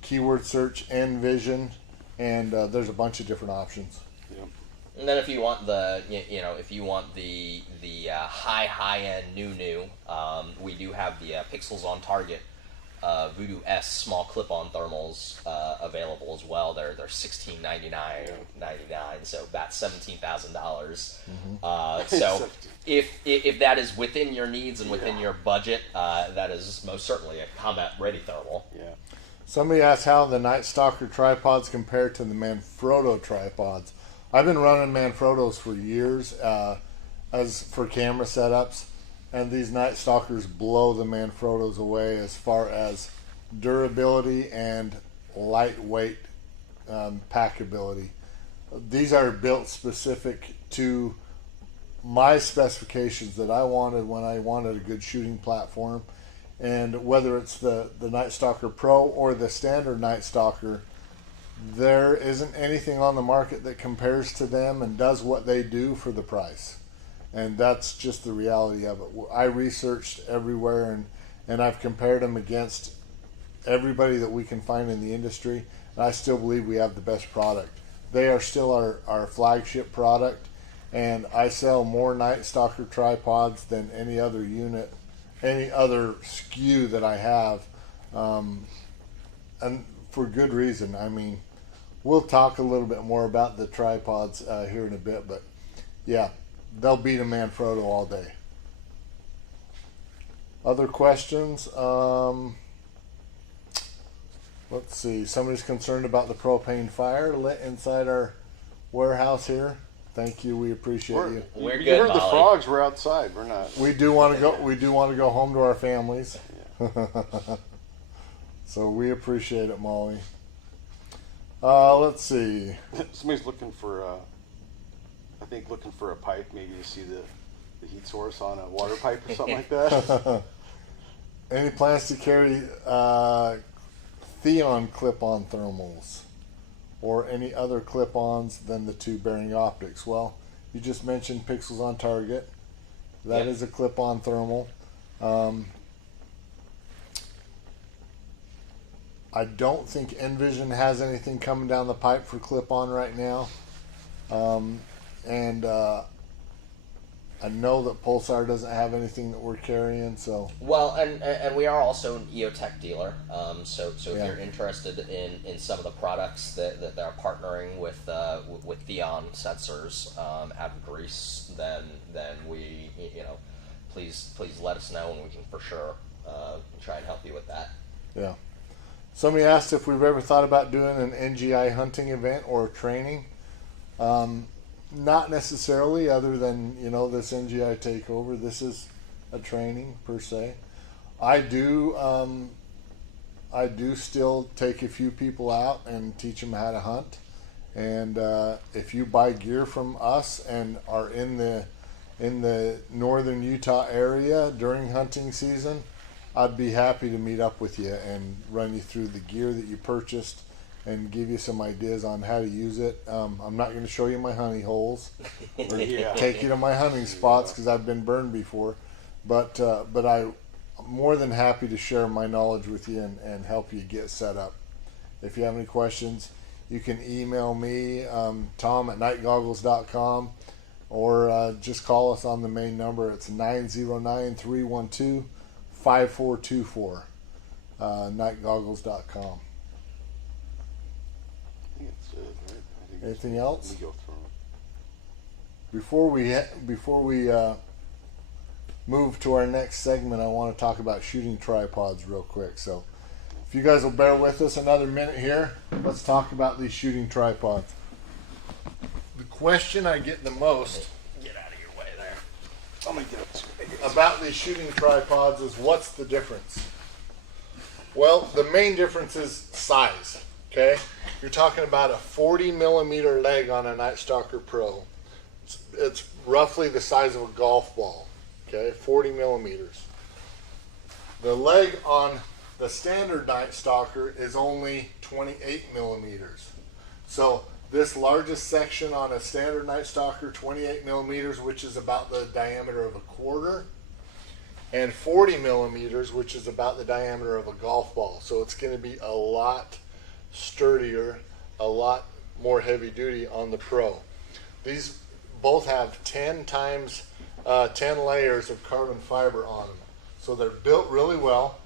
keyword search Envision, and there's a bunch of different options. Yep. And then if you want the high end new, we do have the Pixels on Target Voodoo S small clip-on thermals available as well. They're $16.99, so about $17,000. So if that is within your needs and within your budget, that is most certainly a combat-ready thermal. Yeah. Somebody asked how the Night Stalker tripods compare to the Manfrotto tripods. I've been running Manfrottos for years as for camera setups, and these Night Stalkers blow the Manfrottos away as far as durability and lightweight packability. These are built specific to my specifications that I wanted when I wanted a good shooting platform. And whether it's the Night Stalker Pro or the standard Night Stalker, there isn't anything on the market that compares to them and does what they do for the price. And that's just the reality of it. I researched everywhere, and I've compared them against everybody that we can find in the industry, and I still believe we have the best product. They are still our flagship product, and I sell more Night Stalker tripods than any other unit, any other SKU that I have, and for good reason. I mean, we'll talk a little bit more about the tripods here in a bit, but yeah, they'll beat a Manfrotto all day. Other questions? Let's see. Somebody's concerned about the propane fire lit inside our warehouse here. Thank you. We appreciate you. We're You good, heard the Molly. frogs were outside. We're not. We do want to go. We do want to go home to our families. So we appreciate it, Molly. Let's see. Somebody's looking for, I think, looking for a pipe, maybe to see the heat source on a water pipe or something like that. Any plans to carry Theon clip-on thermals or any other clip-ons than the two bearing optics? Well, you just mentioned Pixels on Target. That is a clip-on thermal. I don't think Envision has anything coming down the pipe for clip-on right now. And I know that Pulsar doesn't have anything that we're carrying, so. Well, and we are also an EOTech dealer, so if you're interested in some of the products that they're partnering with Theon sensors out of Greece, then we please let us know, and we can for sure try and help you with that. Yeah. Somebody asked if we've ever thought about doing an NGI hunting event or training. Not necessarily, other than this NGI takeover. This is a training per se. I do still take a few people out and teach them how to hunt. And if you buy gear from us and are in the northern Utah area during hunting season, I'd be happy to meet up with you and run you through the gear that you purchased and give you some ideas on how to use it. I'm not going to show you my honey holes or take you to my hunting spots because I've been burned before, but I'm more than happy to share my knowledge with you and help you get set up. If you have any questions, you can email me, tom@nightgoggles.com, or just call us on the main number. It's 909-312-5424, nightgoggles.com. Anything else? Before we move to our next segment, I want to talk about shooting tripods real quick. So if you guys will bear with us another minute here, let's talk about these shooting tripods. The question I get the most, Get out of your way there. I'm gonna get it. about these shooting tripods is what's the difference? Well, the main difference is size, okay? You're talking about a 40 millimeter leg on a Night Stalker Pro. It's roughly the size of a golf ball, okay? 40 millimeters. The leg on the standard Night Stalker is only 28 millimeters. So this largest section on a standard Night Stalker, 28 millimeters, which is about the diameter of a quarter, and 40 millimeters, which is about the diameter of a golf ball. So it's going to be a lot sturdier, a lot more heavy duty on the Pro. These both have 10 times 10 layers of carbon fiber on them. So they're built really well,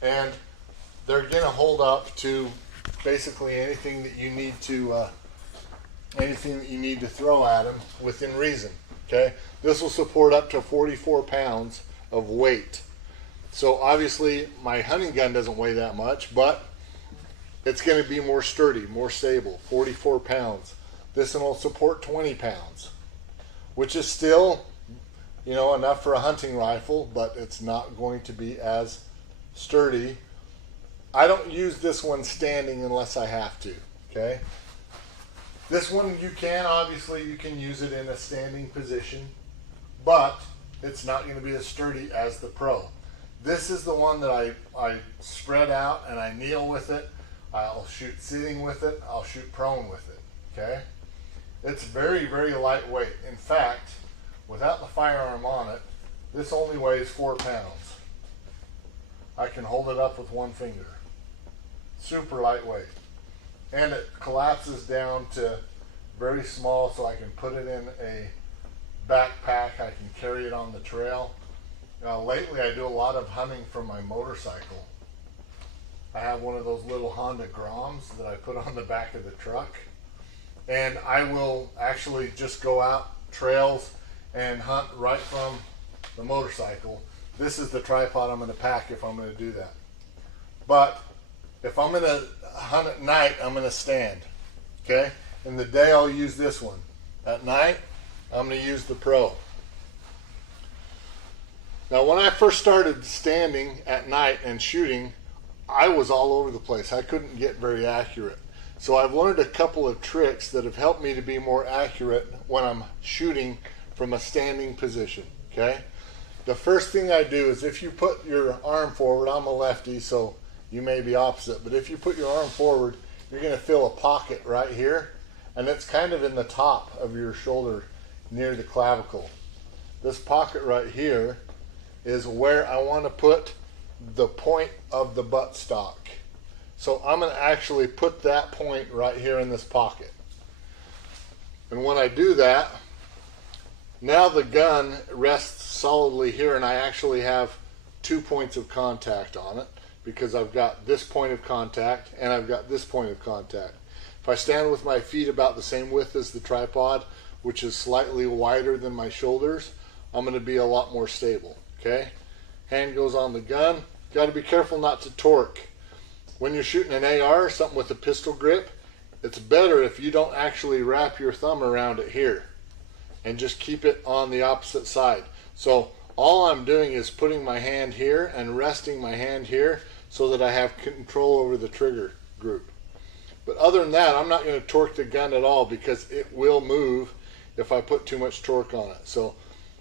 and they're going to hold up to basically anything that you need to throw at them within reason. Okay, this will support up to 44 pounds of weight. So obviously my hunting gun doesn't weigh that much, but it's going to be more sturdy, more stable. 44 pounds. This one will support 20 pounds, which is still, you know, enough for a hunting rifle, but it's not going to be as sturdy. I don't use this one standing unless I have to, okay? This one you can use it in a standing position, but it's not going to be as sturdy as the Pro. This is the one that I spread out and I kneel with it. I'll shoot sitting with it. I'll shoot prone with it, okay? It's very, very lightweight. In fact, without the firearm on it, this only weighs 4 pounds. I can hold it up with one finger. Super lightweight. And it collapses down to very small, so I can put it in a backpack. I can carry it on the trail. Lately I do a lot of hunting from my motorcycle. I have one of those little Honda Groms that I put on the back of the truck. And I will actually just go out trails and hunt right from the motorcycle. This is the tripod I'm going to pack if I'm going to do that. But if I'm going to hunt at night, I'm going to stand. Okay? In the day, I'll use this one. At night, I'm going to use the Pro. Now, when I first started standing at night and shooting, I was all over the place. I couldn't get very accurate. So I've learned a couple of tricks that have helped me to be more accurate when I'm shooting from a standing position, okay? The first thing I do is, if you put your arm forward, I'm a lefty, so you may be opposite, but if you put your arm forward, you're going to feel a pocket right here, and it's kind of in the top of your shoulder near the clavicle. This pocket right here is where I want to put the point of the buttstock. So I'm going to actually put that point right here in this pocket. And when I do that, now the gun rests solidly here, and I actually have 2 points of contact on it, because I've got this point of contact and I've got this point of contact. If I stand with my feet about the same width as the tripod, which is slightly wider than my shoulders, I'm going to be a lot more stable. Okay? Hand goes on the gun. Got to be careful not to torque. When you're shooting an AR, something with a pistol grip, it's better if you don't actually wrap your thumb around it here and just keep it on the opposite side. So all I'm doing is putting my hand here and resting my hand here so that I have control over the trigger group. But other than that, I'm not going to torque the gun at all, because it will move if I put too much torque on it. So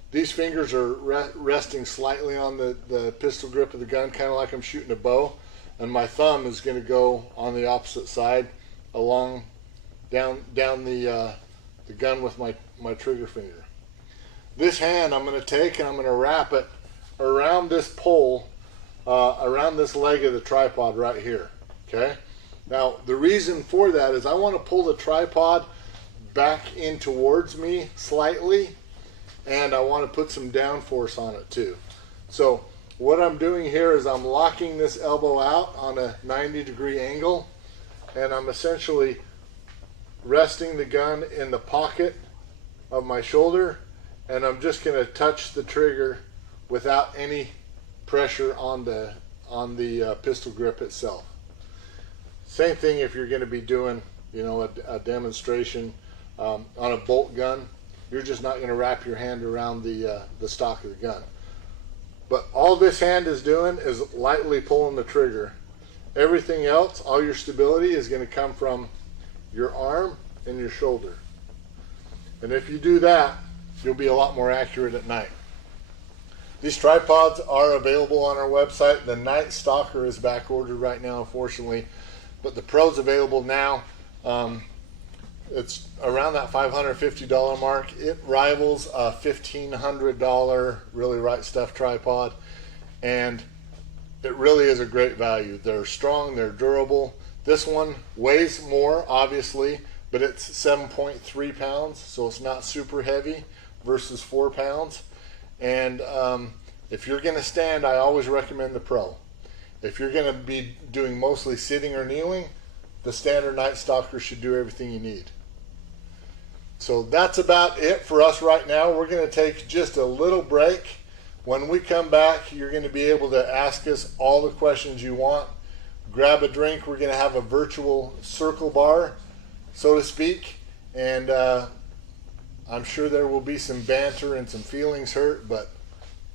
these fingers are resting slightly on the pistol grip of the gun, kind of like I'm shooting a bow. And my thumb is going to go on the opposite side, along down the gun with my trigger finger. This hand I'm going to take and I'm going to wrap it around this pole, around this leg of the tripod right here. Okay? Now the reason for that is I want to pull the tripod back in towards me slightly, and I want to put some downforce on it too. So what I'm doing here is I'm locking this elbow out on a 90-degree angle, and I'm essentially resting the gun in the pocket of my shoulder, and I'm just going to touch the trigger without any pressure on the on the pistol grip itself. Same thing if you're going to be doing, you know, a demonstration on a bolt gun. You're just not going to wrap your hand around the stock of the gun. But all this hand is doing is lightly pulling the trigger. Everything else, all your stability is going to come from your arm and your shoulder. And if you do that, you'll be a lot more accurate at night. These tripods are available on our website. The Night Stalker is back ordered right now, unfortunately, but the Pro's available now. It's around that $550 mark. It rivals a $1,500 Really Right Stuff tripod, and it really is a great value. They're strong, they're durable. This one weighs more, obviously, but it's 7.3 pounds, so it's not super heavy versus 4 pounds. And if you're going to stand, I always recommend the Pro. If you're going to be doing mostly sitting or kneeling, the standard Night Stalker should do everything you need. So that's about it for us right now. We're going to take just a little break. When we come back, you're going to be able to ask us all the questions you want. Grab a drink. We're going to have a virtual circle bar, so to speak, and I'm sure there will be some banter and some feelings hurt, but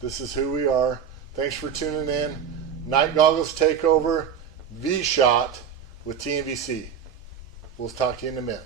this is who we are. Thanks for tuning in. Night Goggles Takeover, vSHOTT with TNVC. We'll talk to you in a minute.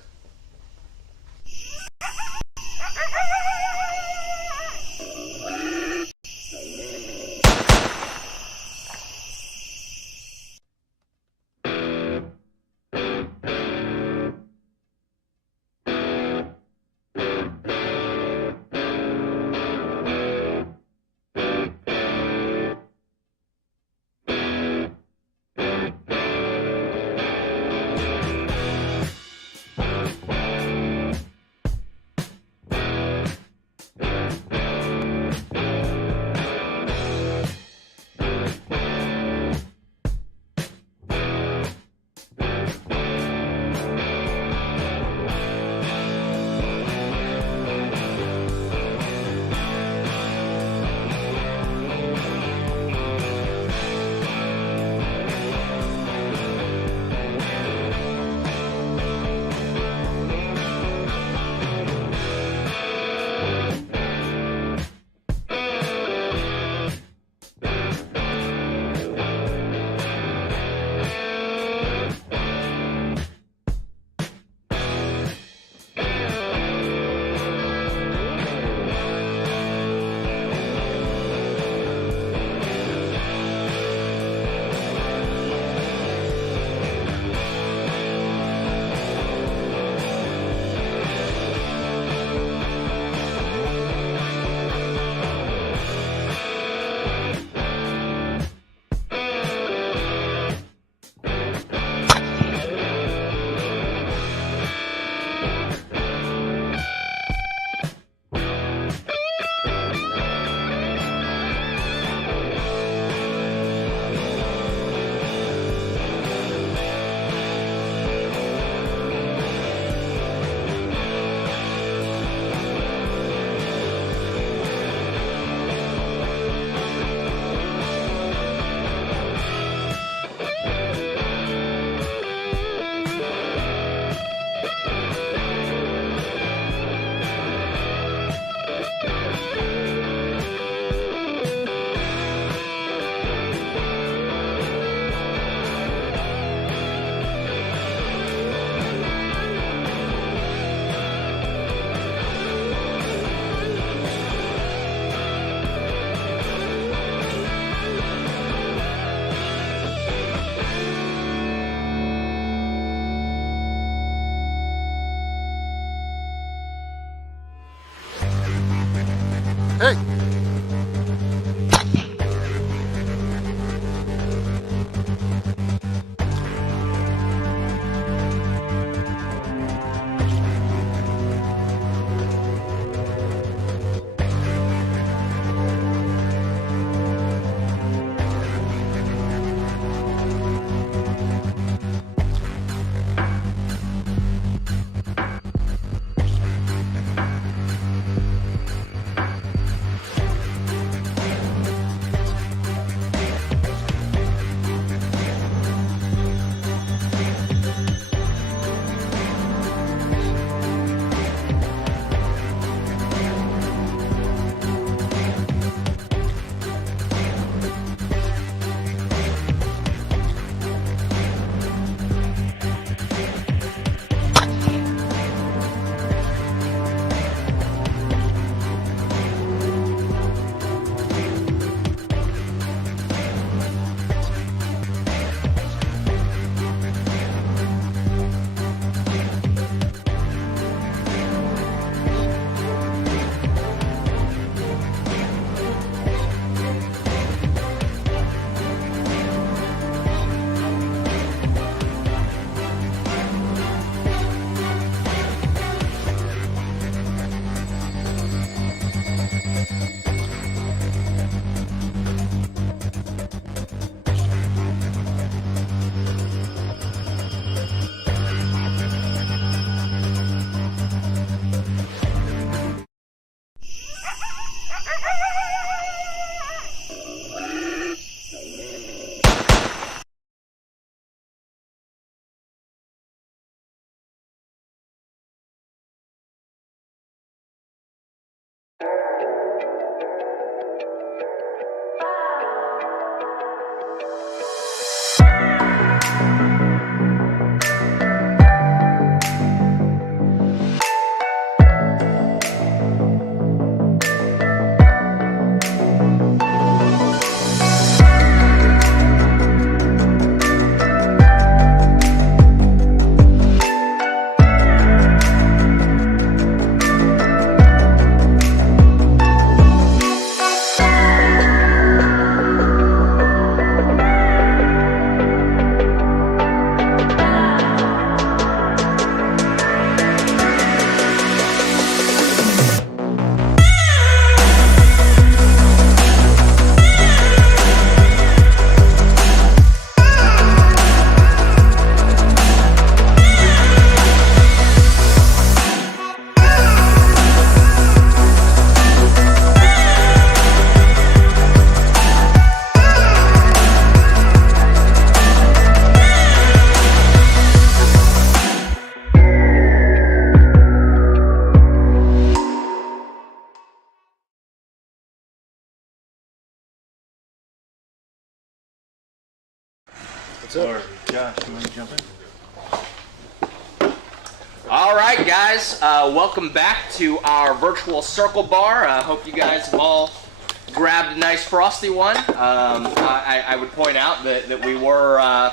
Hey! That's it. Or Josh, you want to jump in? All right, guys, welcome back to our virtual circle bar. I hope you guys have all grabbed a nice frosty one. I would point out that we were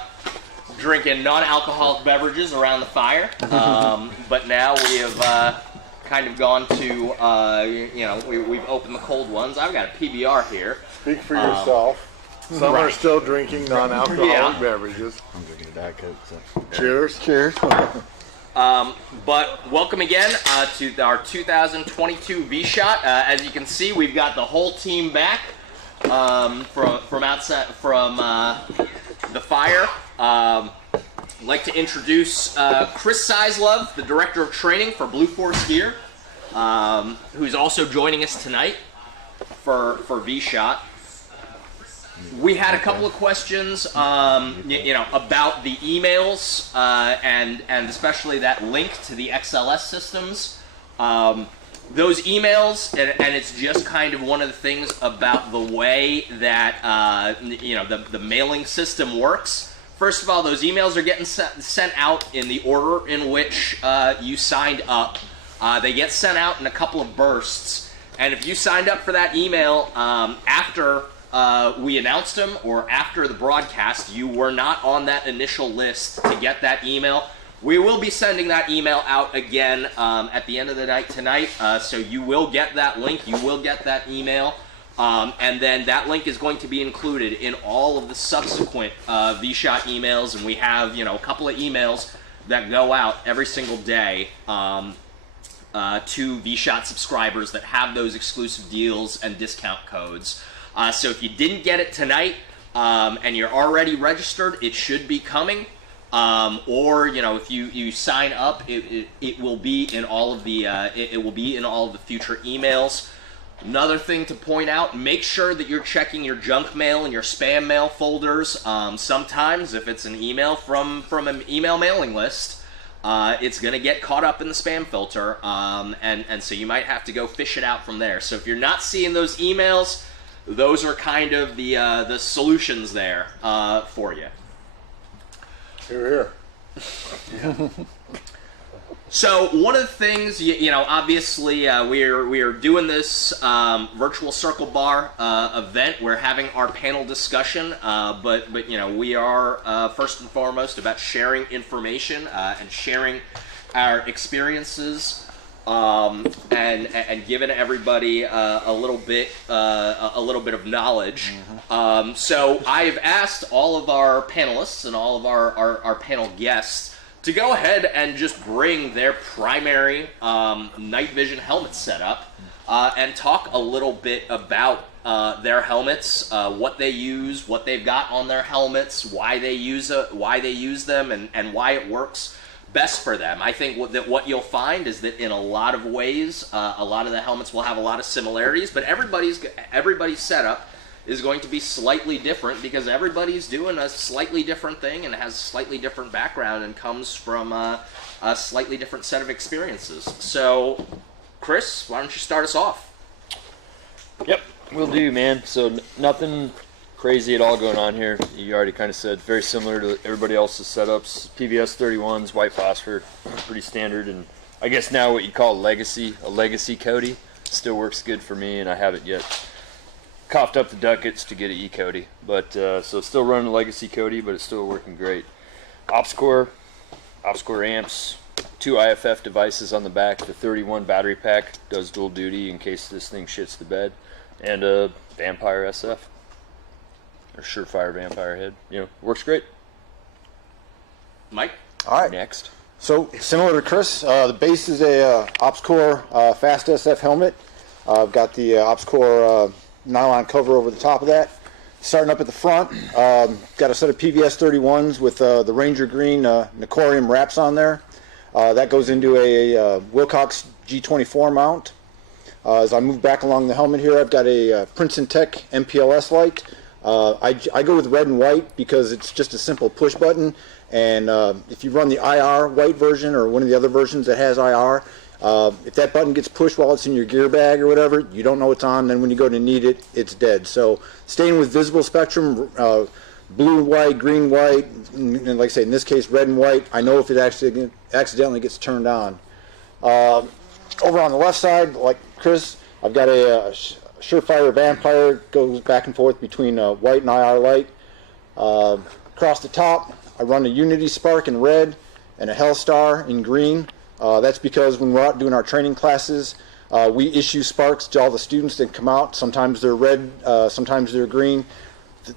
drinking non-alcoholic beverages around the fire, but now we have kind of gone to, we've opened the cold ones. I've got a PBR here. Speak for yourself. Some are still drinking non-alcoholic beverages. I'm drinking a Diet Coke, so. Cheers. Cheers. But welcome again to our 2022 vSHOTT. As you can see, we've got the whole team back from outside from the fire. I'd like to introduce Chris Sizelove, the Director of Training for Blue Force Gear, who's also joining us tonight for vSHOTT. We had a couple of questions, about the emails and especially that link to the XLS systems. Those emails, and it's just kind of one of the things about the way that the mailing system works. First of all, those emails are getting sent out in the order in which you signed up. They get sent out in a couple of bursts, and if you signed up for that email after we announced them or after the broadcast, you were not on that initial list to get that email. We will be sending that email out again at the end of the night tonight, so you will get that link, you will get that email, and then that link is going to be included in all of the subsequent vSHOTT emails, and we have a couple of emails that go out every single day to vSHOTT subscribers that have those exclusive deals and discount codes. So if you didn't get it tonight and you're already registered, it should be coming. Or if you sign up, it will be in all of the it will be in all of the future emails. Another thing to point out: make sure that you're checking your junk mail and your spam mail folders. Sometimes, if it's an email from an email mailing list, it's going to get caught up in the spam filter, and so you might have to go fish it out from there. So if you're not seeing those emails, those are kind of the solutions there for you. Here. So one of the things, obviously we are doing this virtual circle bar event. We're having our panel discussion, but we are first and foremost about sharing information and sharing our experiences. And giving everybody a little bit of knowledge. So I've asked all of our panelists and all of our panel guests to go ahead and just bring their primary night vision helmet setup and talk a little bit about their helmets, what they use, what they've got on their helmets, why they use them, and why it works best for them. I think that what you'll find is that in a lot of ways, a lot of the helmets will have a lot of similarities, but everybody's setup is going to be slightly different because everybody's doing a slightly different thing and has a slightly different background and comes from a slightly different set of experiences. So, Chris, why don't you start us off? Yep, will do, man. So nothing crazy at all going on here. You already kind of said very similar to everybody else's setups. PVS 31s, white phosphor, pretty standard, and I guess now what you call a legacy Cody still works good for me, and I haven't yet coughed up the ducats to get an E-Cody, but so still running a legacy Cody, but it's still working great. OpsCore amps, 2 IFF devices on the back. The 31 battery pack does dual duty in case this thing shits the bed, and a Vampire SF. Or Surefire Vampire head. Works great. Mike? All right. Next. So, similar to Chris, the base is a OpsCore Fast SF helmet. I've got the OpsCore nylon cover over the top of that. Starting up at the front, got a set of PVS 31s with the Ranger Green Nicorium wraps on there. That goes into a Wilcox G24 mount. As I move back along the helmet here, I've got a Princeton Tech MPLS light. I go with red and white because it's just a simple push button, and if you run the IR white version or one of the other versions that has IR, if that button gets pushed while it's in your gear bag or whatever, you don't know it's on, then when you go to need it, it's dead. So staying with visible spectrum, blue and white, green, white, and like I say, in this case, red and white. I know if it actually accidentally gets turned on. Over on the left side, like Chris, I've got a Surefire Vampire, goes back and forth between white and IR light. Across the top, I run a Unity Spark in red and a Hellstar in green. That's because when we're out doing our training classes, we issue sparks to all the students that come out. Sometimes they're red, sometimes they're green.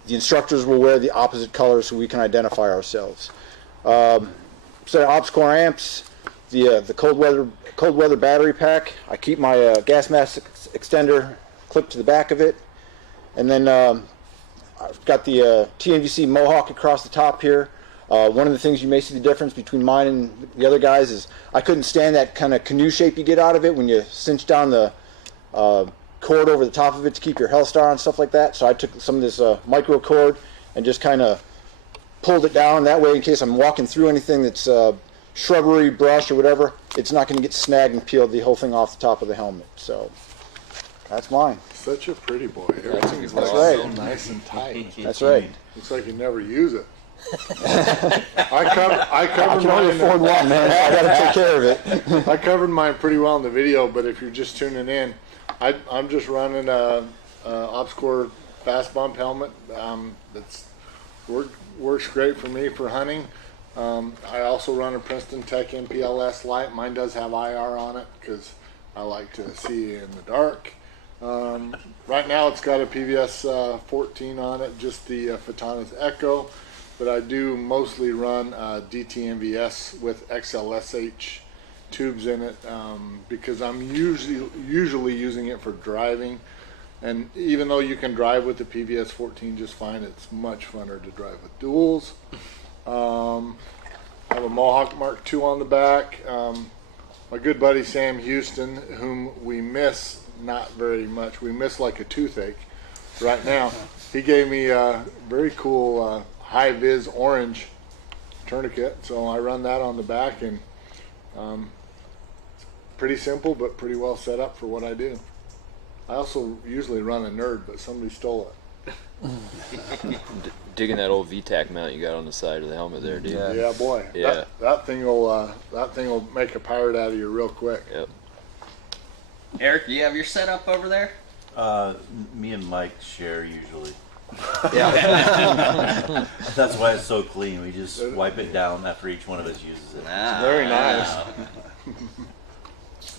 The instructors will wear the opposite color so we can identify ourselves. Set of ops core amps, the cold weather battery pack. I keep my gas mask extender clipped to the back of it, and then I've got the TNVC Mohawk across the top here. One of the things you may see the difference between mine and the other guys is I couldn't stand that kind of canoe shape you get out of it when you cinch down the cord over the top of it to keep your Hellstar and stuff like that. So I took some of this micro cord and just kind of pulled it down. That way, in case I'm walking through anything that's shrubbery, brush, or whatever, it's not going to get snagged and peeled the whole thing off the top of the helmet. So that's mine. Such a pretty boy. Everything's That's so right. nice and tight. That's right. Looks like you never use it. I I covered can only afford mine. one, man. I got to take care of it. I covered mine pretty well in the video, but if you're just tuning in, I'm just running a OpsCore fast bump helmet. That's works great for me for hunting. I also run a Princeton Tech MPLS light. Mine does have IR on it because I like to see in the dark. Right now it's got a PVS 14 on it, just the Photonis Echo, but I do mostly run DTMVS with XLSH tubes in it because I'm usually using it for driving. And even though you can drive with the PVS 14 just fine, it's much funner to drive with duals. I have a Mohawk Mark II on the back. My good buddy Sam Houston, whom we miss not very much, we miss like a toothache right now. He gave me a very cool high-vis orange tourniquet, so I run that on the back, and pretty simple but pretty well set up for what I do. I also usually run a nerd, but somebody stole it. Digging that old VTAC mount you got on the side of the helmet there, dude. Yeah, boy. Yeah. That thing will make a pirate out of you real quick. Yep. Eric, do you have your setup over there? Me and Mike share usually. Yeah. That's why it's so clean. We just wipe it down after each one of us uses it. Very nice.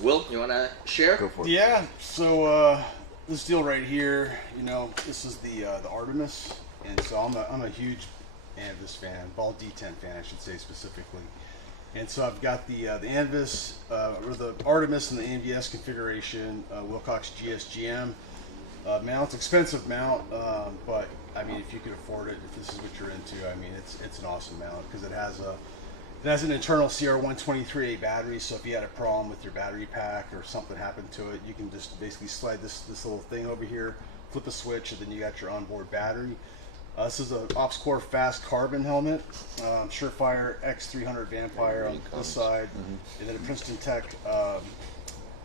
Will, you want to share? Go for it. Yeah, so this deal right here, you know, this is the Artemis, and so I'm a huge Anvis fan, ball D10 fan, I should say specifically. And so I've got the Anvis, or the Artemis and the AMVS configuration, Wilcox GSGM mount, expensive mount, but I mean, if you could afford it, if this is what you're into, I mean, it's an awesome mount because it has an internal CR123A battery, so if you had a problem with your battery pack or something happened to it, you can just basically slide this little thing over here, flip a switch, and then you got your onboard battery. This is an OpsCore fast carbon helmet, Surefire X300 Vampire on this side, and then a Princeton Tech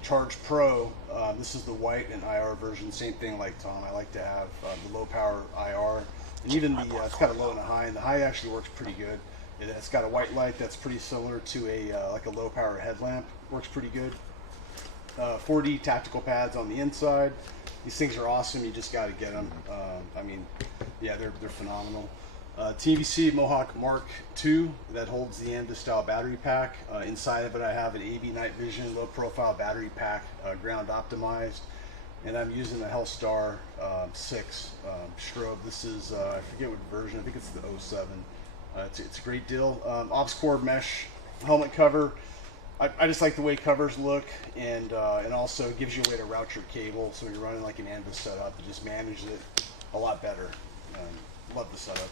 Charge Pro. This is the white and IR version, same thing like Tom. I like to have the low power IR, and even it's got a low and a high, and the high actually works pretty good. It's got a white light that's pretty similar to a like a low power headlamp. Works pretty good. 4D tactical pads on the inside. These things are awesome. You just got to get them. I mean, yeah, they're phenomenal. TVC Mohawk Mark II that holds the Anvis style battery pack. Inside of it, I have an AB Night Vision low profile battery pack, ground optimized, and I'm using the Hellstar 6 strobe. This is I forget what version. I think it's the 07. It's a great deal. OpsCore mesh helmet cover. I just like the way covers look, and also it gives you a way to route your cable. So when you're running like an Anvis setup, it just manages it a lot better. Love the setup.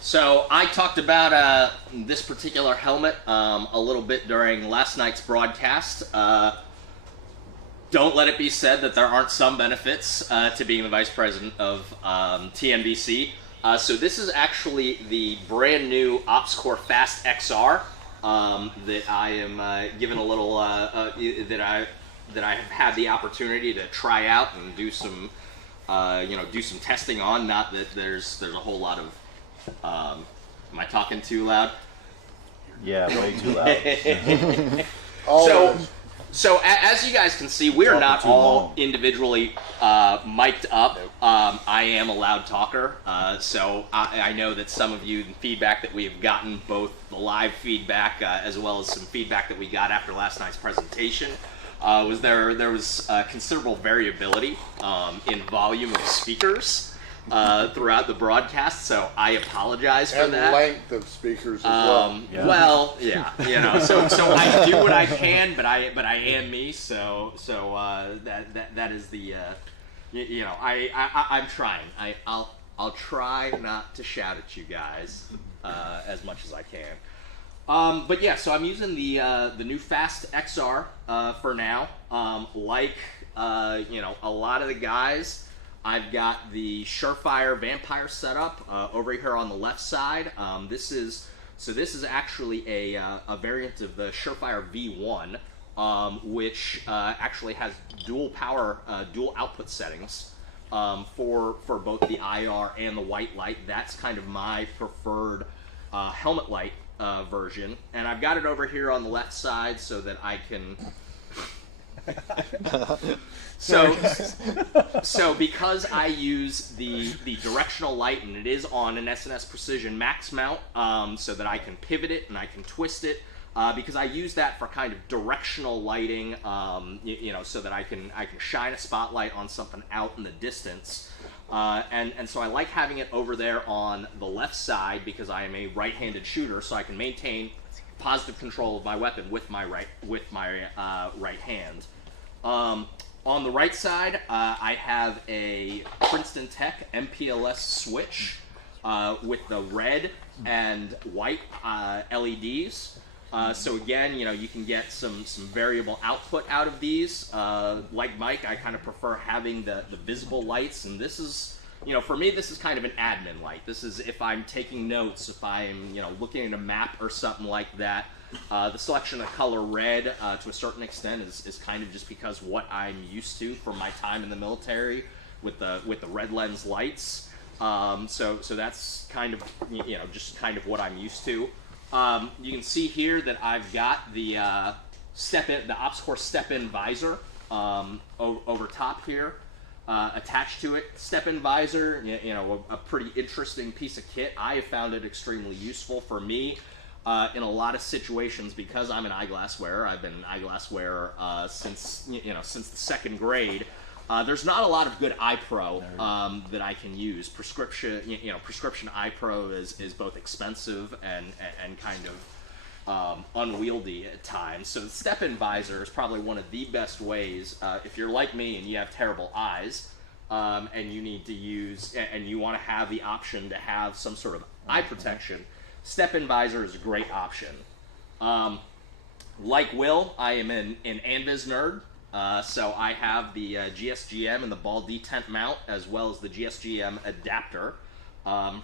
So I talked about this particular helmet a little bit during last night's broadcast. Don't let it be said that there aren't some benefits to being the vice president of TNVC. So this is actually the brand new OpsCore Fast XR that I am given a little that I have had the opportunity to try out and do some do some testing on. Not that there's a whole lot of. Am I talking too loud? Yeah, way too loud. So as you guys can see, we are not all individually mic'd up. I am a loud talker, so I know that some of you, the feedback that we have gotten, both the live feedback as well as some feedback that we got after last night's presentation, was there was considerable variability in volume of speakers throughout the broadcast, so I apologize for that. And length of speakers as well. Yeah. Well, yeah, so I do what I can, but I am me, so that is the I'm trying. I'll try not to shout at you guys as much as I can. But yeah, so I'm using the new Fast XR for now. Like a lot of the guys, I've got the Surefire Vampire setup over here on the left side. This is actually a variant of the Surefire V1, which actually has dual output settings for both the IR and the white light. That's kind of my preferred helmet light version, and I've got it over here on the left side so that I can. So because I use the directional light, and it is on an S&S Precision Max mount, so that I can pivot it and I can twist it, because I use that for kind of directional lighting, so that I can shine a spotlight on something out in the distance, and so I like having it over there on the left side because I am a right-handed shooter, so I can maintain positive control of my weapon with my right hand. On the right side, I have a Princeton Tech MPLS switch with the red and white LEDs. So again, you can get some variable output out of these. Like Mike, I kind of prefer having the visible lights, and this is, for me, this is kind of an admin light. This is if I'm taking notes, if I'm, looking at a map or something like that. The selection of color red, to a certain extent, is kind of just because what I'm used to from my time in the military with the red lens lights. So that's kind of just kind of what I'm used to. You can see here that I've got the OpsCore step-in visor over top here. Attached to it, step-in visor, a pretty interesting piece of kit. I have found it extremely useful for me. In a lot of situations, because I'm an eyeglass wearer, I've been an eyeglass wearer since the second grade. There's not a lot of good eye pro that I can use. Prescription eye pro is both expensive and kind of unwieldy at times. So the step-in visor is probably one of the best ways if you're like me and you have terrible eyes and you need to use and you want to have the option to have some sort of eye protection. Step-in visor is a great option. Like Will, I am an Anvis nerd, so I have the GSGM and the ball detent mount, as well as the GSGM adapter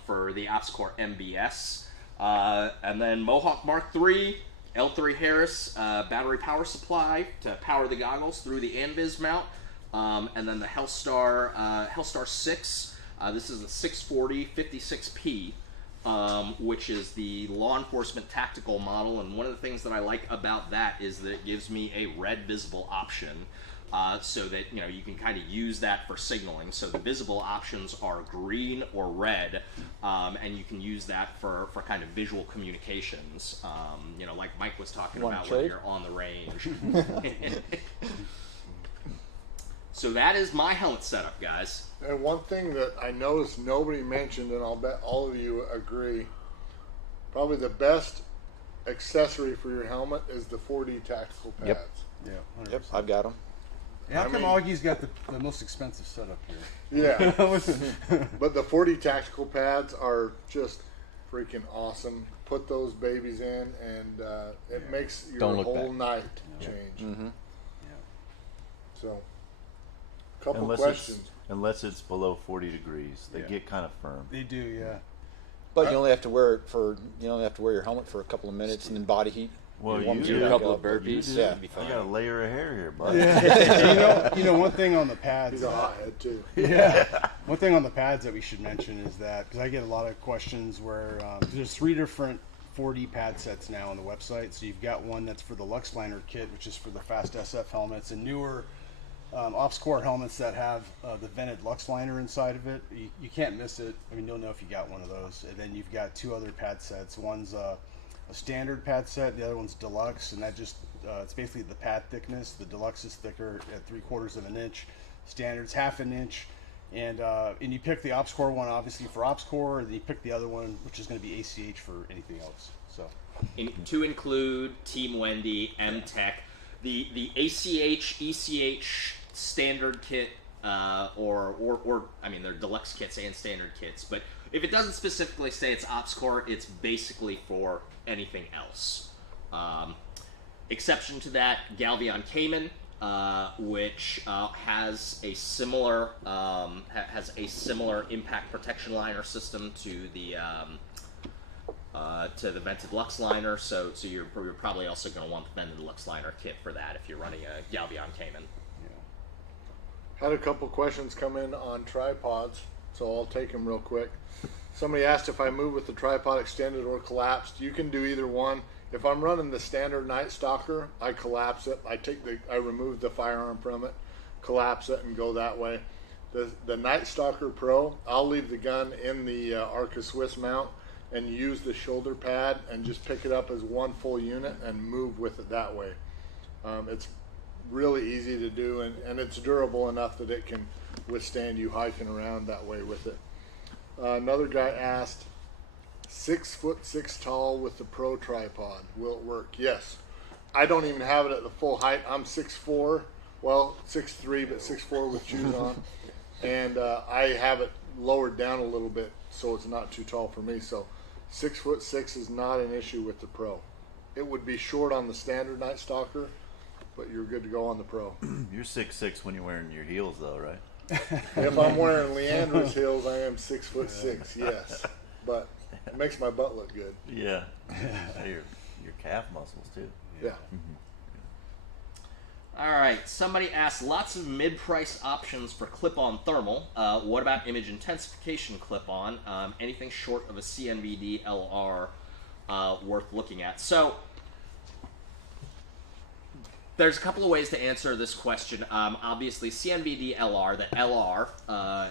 for the OpsCore MBS. And then Mohawk Mark III, L3 Harris battery power supply to power the goggles through the Anvis mount. And then the Hellstar 6, this is a 640 56P. Which is the law enforcement tactical model, and one of the things that I like about that is that it gives me a red visible option, so that you can kind of use that for signaling. So the visible options are green or red, and you can use that for kind of visual communications. Like Mike was talking about when you're on the range. So that is my helmet setup, guys. And one thing that I noticed nobody mentioned, and I'll bet all of you agree, probably the best accessory for your helmet is the 4D tactical pads. Yep. Yeah. 100%. Yep, I've got them. How come Augie's got the most expensive setup here? Yeah. But the 4D tactical pads are just freaking awesome. Put those babies in, and it makes your whole night change. Mm-hmm. So, couple questions. Unless it's below 40 degrees, they get kind of firm. They do, yeah. But you only have to wear it for your helmet for a couple of minutes, and then body heat. Well, Warm you Do a back couple up. of burpees. Yeah. You'd be You fine. got a layer of hair here, bud. You know, one thing on the pads. He's a hothead too. Yeah. One thing on the pads that we should mention is that, because I get a lot of questions where there's 3 different 4D pad sets now on the website. So you've got one that's for the Luxliner kit, which is for the Fast SF helmets, and newer OpsCore helmets that have the vented Luxliner inside of it. You can't miss it. I mean, you'll know if you got one of those. And then you've got 2 other pad sets. One's a standard pad set, the other one's deluxe, and that just it's basically the pad thickness. The deluxe is thicker at 3/4 of an inch, standard's 1/2 an inch, and you pick the OpsCore one obviously for OpsCore, and then you pick the other one which is going to be ACH for anything else. So To include Team Wendy, M-Tech, the ACH, ECH standard kit, or I mean, they're deluxe kits and standard kits, but if it doesn't specifically say it's OpsCore, it's basically for anything else. Exception to that, Galvion Cayman, which has a similar impact protection liner system to the vented Lux liner, so you're probably also going to want the vented Lux liner kit for that if you're running a Galvion Cayman. Had a couple questions come in on tripods, so I'll take them real quick. Somebody asked if I move with the tripod extended or collapsed. You can do either one. If I'm running the standard Night Stalker, I collapse it. I remove the firearm from it, collapse it, and go that way. The Night Stalker Pro, I'll leave the gun in the Arca Swiss mount and use the shoulder pad and just pick it up as one full unit and move with it that way. It's really easy to do, and it's durable enough that it can withstand you hiking around that way with it. Another guy asked, 6'6" tall with the Pro tripod, will it work? Yes. I don't even have it at the full height. I'm 6'4", well 6'3", but 6'4" with shoes on, and I have it lowered down a little bit so it's not too tall for me. So 6'6" is not an issue with the Pro. It would be short on the standard Night Stalker, but you're good to go on the Pro. You're 6'6" when you're wearing your heels, though, right? If I'm wearing Leandra's heels, I am 6'6", yes. But it makes my butt look good. Yeah. your calf muscles too. Yeah. All right, somebody asked, lots of mid-price options for clip-on thermal. What about image intensification clip-on? Anything short of a CNVD LR worth looking at? So there's a couple of ways to answer this question. Obviously, CNVD LR, the LR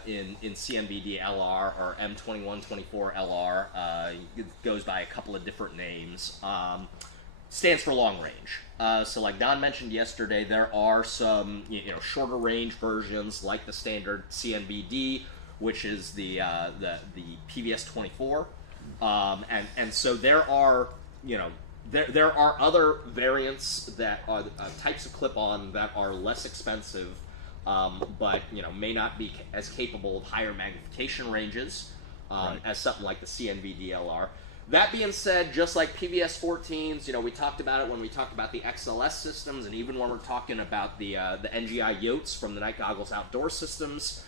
in CNVD LR or M2124 LR, it goes by a couple of different names, stands for long range. So like Don mentioned yesterday, there are some shorter range versions like the standard CNVD, which is the PVS 24, and so there are There are other variants that are types of clip-on that are less expensive, but may not be as capable of higher magnification ranges as something like the CNV DLR. That being said, just like PVS 14s, we talked about it when we talked about the XLS systems, and even when we're talking about the NGI Yotes from the Night Goggles Outdoor Systems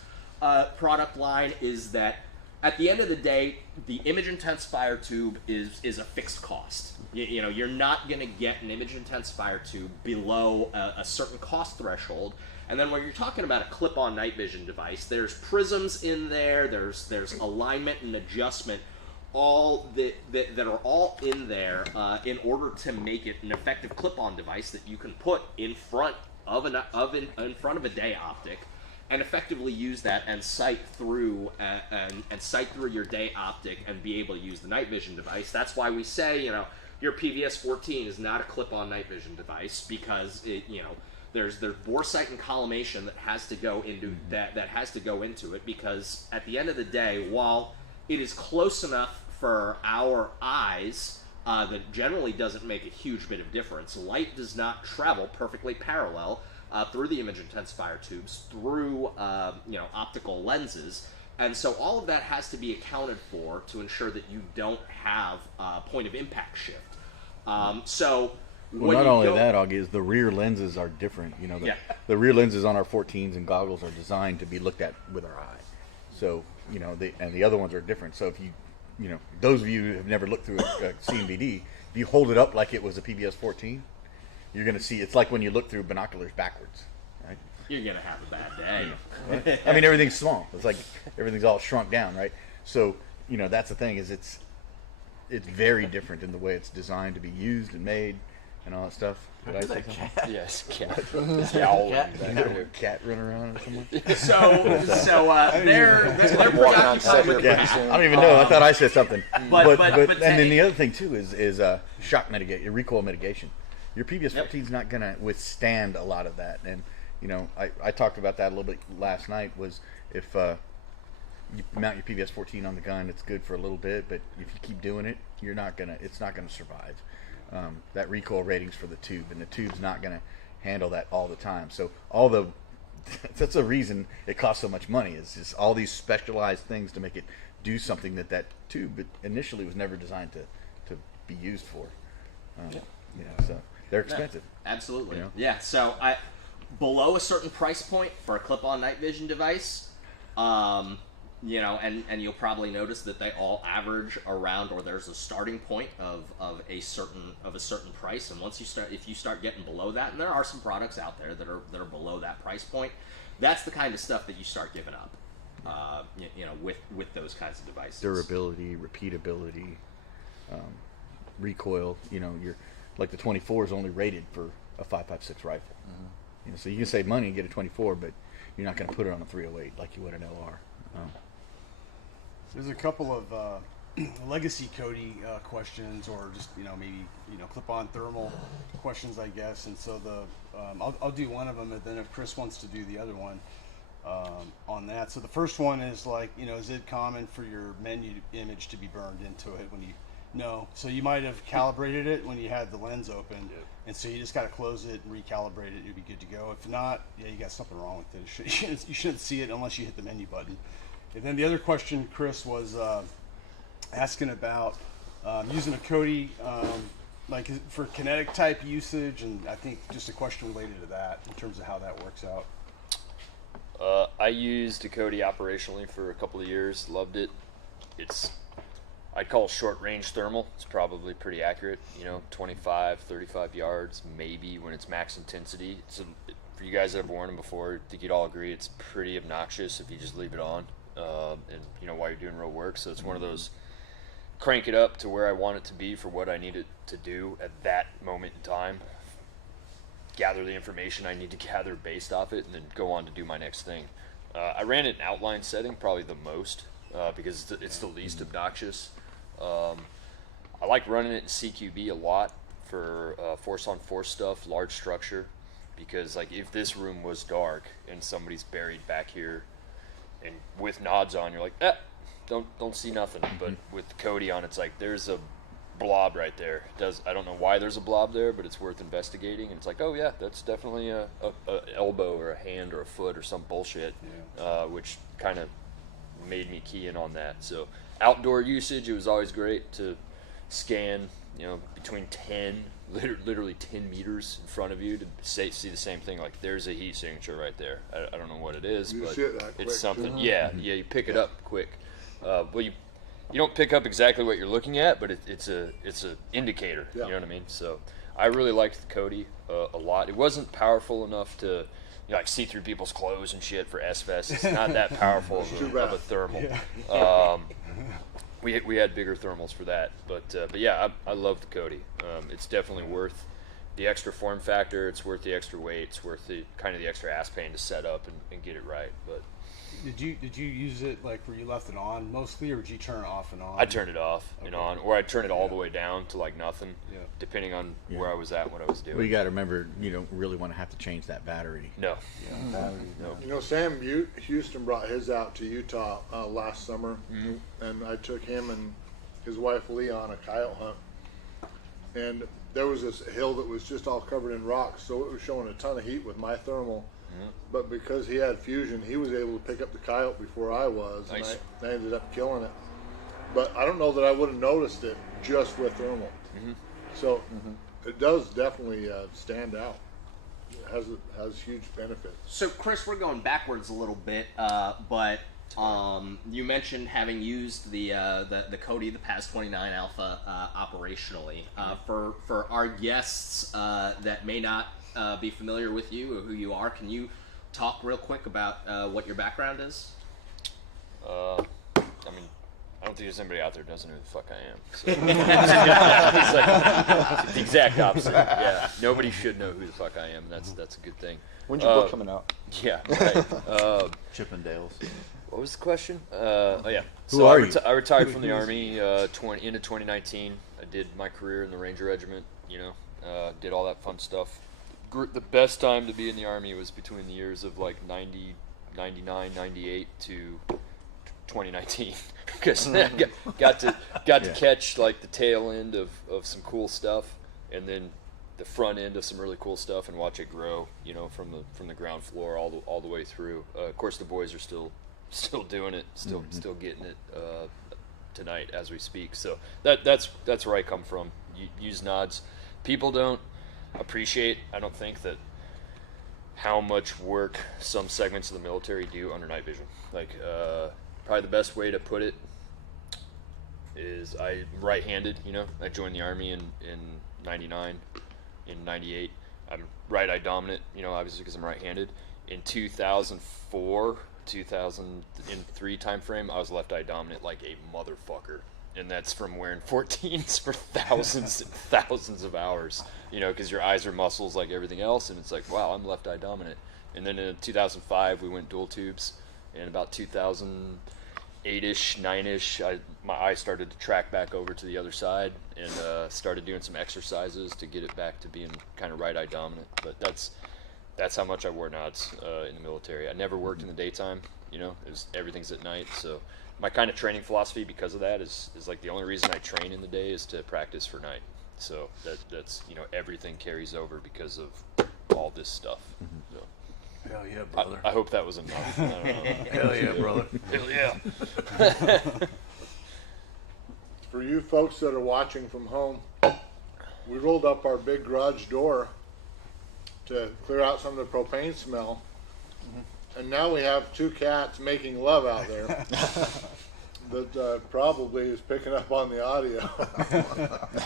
product line, is that at the end of the day, the image intensifier tube is a fixed cost. You're not going to get an image intensifier tube below a certain cost threshold. And then when you're talking about a clip-on night vision device, there's prisms in there, there's alignment and adjustment, all that are all in there in order to make it an effective clip-on device that you can put in front of a day optic, and effectively use that and sight through your day optic and be able to use the night vision device. That's why we say, your PVS 14 is not a clip-on night vision device, because there's bore sight and collimation that has to go into it, because at the end of the day, while it is close enough for our eyes, that generally doesn't make a huge bit of difference. Light does not travel perfectly parallel through the image intensifier tubes, through optical lenses, and so all of that has to be accounted for to ensure that you don't have point of impact shift. So well, not only that, Augie, is the rear lenses are different. The rear lenses on our 14s and goggles are designed to be looked at with our eye. So and the other ones are different. So if you those of you who have never looked through a CNVD, if you hold it up like it was a PBS 14, you're going to see it's like when you look through binoculars backwards, right? You're gonna have a bad day. Right? I mean, everything's small. It's like everything's all shrunk down, right? So that's the thing is it's very different in the way it's designed to be used and made and all that stuff. Did I say something? Yes, cat. Cat running around or something? They're Walking on preoccupied with Yeah, I don't even know. I thought I said something. But And then the other thing too is shock mitigation, recoil mitigation. Your PBS 14 is not going to withstand a lot of that. And I talked about that a little bit last night. Was if you mount your PBS 14 on the gun, it's good for a little bit, but if you keep doing it, it's not gonna survive. That recoil rating's for the tube, and the tube's not gonna handle that all the time. So that's a reason it costs so much money. It's just all these specialized things to make it do something that tube initially was never designed to be used for. So they're expensive. Absolutely. Yeah. So below a certain price point for a clip-on night vision device, and you'll probably notice that they all average around, or there's a starting point of a certain price. And if you start getting below that, and there are some products out there that are below that price point, that's the kind of stuff that you start giving up. With those kinds of devices. Durability, repeatability, recoil. You're like the 24 is only rated for a 5.56 rifle. So you can save money and get a 24, but you're not going to put it on a 308 like you would an LR. There's a couple of legacy Cody questions, or just maybe clip-on thermal questions, I guess. And so I'll do one of them, and then if Chris wants to do the other one on that. So the first one is is it common for your menu image to be burned into it when you? No. So you might have calibrated it when you had the lens open, and so you just got to close it and recalibrate it. You'll be good to go. If not, you got something wrong with it. You shouldn't see it unless you hit the menu button. And then the other question, Chris, was asking about using a Cody for kinetic type usage, and I think just a question related to that in terms of how that works out. I used a Cody operationally for a couple of years. Loved it. I'd call it short range thermal. It's probably pretty accurate. 25, 35 yards, maybe when it's max intensity. For you guys that have worn them before, I think you'd all agree it's pretty obnoxious if you just leave it on. And while you're doing real work, so it's one of those crank it up to where I want it to be for what I need it to do at that moment in time, gather the information I need to gather based off it, and then go on to do my next thing. I ran it in outline setting probably the most because it's the least obnoxious. I like running it in CQB a lot for force on force stuff, large structure, because if this room was dark and somebody's buried back here and with nods on, you're like, don't see nothing. But with Cody on, it's there's a blob right there. I don't know why there's a blob there, but it's worth investigating. And it's oh yeah, that's definitely a elbow or a hand or a foot or some bullshit, which kind of made me key in on that. So outdoor usage, it was always great to scan, between 10, literally 10 meters in front of you to see the same thing. There's a heat signature right there. I don't know what it is, but it's something. Too, huh? Yeah, you pick it up quick. Well, you don't pick up exactly what you're looking at, but it's a indicator. Yeah. You know what I mean? So I really liked the Cody a lot. It wasn't powerful enough to see through people's clothes and shit for SFES. It's not that powerful of a thermal. Yeah. We had bigger thermals for that, but yeah, I love the Cody. It's definitely worth the extra form factor. It's worth the extra weight. It's worth the extra ass pain to set up and get it right. But did you use it where you left it on mostly, or did you turn it off and on? I turned it off and on, or I'd turn it all the way down to nothing, depending on where I was at and what I was doing. Well, you got to remember, you don't really want to have to change that battery. No. No. Sam Houston brought his out to Utah last summer, and I took him and his wife Lee on a coyote hunt, and there was this hill that was just all covered in rocks, so it was showing a ton of heat with my thermal. But because he had fusion, he was able to pick up the coyote before I was, nice. And I ended up killing it. But I don't know that I would have noticed it just with thermal. So it does definitely stand out. It has huge benefits. So Chris, we're going backwards a little bit, but You mentioned having used the Cody, the PAS 29 Alpha operationally. For our guests that may not be familiar with you or who you are, can you talk real quick about what your background is? I mean, I don't think there's anybody out there who doesn't know who the fuck I am. So. It's like the exact opposite. Yeah, nobody should know who the fuck I am. That's a good thing. When's your book coming out? Yeah, right. Chippendales. What was the question? Oh yeah. Who are you? I retired from the Army into 2019. I did my career in the Ranger Regiment. Did all that fun stuff. The best time to be in the Army was between the years of like 90, 99, 98 to 2019, because I got to catch like the tail end of some cool stuff, and then the front end of some really cool stuff, and watch it grow. From the ground floor all the way through. Of course, the boys are still doing it, still getting it tonight as we speak. So that's where I come from. Use nods. People don't appreciate, I don't think, that how much work some segments of the military do under night vision. Like probably the best way to put it is I'm right-handed. I joined the Army in 99. In 98, I'm right-eye dominant, obviously because I'm right-handed. In 2003 time frame, I was left-eye dominant like a motherfucker. And that's from wearing 14s for thousands and thousands of hours, because your eyes are muscles like everything else, and it's like, wow, I'm left-eye dominant. And then in 2005, we went dual tubes, and about 2008-ish, 9-ish, my eye started to track back over to the other side, and started doing some exercises to get it back to being kind of right-eye dominant. But that's how much I wore nods in the military. I never worked in the daytime, everything's at night, so my kind of training philosophy because of that is like the only reason I train in the day is to practice for night. So that's everything carries over because of all this stuff. So. Hell yeah, brother. I hope that was enough. I don't know. Hell yeah, brother. Hell yeah. For you folks that are watching from home, we rolled up our big garage door to clear out some of the propane smell. And now we have two cats making love out there that probably is picking up on the audio.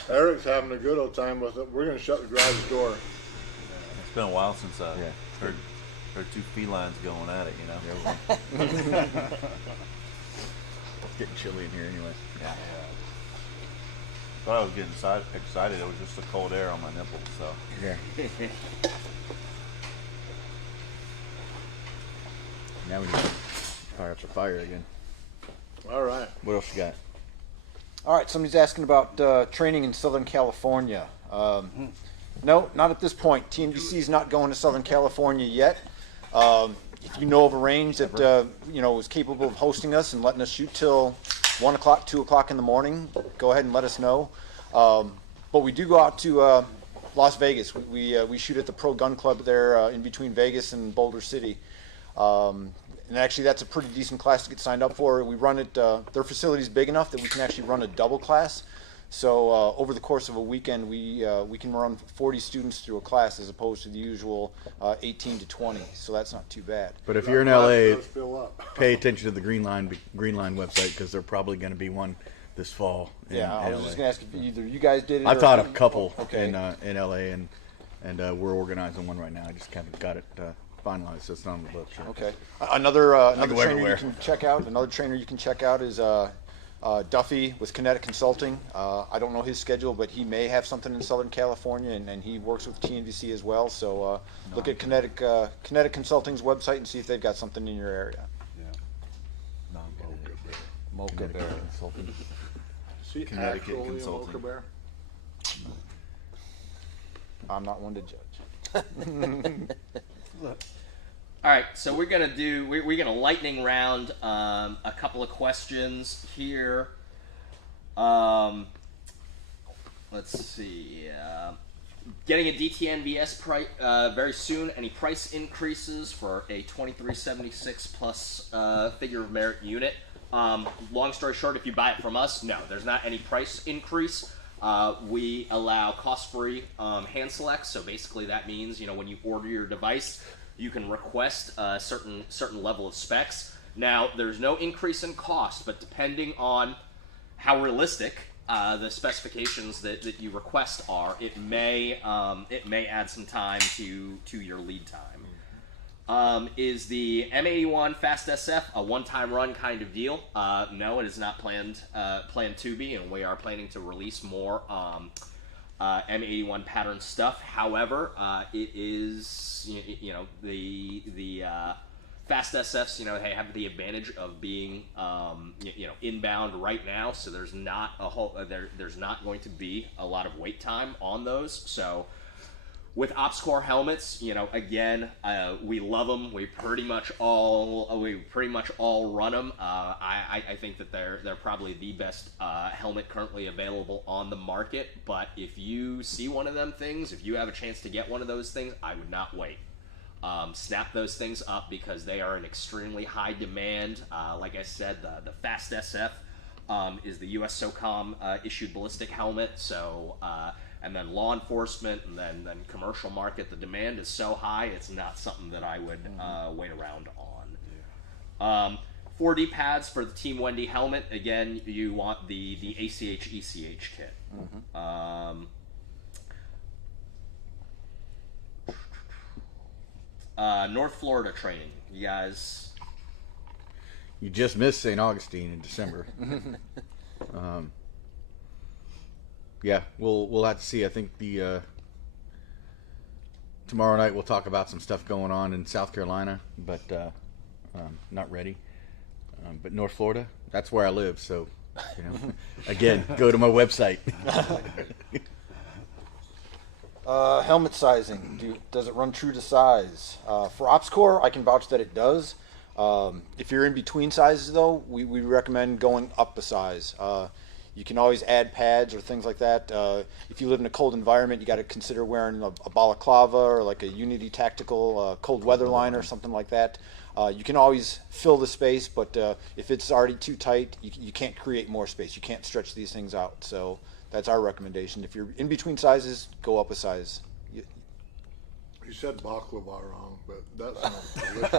Eric's having a good old time with it. We're going to shut the garage door. It's been a while since I heard two felines going at it, It's getting chilly in here anyway. Yeah. Thought I was getting excited. It was just the cold air on my nipples, so. Yeah. Now we need to fire up the fire again. All right. What else you got? All right, somebody's asking about training in Southern California. No, not at this point. TNVC is not going to Southern California yet. If you know of a range that is capable of hosting us and letting us shoot till 1 o'clock, 2 o'clock in the morning, go ahead and let us know. But we do go out to Las Vegas. We shoot at the Pro Gun Club there in between Vegas and Boulder City. And actually, that's a pretty decent class to get signed up for. We run it. Their facility is big enough that we can actually run a double class. So over the course of a weekend, we can run 40 students through a class as opposed to the usual 18 to 20. So that's not too bad. But if you're in LA, pay attention to the Green Line website because there's probably going to be one this fall. Yeah, I was just going to ask if either you guys did it. I've taught a couple okay. in LA, and we're organizing one right now. I just haven't got it finalized, so it's not on the books. So. Okay. Another trainer everywhere. you can check out. Another trainer you can check out is Duffy with Kinetic Consulting. I don't know his schedule, but he may have something in Southern California, and he works with TNVC as well. So look at Kinetic Consulting's website and see if they've got something in your area. Mocha Bear Consulting. See, Connecticut actually, Consulting. Mocha Bear? I'm not one to judge. All right, so we're gonna lightning round a couple of questions here. Let's see. Getting a DTNVS price very soon. Any price increases for a 2376 plus figure of merit unit? Long story short, if you buy it from us, no, there's not any price increase. We allow cost-free hand selects, so basically that means when you order your device, you can request a certain level of specs. Now, there's no increase in cost, but depending on how realistic the specifications that you request are, it may add some time to your lead time. Is the M81 Fast SF a one-time run kind of deal? No, it is not planned to be, and we are planning to release more M81 pattern stuff. However, it is the Fast SFs, they have the advantage of being, inbound right now. So there's not there's not going to be a lot of wait time on those. So with OpsCore helmets, again, we love them. We pretty much all run them. I think that they're probably the best helmet currently available on the market. But if you see one of them things, if you have a chance to get one of those things, I would not wait. Snap those things up because they are in extremely high demand. Like I said, the Fast SF is the US SOCOM issued ballistic helmet. So, and then law enforcement and then commercial market, the demand is so high, it's not something that I would wait around on. 4D pads for the Team Wendy helmet. Again, you want the ACH ECH kit. North Florida training, you guys. You just missed St. Augustine in December. Yeah, we'll have to see. I think the tomorrow night we'll talk about some stuff going on in South Carolina, but not ready. But North Florida, that's where I live. So, again, go to my website. Helmet sizing. Does it run true to size? For OpsCore, I can vouch that it does. If you're in between sizes, though, we recommend going up a size. You can always add pads or things like that. If you live in a cold environment, you got to consider wearing a balaclava or like a Unity Tactical cold weather line or something like that. You can always fill the space, but if it's already too tight, you can't create more space. You can't stretch these things out. So that's our recommendation. If you're in between sizes, go up a size. You said baklava wrong, but that sounds delicious.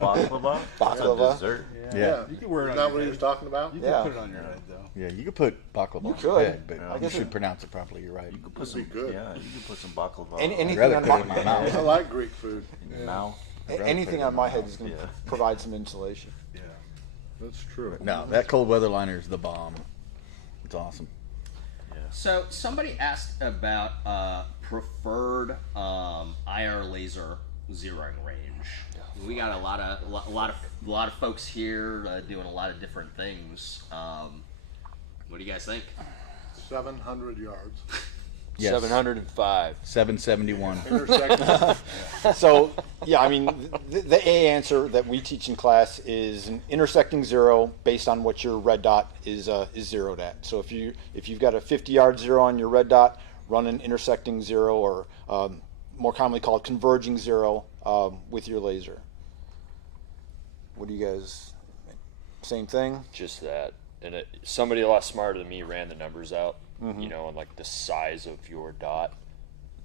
Baklava? Baklava. That's a dessert. Yeah. You can wear it Isn't on that your what he head. was talking about? You Yeah. can put it on your head, though. Yeah, you could put baklava on could. your head, but I you guess should pronounce it properly. You're right. You could put That'd some be good. Yeah, you could put some baklava Anything I'd rather on put it in my my mouth. I like Greek food. in your mouth. anything on my head is going to Yeah. provide some insulation. Yeah. That's true. No, that cold weather liner is the bomb. It's awesome. So somebody asked about preferred IR laser zeroing range. We got a lot of folks here doing a lot of different things. What do you guys think? 700 yards. Yes. 705. 771. Intersection. So, yeah, I mean, the A answer that we teach in class is an intersecting zero based on what your red dot is zeroed at. So if you've got a 50-yard zero on your red dot, run an intersecting zero, or more commonly called converging zero, with your laser. What do you guys? Same thing? Just that. And somebody a lot smarter than me ran the numbers out, and like the size of your dot,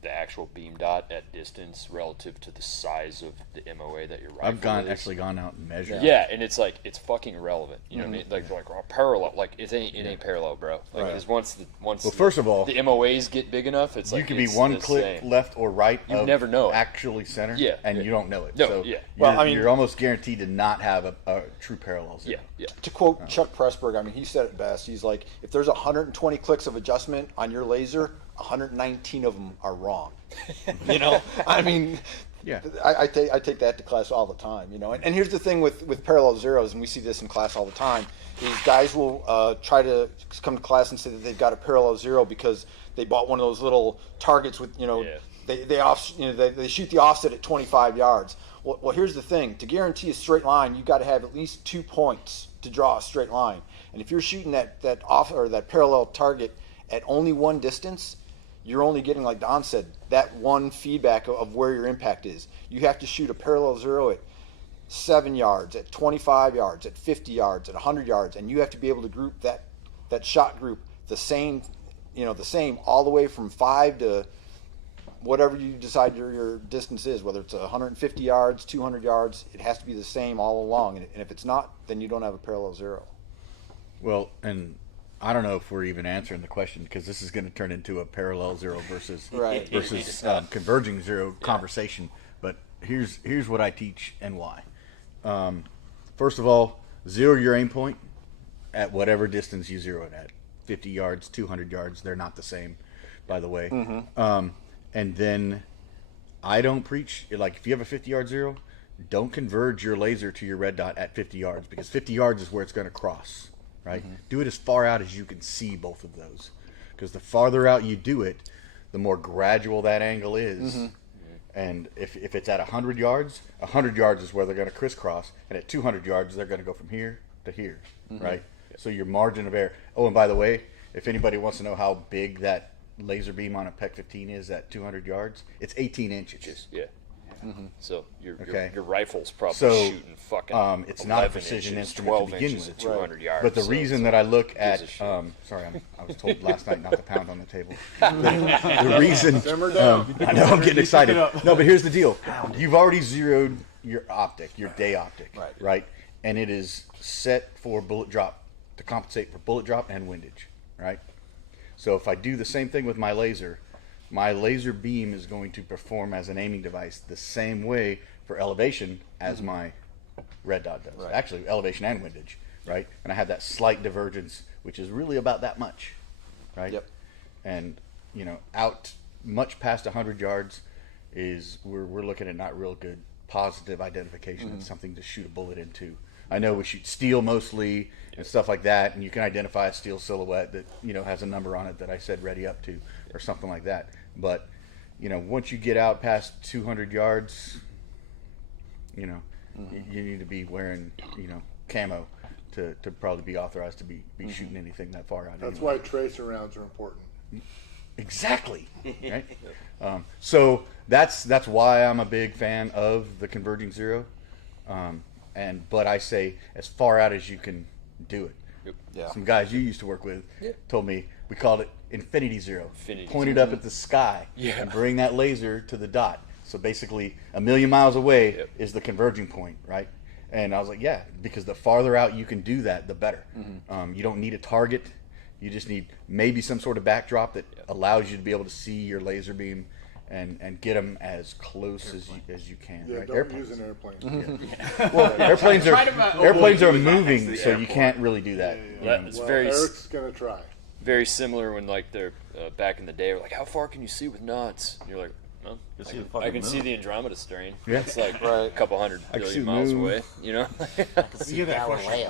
the actual beam dot at distance relative to the size of the MOA that your rifle I've is. actually gone out and measured. Yeah, and it's like it's fucking irrelevant. You know what I mean? Like parallel. Like it ain't parallel, bro. Like because once Well, first of all, the MOAs get big enough, it's you like could be it's one the click same. left or right. You of never know it. actually center. Yeah, and yeah. you don't know it. No, so yeah. Well, I mean- you're almost guaranteed to not have a true parallel zero. Yeah. To quote Chuck Pressburg, I mean, he said it best. He's like, if there's 120 clicks of adjustment on your laser, 119 of them are wrong. I mean, Yeah. I take that to class all the time, And here's the thing with parallel zeros, and we see this in class all the time, is guys will try to come to class and say that they've got a parallel zero because they bought one of those little targets with, they shoot the offset at 25 yards. Well, here's the thing. To guarantee a straight line, you've got to have at least 2 points to draw a straight line. And if you're shooting that parallel target at only one distance, you're only getting, like Don said, that one feedback of where your impact is. You have to shoot a parallel zero at 7 yards, at 25 yards, at 50 yards, at 100 yards, and you have to be able to group that shot group the same all the way from 5 to whatever you decide your distance is, whether it's 150 yards, 200 yards, it has to be the same all along. And if it's not, then you don't have a parallel zero. Well, and I don't know if we're even answering the question, because this is going to turn into a parallel zero versus Right. converging zero conversation. But here's what I teach and why. First of all, zero your aim point at whatever distance you zero it at. 50 yards, 200 yards, they're not the same, by the way. And then I don't preach, like, if you have a 50-yard zero, don't converge your laser to your red dot at 50 yards, because 50 yards is where it's going to cross, right? Do it as far out as you can see both of those, because the farther out you do it, the more gradual that angle is. And if it's at 100 yards is where they're going to crisscross, and at 200 yards, they're going to go from here to here, right? So your margin of error. Oh, and by the way, if anybody wants to know how big that laser beam on a PEC 15 is at 200 yards, it's 18 inches. Yeah. So your Okay. rifle's probably So, shooting fucking it's not a 11 precision inches, instrument to 12 begin inches with. at 200 yards. But the so reason it's that I look gives at, a shit. I was told last night not to pound on the table. The reason, I know I'm getting excited. No, but here's the deal. You've already zeroed your optic, your day optic, right? And it is set for bullet drop, to compensate for bullet drop and windage, right? So if I do the same thing with my laser beam is going to perform as an aiming device the same way for elevation as my red dot does. Actually, elevation and windage, right? And I have that slight divergence, which is really about that much, right? Yep. And, out much past 100 yards is we're looking at not real good positive identification. It's something to shoot a bullet into. I know we shoot steel mostly and stuff like that, and you can identify a steel silhouette that has a number on it that I said ready up to or something like that. But once you get out past 200 yards, you need to be wearing camo to probably be authorized to be shooting anything that far out. That's anyway. why tracer rounds are important. Exactly. Right. So that's why I'm a big fan of the converging zero. But I say as far out as you can do it. Yeah. Some guys you used to work with told me we called it infinity zero. Point it up at the sky and bring that laser to the dot. So basically, 1,000,000 miles away is the converging point, right? And I was like, yeah, because the farther out you can do that, the better. You don't need a target. You just need maybe some sort of backdrop that allows you to be able to see your laser beam and get them as close as you can. Yeah, Right? don't use an airplane. Well, airplanes are moving moving, so you can't really do that. It's Well, very Eric's gonna try. very similar when like they're back in the day. We're like, how far can you see with knots? And you're like, well, You I see the can, fucking I can see moon. the Andromeda strain. Yeah. It's like Right. a couple hundred I can see billion the miles moon. away. You get that question.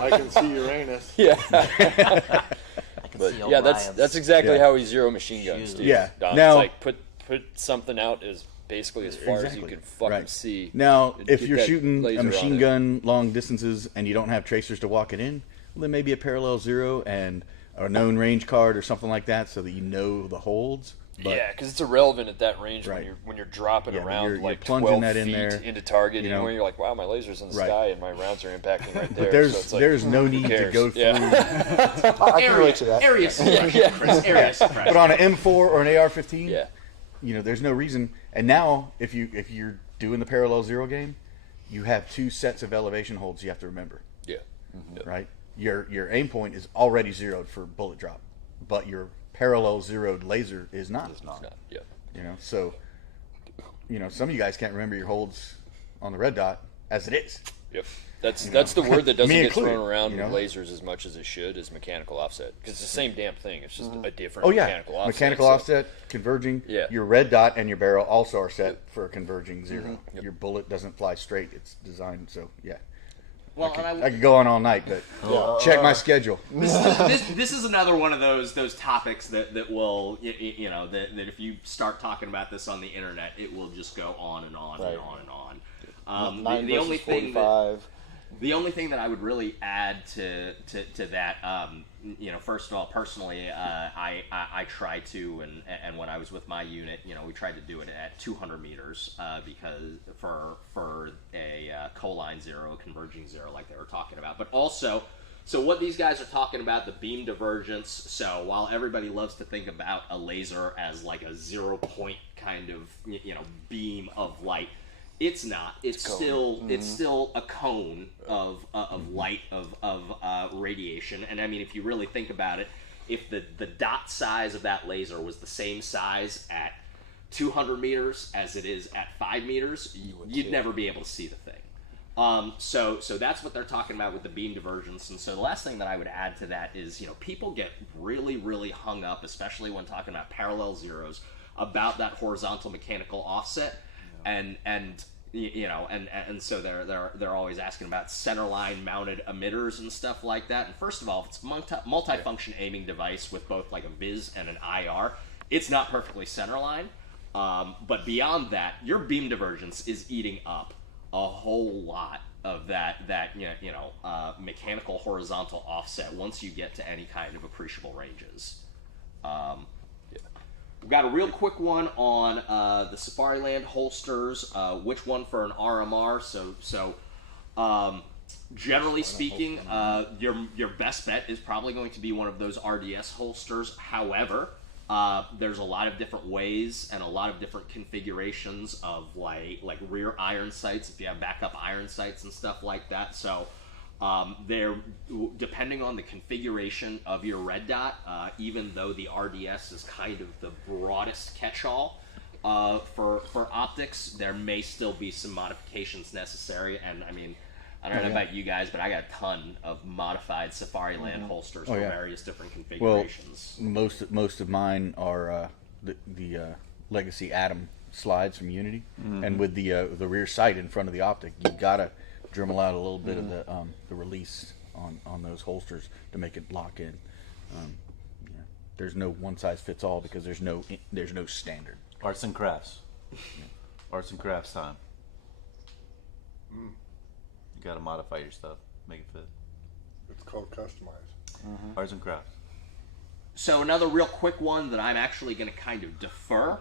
I can see Uranus. Yeah. I can But see yeah, that's Orion's exactly Yeah. how we zero machine guns shoes. too. Yeah. Don. Now- It's like put something out as basically as far as you can fucking Right. see. Now, and if get you're that shooting laser a on machine it. gun long distances and you don't have tracers to walk it in, well, then maybe a parallel zero and a known range card or something like that, so that you know the holds. But Yeah, because it's irrelevant at that range Right. when you're dropping Yeah, but around you're like plunging 12 that in feet there, into target, you know. and you're like, wow, my laser's in the Right. sky and my rounds are impacting right there. but there's so it's like, there's no need to cares? go through. Yeah. I can relate to that. Area suppression, Chris. Area suppression. But on an M4 or an AR-15, Yeah. there's no reason. And now, if you're doing the parallel zero game, you have two sets of elevation holds you have to remember, Yeah. right? Your aim point is already zeroed for bullet drop, but your parallel zeroed laser is not. It's not. Yeah. So some of you guys can't remember your holds on the red dot as it is. Yep. That's the word that doesn't Me get included, thrown around you with know? lasers as much as it should is mechanical offset, because it's the same damn thing. It's just a different Oh yeah, mechanical offset. mechanical so- offset, converging. Yeah. Your red dot and your barrel also are set for a converging zero. Yep. Your bullet doesn't fly straight; it's designed so. Yeah, Well, I could go on all night, but check my schedule. this is another one of those topics that will that if you start talking about this on the internet, it will just go on and on and on and on. 9 The only versus thing 45. the only thing that I would really add to that, first of all, personally, I try to, and when I was with my unit, we tried to do it at 200 meters because for a co-line zero, converging zero, like they were talking about. But also, So what these guys are talking about, the beam divergence. So while everybody loves to think about a laser as like a 0 point kind of beam of light, it's not. It's still a cone of light of radiation. And I mean, if you really think about it, if the dot size of that laser was the same size at 200 meters as it is at 5 meters, you'd never be able to see the thing. So that's what they're talking about with the beam divergence. And so the last thing that I would add to that is, people get really, really hung up, especially when talking about parallel zeros, about that horizontal mechanical offset, and so they're always asking about centerline mounted emitters and stuff like that. And first of all, if it's multi-function aiming device with both like a viz and an IR, it's not perfectly centerline. But beyond that, your beam divergence is eating up a whole lot of that mechanical horizontal offset once you get to any kind of appreciable ranges. We've got a real quick one on the Safariland holsters. Which one for an RMR? So generally speaking, your best bet is probably going to be one of those RDS holsters. However, there's a lot of different ways and a lot of different configurations of like rear iron sights if you have backup iron sights and stuff like that. So they're depending on the configuration of your red dot, even though the RDS is kind of the broadest catch-all for optics, there may still be some modifications necessary. And I mean, I don't know about you guys, but I got a ton of modified Safariland holsters for various different configurations. Well, most of mine are the Legacy Atom slides from Unity, and with the rear sight in front of the optic, you gotta Dremel out a little bit of the release on those holsters to make it lock in. There's no one size fits all because there's no standard. Arts and crafts. Arts and crafts time. You gotta modify your stuff, make it fit. It's called customize. Arts and crafts. So another real quick one that I'm actually going to kind of defer.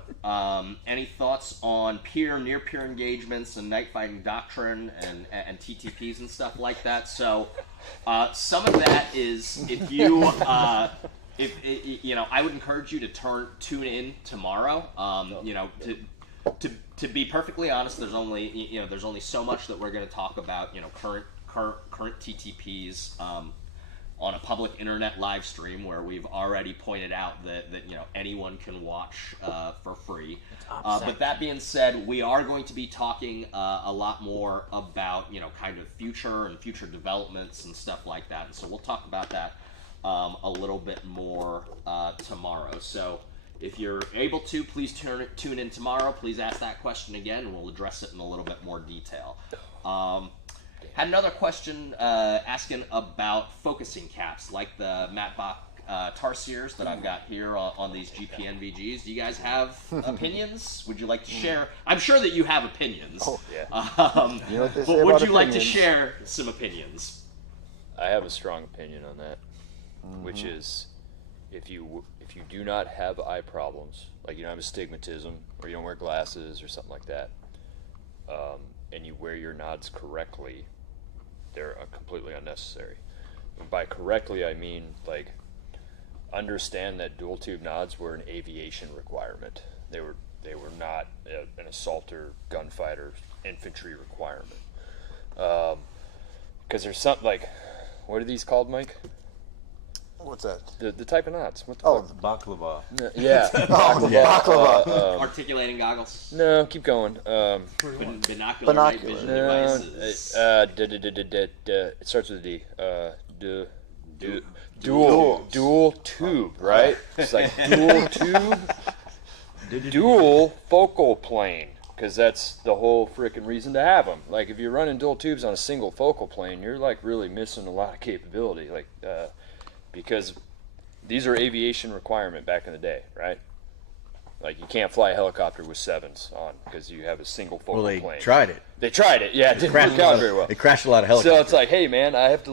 Any thoughts on near peer engagements and night fighting doctrine and TTPs and stuff like that? So some of that is if you I would encourage you to tune in tomorrow. To be perfectly honest, there's only so much that we're going to talk about. Current TTPs. On a public internet live stream where we've already pointed out that anyone can watch for free. But that being said, we are going to be talking a lot more about kind of future developments and stuff like that. And so we'll talk about that a little bit more tomorrow. So if you're able to, please tune in tomorrow. Please ask that question again, and we'll address it in a little bit more detail. Had another question asking about focusing caps, like the Matt Bach Tarsiers that I've got here on these GPNVGs. Do you guys have opinions? Would you like to share? I'm sure that you have opinions. Oh, yeah. But would you like to share some opinions? I have a strong opinion on that, which is if you do not have eye problems, like you don't have astigmatism or you don't wear glasses or something like that, and you wear your nods correctly, they're completely unnecessary. And by correctly, I mean like understand that dual tube nods were an aviation requirement. They were not an assault or gunfighter infantry requirement. Because there's something like, what are these called, Mike? What's that? The type of knots. What the fuck? Baklava. No, yeah. Baklava. Articulating goggles. No, keep going. Binocular night vision devices. It starts with a D. Dual tube, right? It's like dual tube, dual focal plane, because that's the whole freaking reason to have them. Like if you're running dual tubes on a single focal plane, you're like really missing a lot of capability. Like because these are aviation requirement back in the day, right? Like you can't fly a helicopter with sevens on because you have a single focal plane. Well, they tried it. They tried it. Yeah, it didn't work out very well. They crashed a lot of helicopters. So it's like, hey man, I have to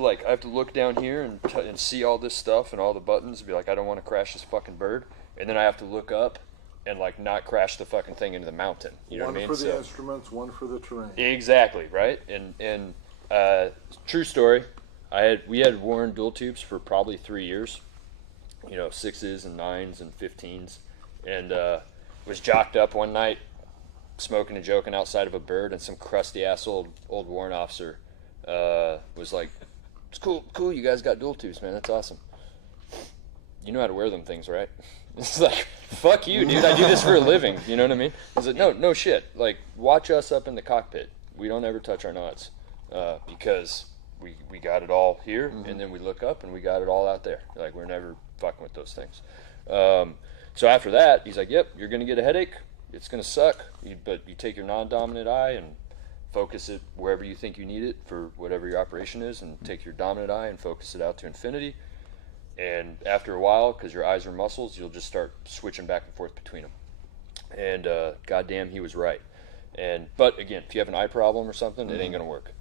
look down here and see all this stuff and all the buttons and be like, I don't want to crash this fucking bird, and then I have to look up and like not crash the fucking thing into the mountain. You know what I mean? One for the instruments, one for the terrain. Exactly, right? And true story. we had worn dual tubes for probably 3 years, 6s and 9s and 15s, and was jocked up one night, smoking and joking outside of a bird, and some crusty ass old warrant officer was like, "It's cool, you guys got dual tubes, man. That's awesome. You know how to wear them things, right?" It's like, fuck you, dude. I do this for a living. You know what I mean? It's like, no shit. Like, watch us up in the cockpit. We don't ever touch our knots because we got it all here, and then we look up and we got it all out there. Like, we're never fucking with those things. So after that, he's like, "Yep, you're gonna get a headache. It's gonna suck. But you take your non-dominant eye and focus it wherever you think you need it for whatever your operation is, and take your dominant eye and focus it out to infinity. And after a while, because your eyes are muscles, you'll just start switching back and forth between them." And goddamn, he was right. But again, if you have an eye problem or something, it ain't gonna work.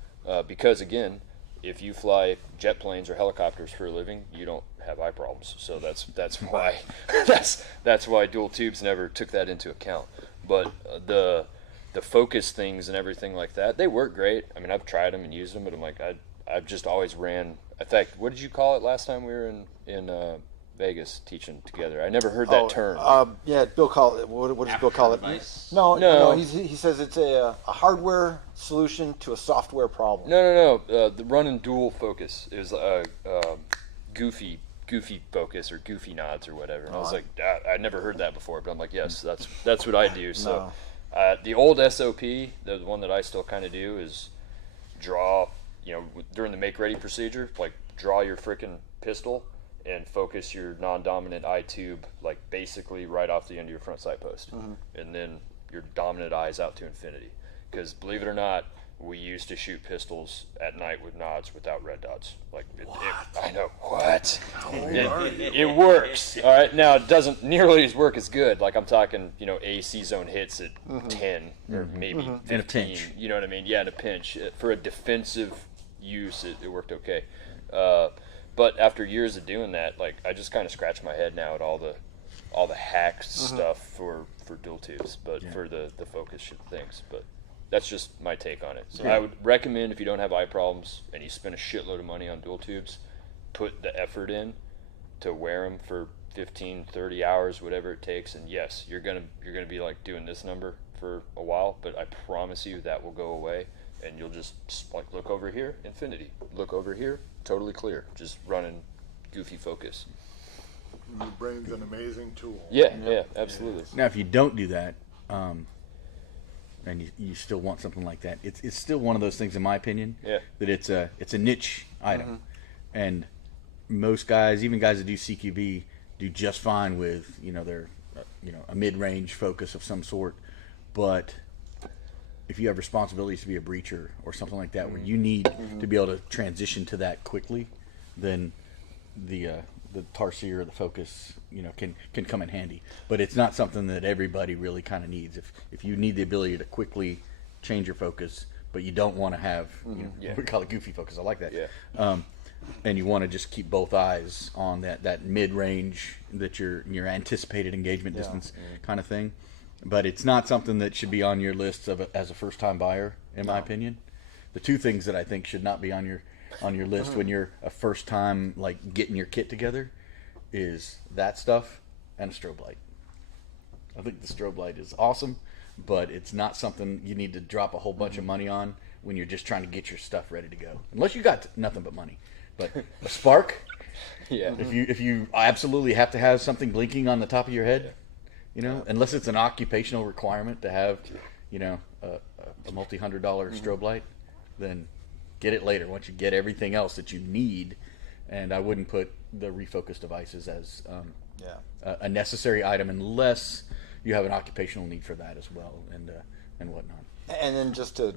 Because again, if you fly jet planes or helicopters for a living, you don't have eye problems. So that's why that's why dual tubes never took that into account. But the focus things and everything like that, they work great. I mean, I've tried them and used them, but I'm like, I've just always ran. In fact, what did you call it last time we were in Vegas teaching together? I never heard that term. Yeah, Bill call it. What does Bill call it? No. He says it's a hardware solution to a software problem. No. The running dual focus is a goofy focus or goofy nods or whatever. And I was like, I never heard that before, but I'm like, yes, that's what I do. So the old SOP, the one that I still kind of do, is draw. During the make ready procedure, like, draw your frickin' pistol and focus your non-dominant eye tube, like, basically right off the end of your front sight post, and then your dominant eyes out to infinity. Because believe it or not, we used to shoot pistols at night with nods without red dots. Like, I know what. It works. All right, now it doesn't nearly work as good. Like, I'm talking, AC zone hits at 10 or maybe 15. In a pinch. You know what I mean? Yeah, in a pinch. For a defensive use, it worked okay. But after years of doing that, like, I just kind of scratch my head now at all the hack stuff for dual tubes, but for the focus things. But that's just my take on it. So I would recommend, if you don't have eye problems and you spend a shitload of money on dual tubes, put the effort in to wear them for 15, 30 hours, whatever it takes. And yes, you're gonna be like doing this number for a while, but I promise you that will go away, and you'll just like look over here, infinity. Look over here, totally clear. Just running goofy focus. Your brain's an amazing tool. Yeah, absolutely. Now, if you don't do that, and you still want something like that, it's still one of those things, in my opinion, that it's a niche item, and most guys, even guys that do CQB, do just fine with their a mid-range focus of some sort. But if you have responsibilities to be a breacher or something like that, where you need to be able to transition to that quickly, then the Tarsier or the Focus, can come in handy. But it's not something that everybody really kind of needs. If you need the ability to quickly change your focus, but you don't want to have, we call it goofy focus. I like that. Yeah. And you want to just keep both eyes on that mid-range, that your anticipated engagement distance kind of thing. But it's not something that should be on your list as a first-time buyer, in my opinion. The two things that I think should not be on your list when you're a first time, like, getting your kit together, is that stuff and a strobe light. I think the strobe light is awesome, but it's not something you need to drop a whole bunch of money on when you're just trying to get your stuff ready to go, unless you got nothing but money. But a spark, if you absolutely have to have something blinking on the top of your head, unless it's an occupational requirement to have a multi-$100 strobe light, then get it later once you get everything else that you need. And I wouldn't put the refocus devices as a necessary item unless you have an occupational need for that as well, and whatnot. And then just to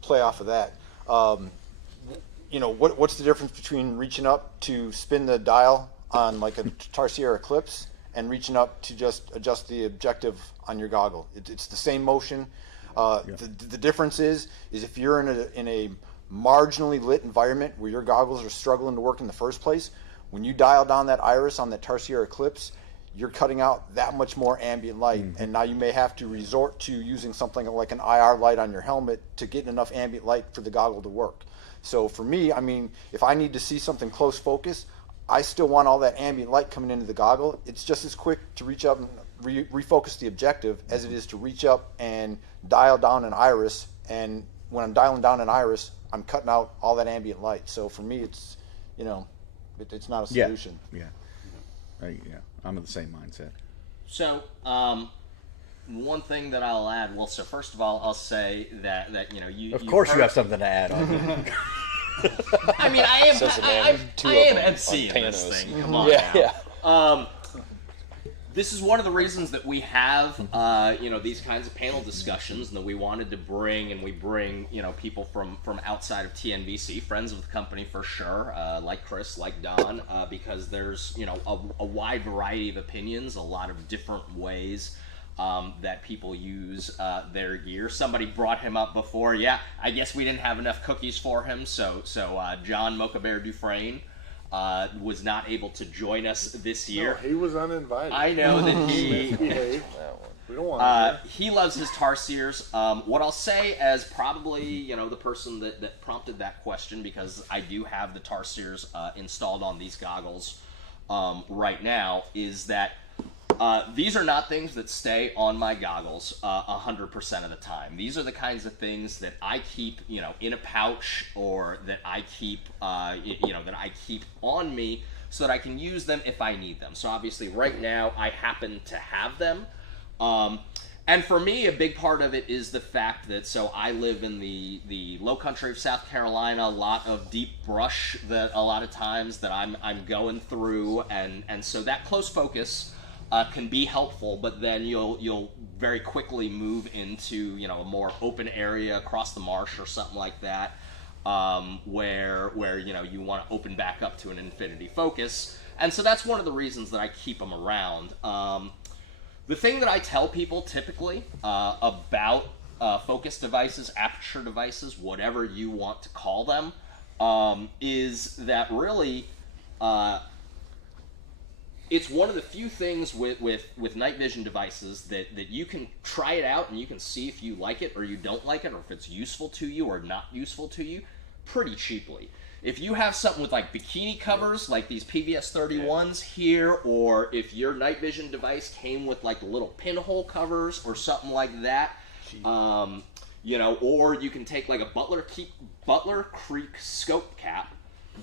play off of that, what's the difference between reaching up to spin the dial on like a Tarsier Eclipse and reaching up to just adjust the objective on your goggle? It's the same motion. The difference is if you're in a marginally lit environment where your goggles are struggling to work in the first place, when you dial down that iris on that Tarsier Eclipse, you're cutting out that much more ambient light, and now you may have to resort to using something like an IR light on your helmet to get enough ambient light for the goggle to work. So for me, I mean, if I need to see something close focus, I still want all that ambient light coming into the goggle. It's just as quick to reach up and refocus the objective as it is to reach up and dial down an iris. And when I'm dialing down an iris, I'm cutting out all that ambient light. So for me, it's, you know, it's not a solution. Yeah. I'm of the same mindset. So, one thing that I'll add, well, so first of all, I'll say that you know, Of course you have something to add on that. I mean, I am Says the man with two I of am them on emceeing this Panos. thing. Come on Yeah, now. This is one of the reasons that we have, you know, these kinds of panel discussions, and that we wanted to bring, and we bring, you know, people from outside of TNVC, friends of the company for sure, like Chris, like Don, because there's, you know, a wide variety of opinions, a lot of different ways that people use their gear. Somebody brought him up before. Yeah, I guess we didn't have enough cookies for him, so John Mocha Bear Dufresne was not able to join us this year. No, he was uninvited. I know that he we don't want him. he loves his Tarsiers. What I'll say as probably, you know, the person that prompted that question, because I do have the Tarsiers installed on these goggles right now, is that these are not things that stay on my goggles 100% of the time. These are the kinds of things that I keep, you know, in a pouch, or that I keep, you know, that I keep on me so that I can use them if I need them. So obviously right now I happen to have them. And for me, a big part of it is the fact that, so I live in the low country of South Carolina, a lot of deep brush that a lot of times that I'm going through, and so that close focus can be helpful, but then you'll very quickly move into, you know, a more open area across the marsh or something like that, where you know, you want to open back up to an infinity focus, and so that's one of the reasons that I keep them around. The thing that I tell people typically about focus devices, aperture devices, whatever you want to call them, is that really it's one of the few things with night vision devices that you can try it out and you can see if you like it or you don't like it, or if it's useful to you or not useful to you, pretty cheaply. If you have something with like bikini covers, like these PVS 31s here, or if your night vision device came with like little pinhole covers or something like that, you know, or you can take like a Butler Creek scope cap,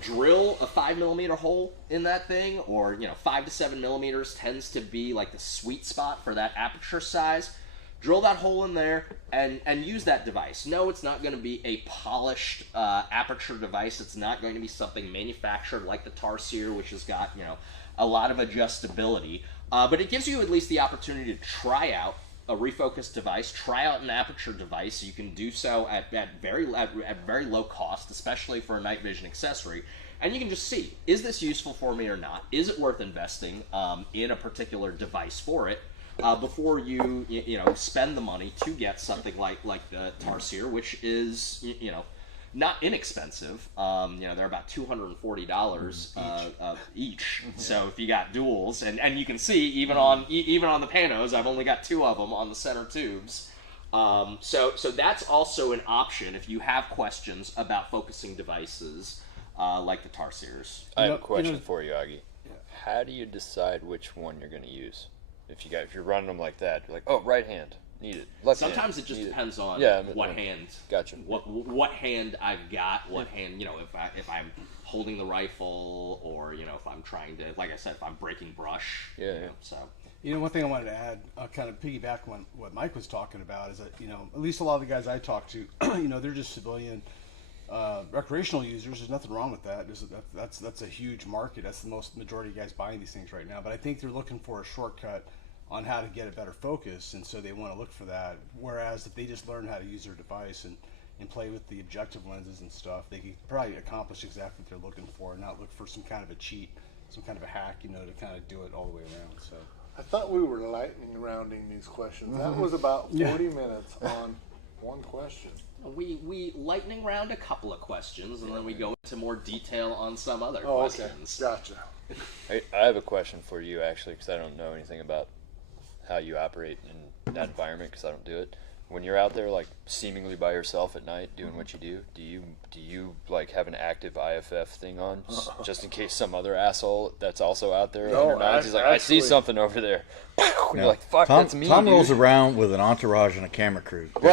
drill a 5mm hole in that thing, or, you know, 5 to 7 millimeters tends to be like the sweet spot for that aperture size. Drill that hole in there and use that device. No, it's not going to be a polished aperture device. It's not going to be something manufactured like the Tarsier, which has got, you know, a lot of adjustability. But it gives you at least the opportunity to try out a refocused device, try out an aperture device. You can do so at very low cost, especially for a night vision accessory. And you can just see, is this useful for me or not? Is it worth investing in a particular device for it? Before you know, spend the money to get something like the Tarsier, which is, you know, not inexpensive. You know, they're about $240 each. So if you got duals, and you can see even on the Panos, I've only got 2 of them on the center tubes. So that's also an option if you have questions about focusing devices like the Tarsiers. I have a question for you, Augie. How do you decide which one you're going to use? If you're running them like that, you're like, oh, right hand, need it. Left Sometimes hand, it just need depends on Yeah, what hand. Gotcha. What hand I've got. What hand, you know, if I'm holding the rifle, or, you know, if I'm trying to, like I said, if I'm breaking brush. Yeah. You know, so. You know, one thing I wanted to add, kind of piggyback on what Mike was talking about, is that, you know, at least a lot of the guys I talk to, you know, they're just civilian recreational users. There's nothing wrong with that. That's a huge market. That's the majority of guys buying these things right now. But I think they're looking for a shortcut on how to get a better focus, and so they want to look for that. Whereas if they just learn how to use their device and play with the objective lenses and stuff, they can probably accomplish exactly what they're looking for, and not look for some kind of a cheat, some kind of a hack, you know, to kind of do it all the way around. So I thought we were lightning rounding these questions. That was about 40 minutes on one question. We lightning round a couple of questions, and then we go into more detail on some other Oh, okay. questions. Gotcha. I have a question for you, actually, because I don't know anything about how you operate in that environment, because I don't do it. When you're out there, like, seemingly by yourself at night doing what you do you like have an active IFF thing on, just in case some other asshole that's also out there No, under nines, he's like, I see something over there. And you're like, fuck, that's me, Tom dude. rolls around with an entourage and a camera crew. I've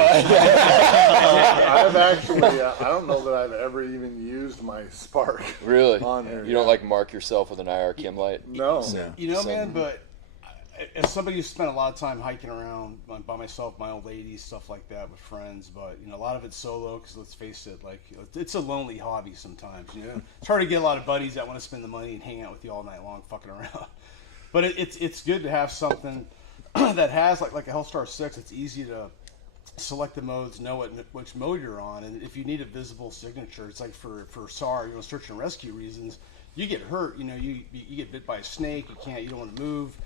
actually, I don't know that I've ever even used my spark. Really? On here. You don't like mark yourself with an IR chem light? No. You know, man, but as somebody who's spent a lot of time hiking around by myself, my old ladies, stuff like that with friends, but a lot of it's solo because let's face it, like it's a lonely hobby sometimes. It's hard to get a lot of buddies that want to spend the money and hang out with you all night long, fucking around. But it's good to have something that has like a Hellstar 6. It's easy to select the modes, know which mode you're on, and if you need a visible signature, it's like for SAR, search and rescue reasons. You get hurt, you get bit by a snake, you don't want to move.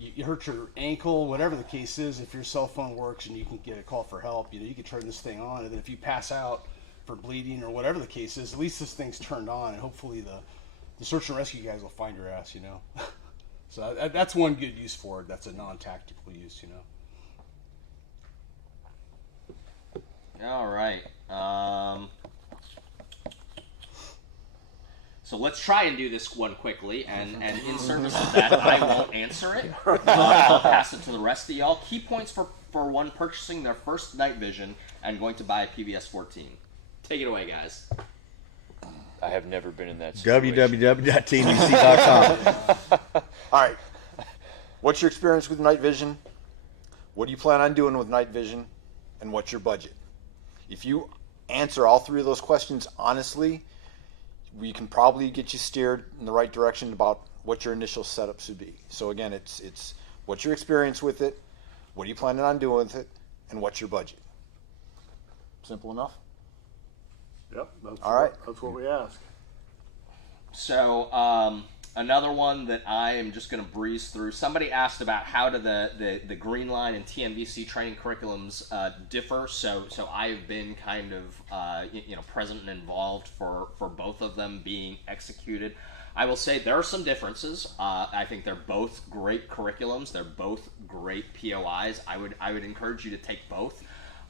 You hurt your ankle, whatever the case is. If your cell phone works and you can get a call for help, you can turn this thing on. And then if you pass out for bleeding or whatever the case is, at least this thing's turned on, and hopefully the search and rescue guys will find your ass. So that's one good use for it. That's a non-tactical use. All right. So let's try and do this one quickly, and in service of that, I won't answer it. I'll pass it to the rest of y'all. Key points for one purchasing their first night vision and going to buy a PVS 14. Take it away, guys. I have never been in that situation. www.tnbc.com. All right. What's your experience with night vision? What do you plan on doing with night vision? And what's your budget? If you answer all three of those questions honestly, we can probably get you steered in the right direction about what your initial setup should be. So again, it's what's your experience with it, what are you planning on doing with it, and what's your budget? Simple enough? Yep. That's All right. That's what we ask. So another one that I am just going to breeze through. Somebody asked about how do the Green Line and TNVC training curriculums differ. So I've been kind of present and involved for both of them being executed. I will say there are some differences. I think they're both great curriculums. They're both great POIs. I would encourage you to take both.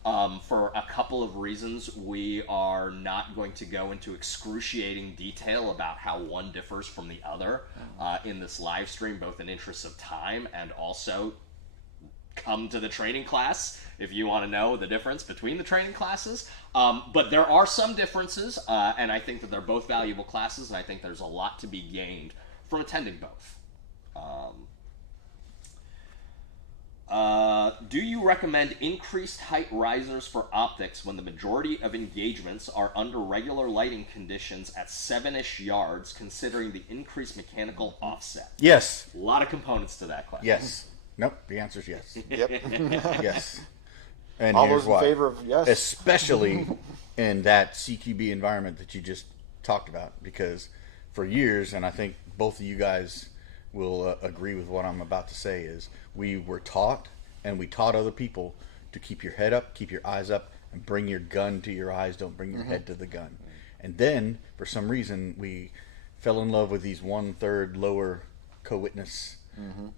For a couple of reasons, we are not going to go into excruciating detail about how one differs from the other in this live stream, both in interest of time and also come to the training class if you want to know the difference between the training classes. But there are some differences, and I think that they're both valuable classes, and I think there's a lot to be gained from attending both. Do you recommend increased height risers for optics when the majority of engagements are under regular lighting conditions at 7-ish yards, considering the increased mechanical offset? Yes. A lot of components to that question. Yes. Nope. The answer is yes. Yep. Yes. And All here's those in why. favor of yes? Especially in that CQB environment that you just talked about, because for years, and I think both of you guys will agree with what I'm about to say, is we were taught, and we taught other people, to keep your head up, keep your eyes up, and bring your gun to your eyes. Don't bring your head to the gun. And then, for some reason, we fell in love with these 1/3 lower co-witness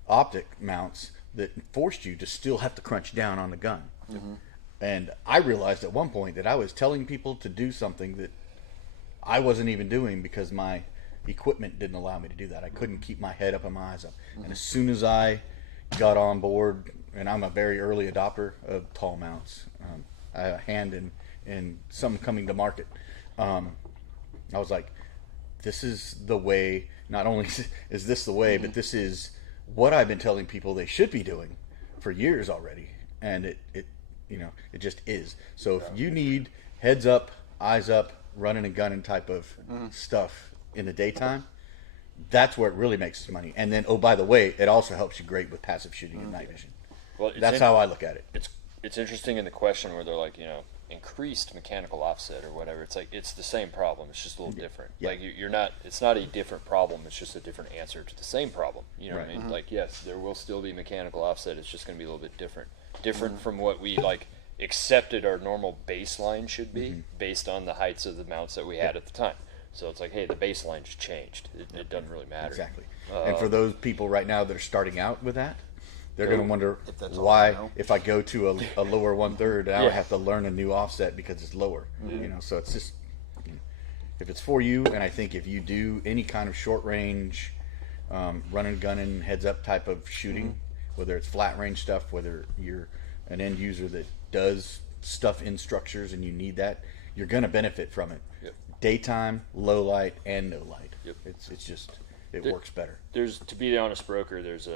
optic mounts that forced you to still have to crunch down on the gun. And I realized at one point that I was telling people to do something that I wasn't even doing because my equipment didn't allow me to do that. I couldn't keep my head up and my eyes up. And as soon as I got on board, and I'm a very early adopter of tall mounts, I have a hand in some coming to market. I was like, this is the way. Not only is this the way, but this is what I've been telling people they should be doing for years already. And it just is. So if you need heads up, eyes up, running and gunning type of stuff in the daytime, that's where it really makes its money. And then, oh, by the way, it also helps you great with passive shooting and night vision. Well, That's how I look at it. It's interesting in the question where they're like, increased mechanical offset or whatever. It's like, it's the same problem. It's just a little different. Yeah. Like it's not a different problem. It's just a different answer to the same problem. You know what I mean? Like, yes, there will still be mechanical offset. It's just going to be a little bit different from what we accepted our normal baseline should be based on the heights of the mounts that we had at the time. So it's like, hey, the baseline just changed. It doesn't really matter. Exactly. And for those people right now that are starting out with that, they're going to wonder why, if I go to a lower 1/3, now I have to learn a new offset because it's lower. You know, so it's just, if it's for you, and I think if you do any kind of short range, running, gunning, heads up type of shooting, whether it's flat range stuff, whether you're an end user that does stuff in structures and you need that, you're going to benefit from it. Yep. Daytime, low light, and no light. Yep. It's just, it works better. There's, to be the honest broker, there's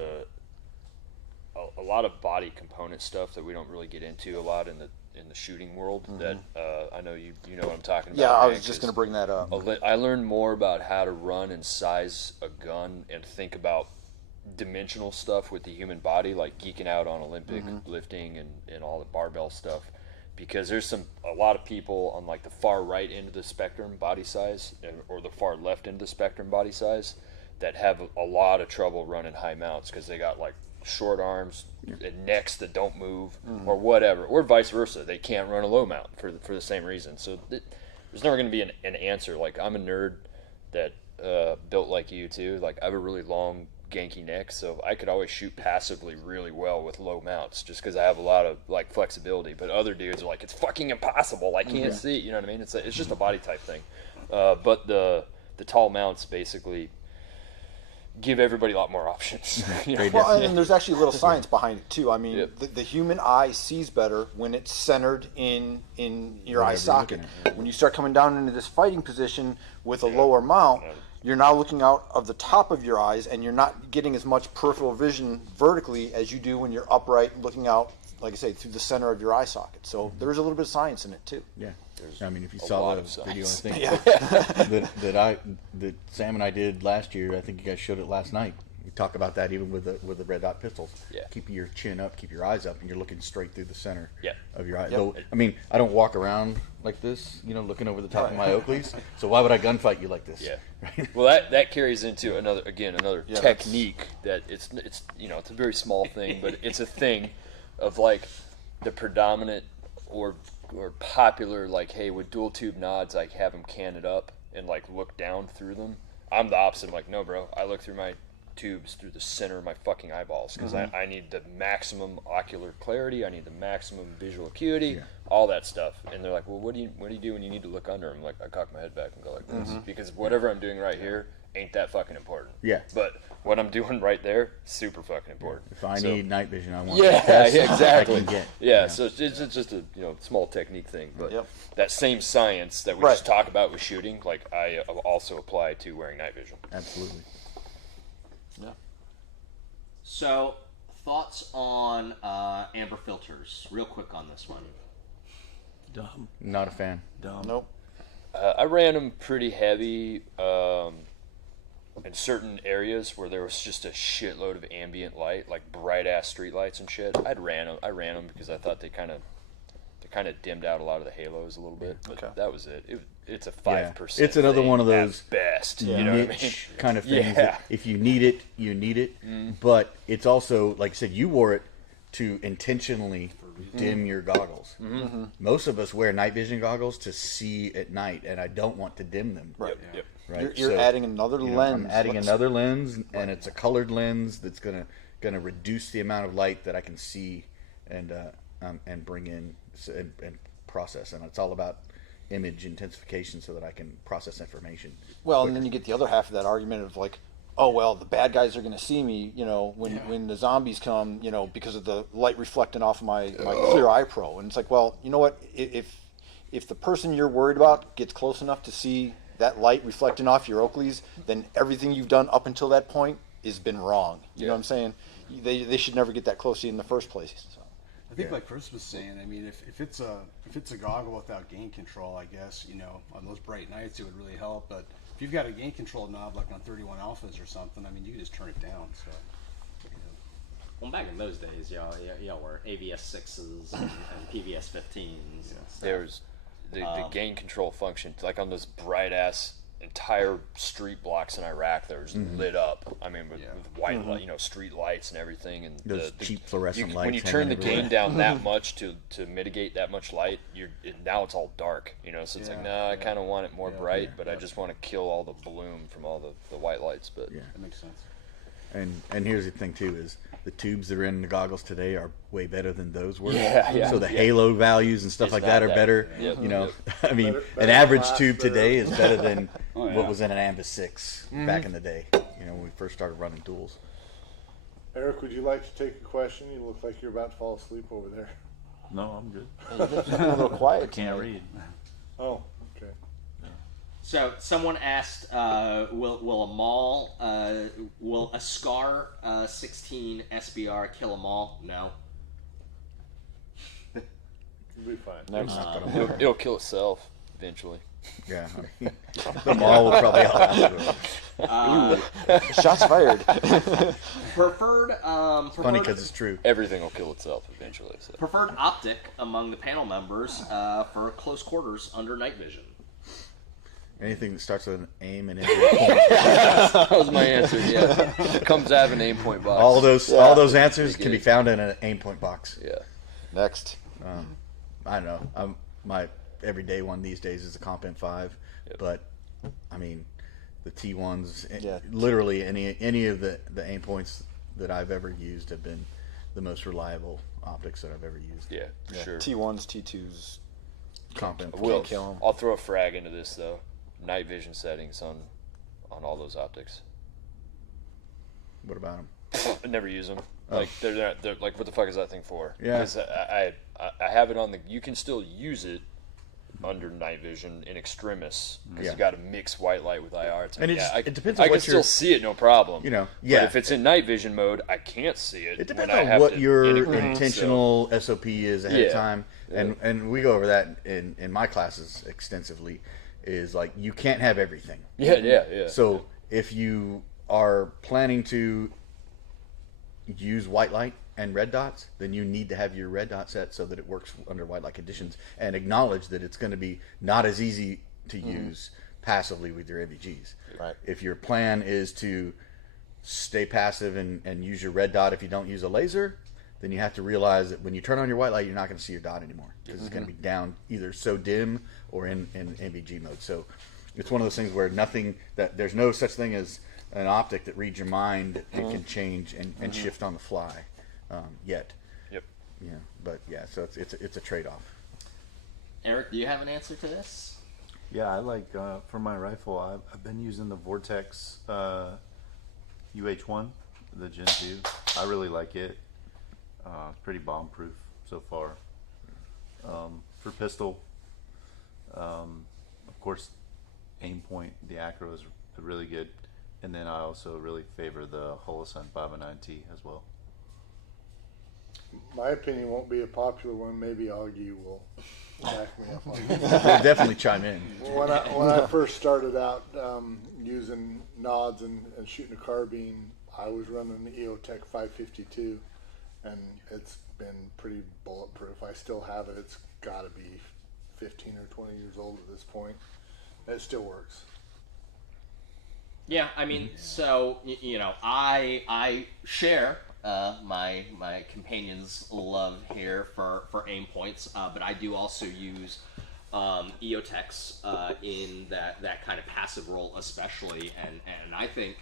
a lot of body component stuff that we don't really get into a lot in the shooting world that I know you know what I'm talking about. Yeah, I man, was just going to bring that up. I learned more about how to run and size a gun and think about dimensional stuff with the human body, like geeking out on Olympic lifting and all the barbell stuff, because there's a lot of people on like the far right end of the spectrum body size or the far left end of the spectrum body size that have a lot of trouble running high mounts because they got like short arms and necks that don't move or whatever, or vice versa. They can't run a low mount for the same reason. So there's never going to be an answer. Like, I'm a nerd that built like you too. Like, I have a really long ganky neck, so I could always shoot passively really well with low mounts just because I have a lot of like flexibility. But other dudes are like, it's fucking impossible, I can't see, you know what I mean? It's just a body type thing. But the tall mounts basically give everybody a lot more options. You know? Well, and there's actually a little science behind it too. I mean, the human eye sees better when it's centered in your eye socket. When you start coming down into this fighting position with a lower mount, you're now looking out of the top of your eyes, and you're not getting as much peripheral vision vertically as you do when you're upright looking out, like I say, through the center of your eye socket. So there's a little bit of science in it too. Yeah. I mean, if you saw the video, I think that Sam and I did last year, I think you guys showed it last night. We talk about that even with the red dot pistols. Yeah. Keep your chin up, keep your eyes up, and you're looking straight through the center of your eye. Yep. Though, I mean, I don't walk around like this, you know, looking over the top of my Oakleys. So why would I gunfight you like this? Yeah. Right? Well, that carries into another technique that it's you know, it's a very small thing, but it's a thing of like the predominant or popular, like, hey, with dual tube nods, like, have them can it up and like look down through them. I'm the opposite. I'm like, no, bro, I look through my tubes through the center of my fucking eyeballs because I need the maximum ocular clarity, I need the maximum visual acuity, all that stuff. And they're like, well, what do you do when you need to look under? I'm like, I cock my head back and go like this because whatever I'm doing right here ain't that fucking important. Yeah. But what I'm doing right there, super fucking important. If I need night vision, I want exactly. I can get. Yeah, so it's just a small technique thing, but that same science that we just talk about with shooting, like I also apply to wearing night vision. Absolutely. Yeah. So, thoughts on amber filters? Real quick on this one. Dumb. Not a fan. Dumb. Nope. I ran them pretty heavy in certain areas where there was just a shitload of ambient light, like bright ass street lights and shit. I ran them because I thought they kind of dimmed out a lot of the halos a little bit. But that was it. It's a 5%. It's another one of those at best. You know what I mean? Kind of things. That if you need it, you need it. But it's also, like I said, you wore it to intentionally dim your goggles. Most of us wear night vision goggles to see at night, and I don't want to dim them. Right. Yep. Right. You're adding another lens. I'm adding another lens, and it's a colored lens that's gonna reduce the amount of light that I can see and bring in and process. And it's all about image intensification so that I can process information. Well, quicker. and then you get the other half of that argument of like, oh well, the bad guys are going to see me, when the zombies come, because of the light reflecting off of my clear eye pro. And it's like, well, you know what? If the person you're worried about gets close enough to see that light reflecting off your Oakleys, then everything you've done up until that point has been wrong. You know what I'm saying? They should never get that close to you in the first place. So. I think like Chris was saying, I mean, if it's a goggle without gain control, I guess, on those bright nights it would really help. But if you've got a gain control knob like on 31 alphas or something, I mean, you can just turn it down. So. Well, back in those days, y'all were AVS 6s and PVS 15s. There's the gain control function, like on those bright ass entire street blocks in Iraq that were just lit up. I mean, with white, street lights and everything. And Those cheap fluorescent lights. When you turn the gain down that much to mitigate that much light, now it's all dark. So it's I kind of want it more bright, but I just want to kill all the bloom from all the white lights. But That makes sense. And here's the thing too is the tubes that are in the goggles today are way better than those were. Yeah. So the halo values and stuff like that are better. Yep. I mean, Better an average glass, tube better- today is better than Oh, yeah. what was in an Ambus 6 back in the day. When we first started running duels. Eric, would you like to take a question? You look like you're about to fall asleep over there. No, I'm good. A little quiet. Can't read. Oh, okay. So someone asked, will a SCAR 16 SBR kill a mall? No. You'll be fine. next, it'll kill itself eventually. Yeah, I mean, the mall will probably outlast it. Shots fired. Preferred, Funny because it's true. Everything will kill itself eventually. So. preferred optic among the panel members for close quarters under night vision. Anything that starts with an aim and ends with a point. That was my answer. Yeah, comes out of an aim point box. All those answers can be found in an aim point box. Yeah. Next. I don't know. My everyday one these days is the Comp M5, but I mean, the T1s. Yeah. Literally any of the aim points that I've ever used have been the most reliable optics that I've ever used. Yeah, for sure. T1s, T2s. Comp M5. Will kill 'em. I'll throw a frag into this though. Night vision settings on all those optics. What about them? I never use them. Like they're like, what the fuck is that thing for? Yeah. Because I have it on the. You can still use it under night vision in extremis because Yeah. you got to mix white light with IR. It's like, And it yeah, just- I, it depends I on can what still you're- see it, no problem. Yeah. But if it's in night vision mode, I can't see it. It when depends I on have what to your integrate, intentional SOP is ahead of Yeah. time, and we go over that in my classes extensively. Is like you can't have everything. So, yeah. So if you are planning to use white light and red dots, then you need to have your red dot set so that it works under white light conditions, and acknowledge that it's going to be not as easy to use passively with your MVGs. Right. If your plan is to stay passive and use your red dot if you don't use a laser, then you have to realize that when you turn on your white light, you're not going to see your dot anymore because it's going to be down either so dim or in MVG mode. So it's one of those things where there's no such thing as an optic that reads your mind and can change and shift on the fly yet. Yep. Yeah, but yeah, so it's a trade-off. Eric, do you have an answer to this? Yeah, I like for my rifle. I've been using the Vortex UH1, the Gen 2. I really like it. It's pretty bomb-proof so far. For pistol, of course, aim point, the Acro is really good, and then I also really favor the Holosun 509T as well. My opinion won't be a popular one. Maybe Augie will back me up on that. They'll definitely chime in. When I first started out using nods and shooting a carbine, I was running the EOTech 552, and it's been pretty bulletproof. I still have it. It's got to be 15 or 20 years old at this point. It still works. Yeah, I mean, so I share my companion's love here for aim points, but I do also use EOTechs in that kind of passive role, especially, and I think.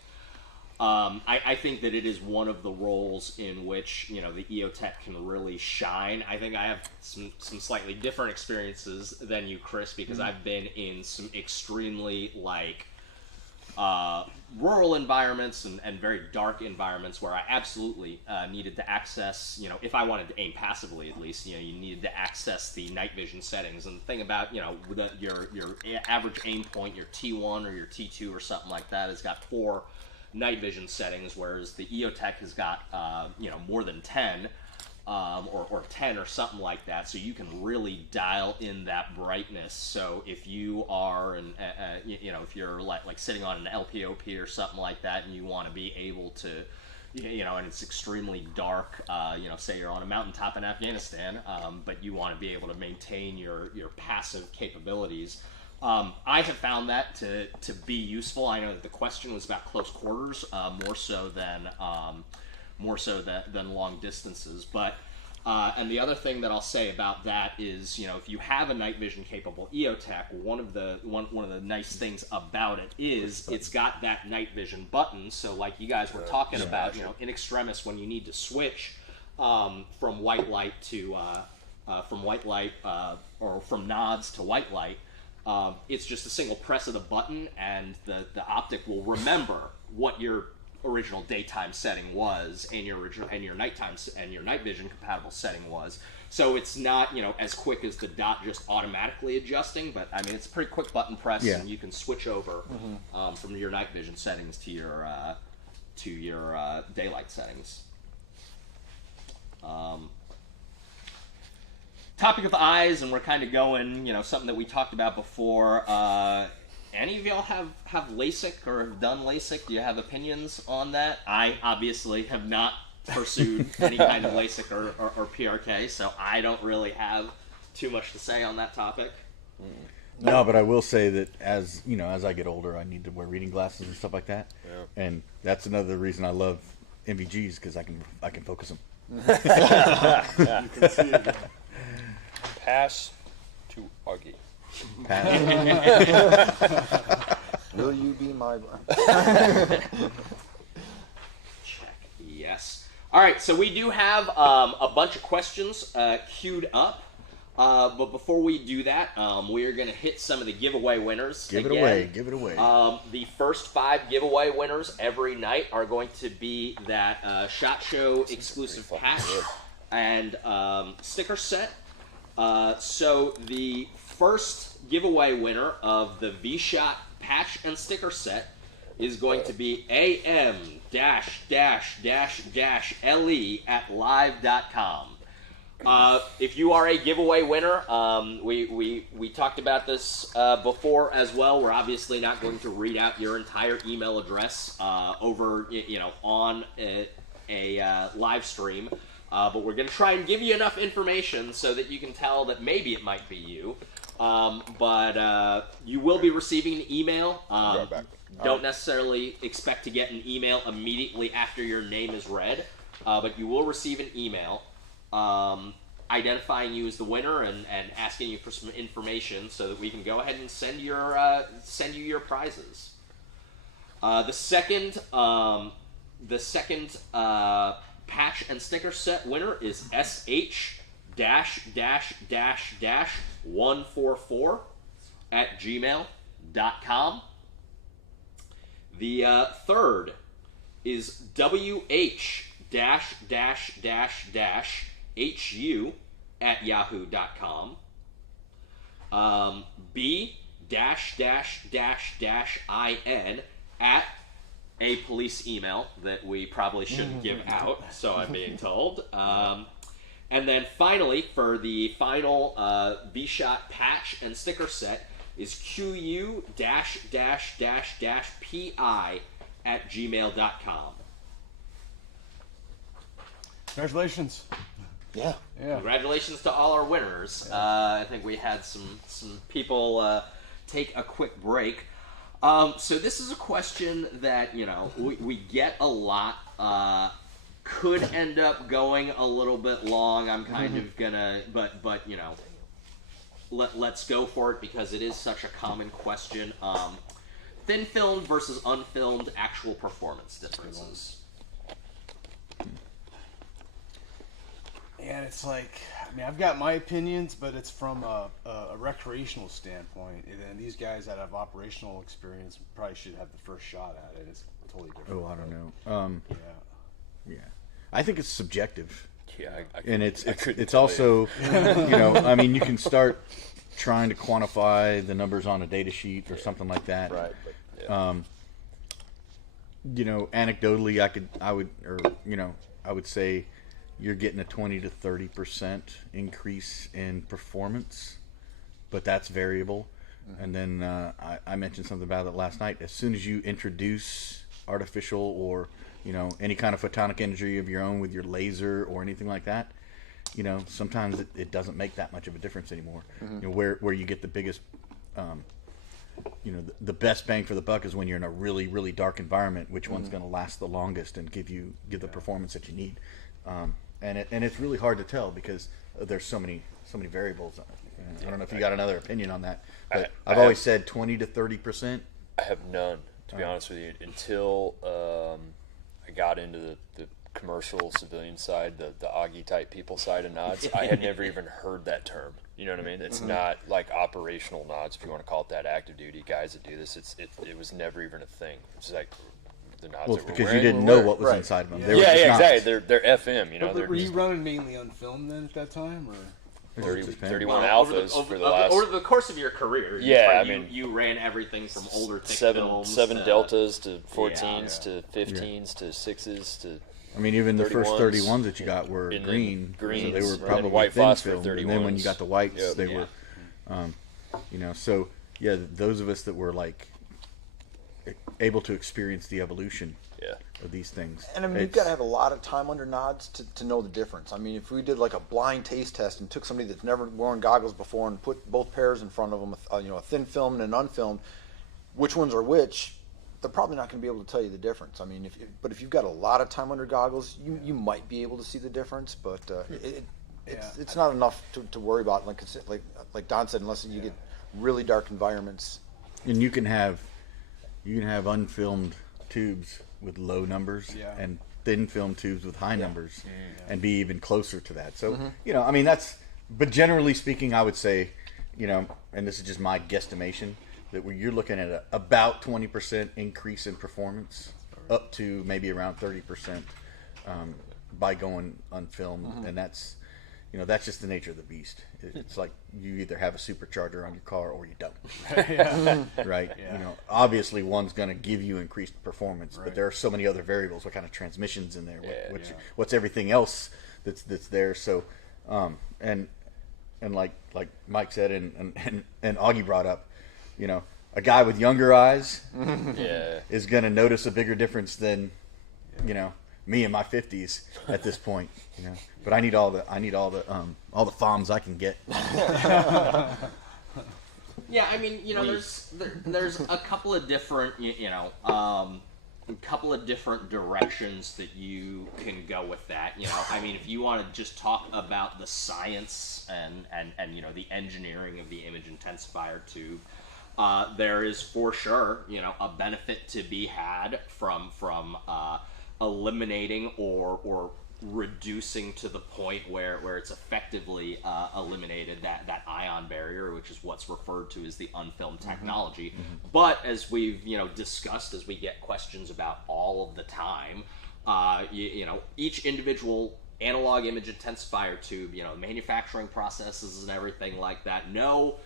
I think that it is one of the roles in which the EOTech can really shine. I think I have some slightly different experiences than you, Chris, because I've been in some extremely rural environments and very dark environments where I absolutely needed to access, if I wanted to aim passively at least, you needed to access the night vision settings. And the thing about, your average aim point, your T1 or your T2 or something like that has got 4 night vision settings, whereas the EOTech has got, more than 10. Or 10 or something like that, so you can really dial in that brightness. So if you are, if you're like sitting on an LPOP or something like that, and you want to be able to, and it's extremely dark, say you're on a mountaintop in Afghanistan, but you want to be able to maintain your passive capabilities. I have found that to be useful. I know that the question was about close quarters, more so than long distances. But and the other thing that I'll say about that is, if you have a night vision capable EOTech, one of the nice things about it is it's got that night vision button. So like you guys were talking about, in extremis when you need to switch from white light to or from nods to white light. It's just a single press of the button, and the optic will remember what your original daytime setting was, and your nighttime and your night vision compatible setting was. So it's not as quick as the dot just automatically adjusting, but I mean it's a pretty quick button press, and you can switch over from your night vision settings to your daylight settings. Topic of eyes, and we're kind of going, something that we talked about before. Any of y'all have LASIK or have done LASIK? Do you have opinions on that? I obviously have not pursued any kind of LASIK or PRK, so I don't really have too much to say on that topic. No, but I will say that as I get older, I need to wear reading glasses and stuff like that, and that's another reason I love MVGs, because I can focus them. You can see it. Pass to Augie. Will you be my... Check. Yes. All right, so we do have a bunch of questions queued up. But before we do that, we are going to hit some of the giveaway winners. Give it away. The first 5 giveaway winners every night are going to be that SHOT Show exclusive patch and sticker set. So the first giveaway winner of the vSHOTT patch and sticker set is going to be am-le@live.com. If you are a giveaway winner, we talked about this before as well. We're obviously not going to read out your entire email address over on a live stream, but we're going to try and give you enough information so that you can tell that maybe it might be you. But you will be receiving an email. Don't necessarily expect to get an email immediately after your name is read, but you will receive an email identifying you as the winner and asking you for some information so that we can go ahead and send you your prizes. The second patch and sticker set winner is sh-144 at gmail.com. The third is wh-hu at yahoo.com. b-in at a police email that we probably shouldn't give out, so I'm being told. And then finally, for the final vSHOTT patch and sticker set, is qu-pi at gmail.com. Congratulations. Yeah. Congratulations to all our winners. I think we had some people take a quick break. So this is a question that, we get a lot. Could end up going a little bit long. I'm kind of gonna, but let's go for it because it is such a common question. Thin filmed versus unfilmed actual performance differences. And it's like, I've got my opinions, but it's from a recreational standpoint. And these guys that have operational experience probably should have the first shot at it. It's totally different. Oh, I don't know. Yeah. I think it's subjective. Yeah, and it's also, you can start trying to quantify the numbers on a data sheet or something like that. Right. But, anecdotally, I would say you're getting a 20 to 30% increase in performance, but that's variable. And then I mentioned something about it last night. As soon as you introduce artificial or any kind of photonic imagery of your own with your laser or anything like that, sometimes it doesn't make that much of a difference anymore. Where you get the biggest the best bang for the buck is when you're in a really, really dark environment. Which one's going to last the longest and give the performance that you need? And it's really hard to tell because there's so many variables. I don't know if you got another opinion on that, but I've always said 20 to 30%. I have none, to be honest with you, until I got into the commercial civilian side, the Augie type people side of nods. I had never even heard that term. You know what I mean? It's not like operational nods, if you want to call it that. Active duty guys that do this, it was never even a thing. It's like the nods. Well, that we're because wearing, you didn't know what was inside of them. They were just nods. Exactly. They're FM. You know, But were you running mainly on film then at that time, or? 31 alphas for the last. Over the course of your career, you ran everything from older tick films, 7 deltas to 14s to 15s to 6s to. I mean, even the first 31s 31s that you got were green, so they were probably white thin phosphor film. And then when you got the whites, they were, so yeah, those of us that were like able to experience the evolution of these things. And I mean, you've got to have a lot of time under nods to know the difference. I mean, if we did like a blind taste test and took somebody that's never worn goggles before and put both pairs in front of them, a thin film and an unfilmed, which ones are which, they're probably not going to be able to tell you the difference. I mean, if you've got a lot of time under goggles, you might be able to see the difference, but it's not enough to worry about. Like Don said, unless you get really dark environments. And you can have unfilmed tubes with low numbers and thin film tubes with high numbers and be even closer to that. So, I mean, but generally speaking, I would say, and this is just my guesstimation, that you're looking at about 20% increase in performance up to maybe around 30% by going unfilmed. And that's just the nature of the beast. It's like you either have a supercharger on your car or you don't. Right? Yeah. Obviously one's going to give you increased performance, but there are so many other variables. What kind of transmission's in there? What's everything else that's there? So, and like Mike said, and Augie brought up, a guy with younger eyes is going to notice a bigger difference than, me in my 50s at this point, But I need all the FOMs I can get. Yeah, I mean, there's a couple of different, a couple of different directions that you can go with that. I mean, if you want to just talk about the science and the engineering of the image intensifier tube, there is for sure, a benefit to be had from eliminating or reducing to the point where it's effectively eliminated that ion barrier, which is what's referred to as the unfilmed technology. But as we've discussed, as we get questions about all of the time, each individual analog image intensifier tube, manufacturing processes and everything like that, no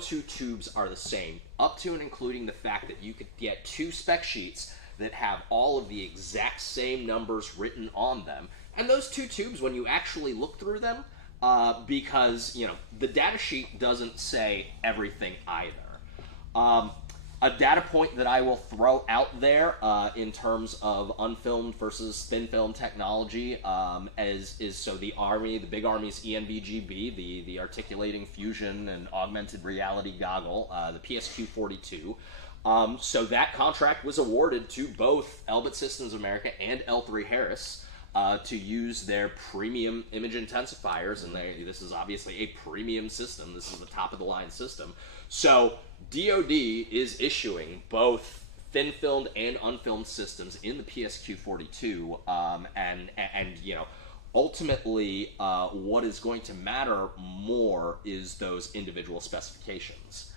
two tubes are the same, up to and including the fact that you could get 2 spec sheets that have all of the exact same numbers written on them. And those 2 tubes, when you actually look through them, because, the data sheet doesn't say everything either. A data point that I will throw out there in terms of unfilmed versus thin film technology is so the big Army's ENVGB, the articulating fusion and augmented reality goggle, the PSQ-42. So that contract was awarded to both Elbit Systems America and L3 Harris to use their premium image intensifiers, and this is obviously a premium system. This is the top-of-the-line system. So DoD is issuing both thin-filmed and unfilmed systems in the PSQ-42, and ultimately, what is going to matter more is those individual specifications.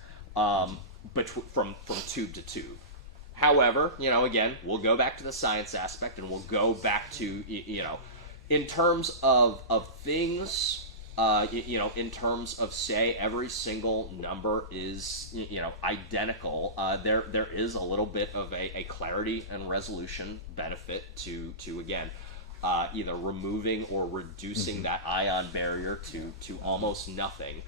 But from tube to tube. However, again, we'll go back to the science aspect, and we'll go back to, in terms of things, in terms of, say, every single number is, identical, there is a little bit of a clarity and resolution benefit to again, either removing or reducing that ion barrier to almost nothing.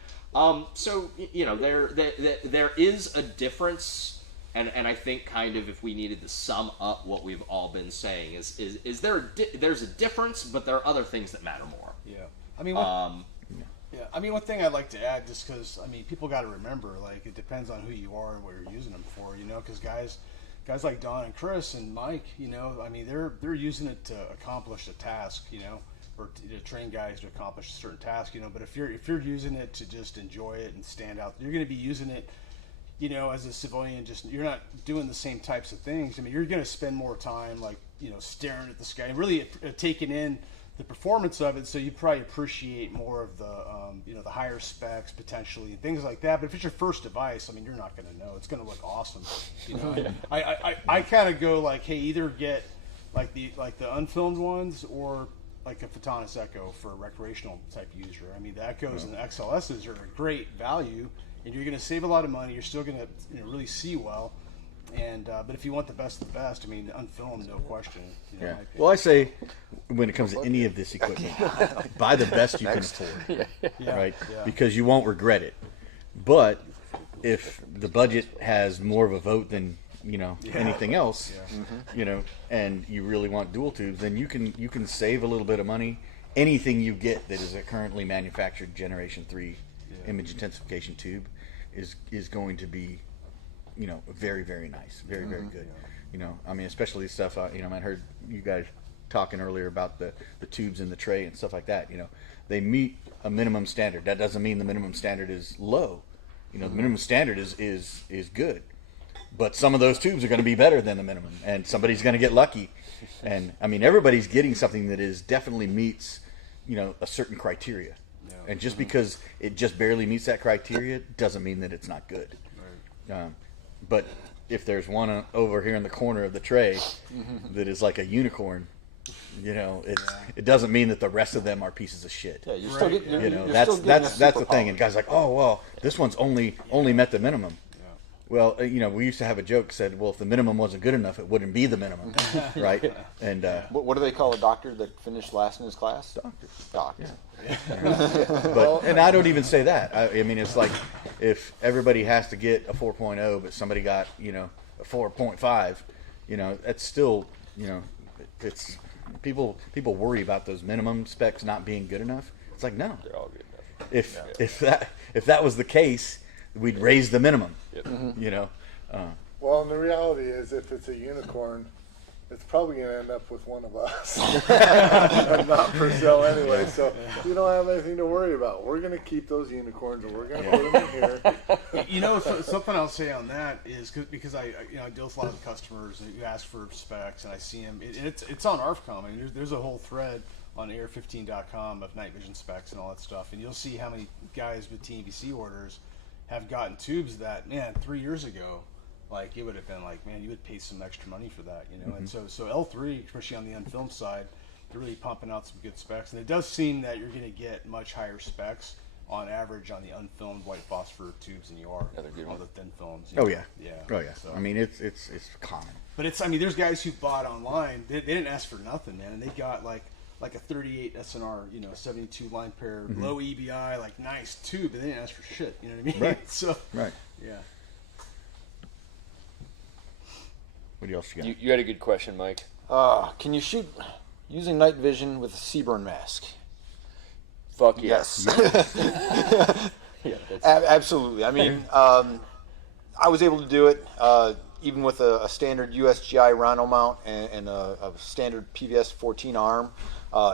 So, there is a difference, and I think kind of if we needed to sum up what we've all been saying is there's a difference, but there are other things that matter more. Yeah. I mean, Yeah, I mean, one thing I'd like to add, just because I mean, people got to remember, like, it depends on who you are and what you're using them for, you know, because guys like Don and Chris and Mike, you know, I mean, they're using it to accomplish a task, you know, or to train guys to accomplish a certain task, you know. But if you're using it to just enjoy it and stand out, you're going to be using it, you know, as a civilian. Just you're not doing the same types of things. I mean, you're going to spend more time, like, you know, staring at the sky and really taking in the performance of it, so you probably appreciate more of the you know, the higher specs potentially and things like that. But if it's your first device, I mean, you're not going to know. It's going to look awesome, you know. I kind of go like, hey, either get like the unfilmed ones or like a Photonis Echo for a recreational type user. I mean, the Echoes and the XLSs are a great value, and you're going to save a lot of money. You're still going to, you know, really see well. And but if you want the best of the best, I mean, unfilmed, no question. You know, Well, I say when it comes to any of this equipment, buy the best you can afford, right? Yeah. Because you won't regret it. But if the budget has more of a vote than, you know, anything else, you know, and you really want dual tubes, then you can save a little bit of money. Anything you get that is a currently manufactured Generation 3 image intensification tube is going to be, you know, very, very nice, very, very good. You know, I mean, especially stuff, you know, I heard you guys talking earlier about the tubes in the tray and stuff like that. You know, they meet a minimum standard. That doesn't mean the minimum standard is low. You know, the minimum standard is good, but some of those tubes are going to be better than the minimum, and somebody's going to get lucky. And I mean, everybody's getting something that is definitely meets, you know, a certain criteria. And just because it just barely meets that criteria doesn't mean that it's not good. But if there's one over here in the corner of the tray that is like a unicorn, you know, it doesn't mean that the rest of them are pieces of shit. Yeah, you're still getting, You know, you're that's still getting that's the thing. And guys are like, oh well, this one's only met the minimum. Well, you know, we used to have a joke said, well, if the minimum wasn't good enough, it wouldn't be the minimum, right? And What do they call a doctor that finished last in his class? Doctor. but and I don't even say that. I mean, it's like if everybody has to get a 4.0, but somebody got, you know, a 4.5, you know, that's still, you know, it's people worry about those minimum specs not being good enough. It's like, no, They're all good enough. if that was the case, we'd raise the minimum. You know. Well, and the reality is, if it's a unicorn, it's probably going to end up with one of us, and not for sale anyway. So you don't have anything to worry about. We're going to keep those unicorns, and we're going to put them in here. You know, something I'll say on that is because I deal with a lot of customers who ask for specs, and I see them. It's on ARFCOM. I mean, there's a whole thread on air15.com of night vision specs and all that stuff, and you'll see how many guys with TVC orders have gotten tubes that, man, 3 years ago, like, it would have been like, man, you would pay some extra money for that, you know. And so L3, especially on the unfilmed side, they're really pumping out some good specs, and it does seem that you're going to get much higher specs on average on the unfilmed white phosphor tubes than you are on the thin films. Oh yeah. Yeah. Oh yeah. So, I mean, it's common. but it's, I mean, there's guys who bought online. They didn't ask for nothing, man, and they got like a 38 SNR, you know, 72 line pair, low EBI, like nice tube, but they didn't ask for shit. You know what I mean? Right. So Right. yeah. What else you got? You had a good question, Mike. Can you shoot using night vision with a CBurn mask? Fuck yes. Yeah, absolutely. I mean, I was able to do it even with a standard USGI Rhino mount and a standard PVS 14 arm.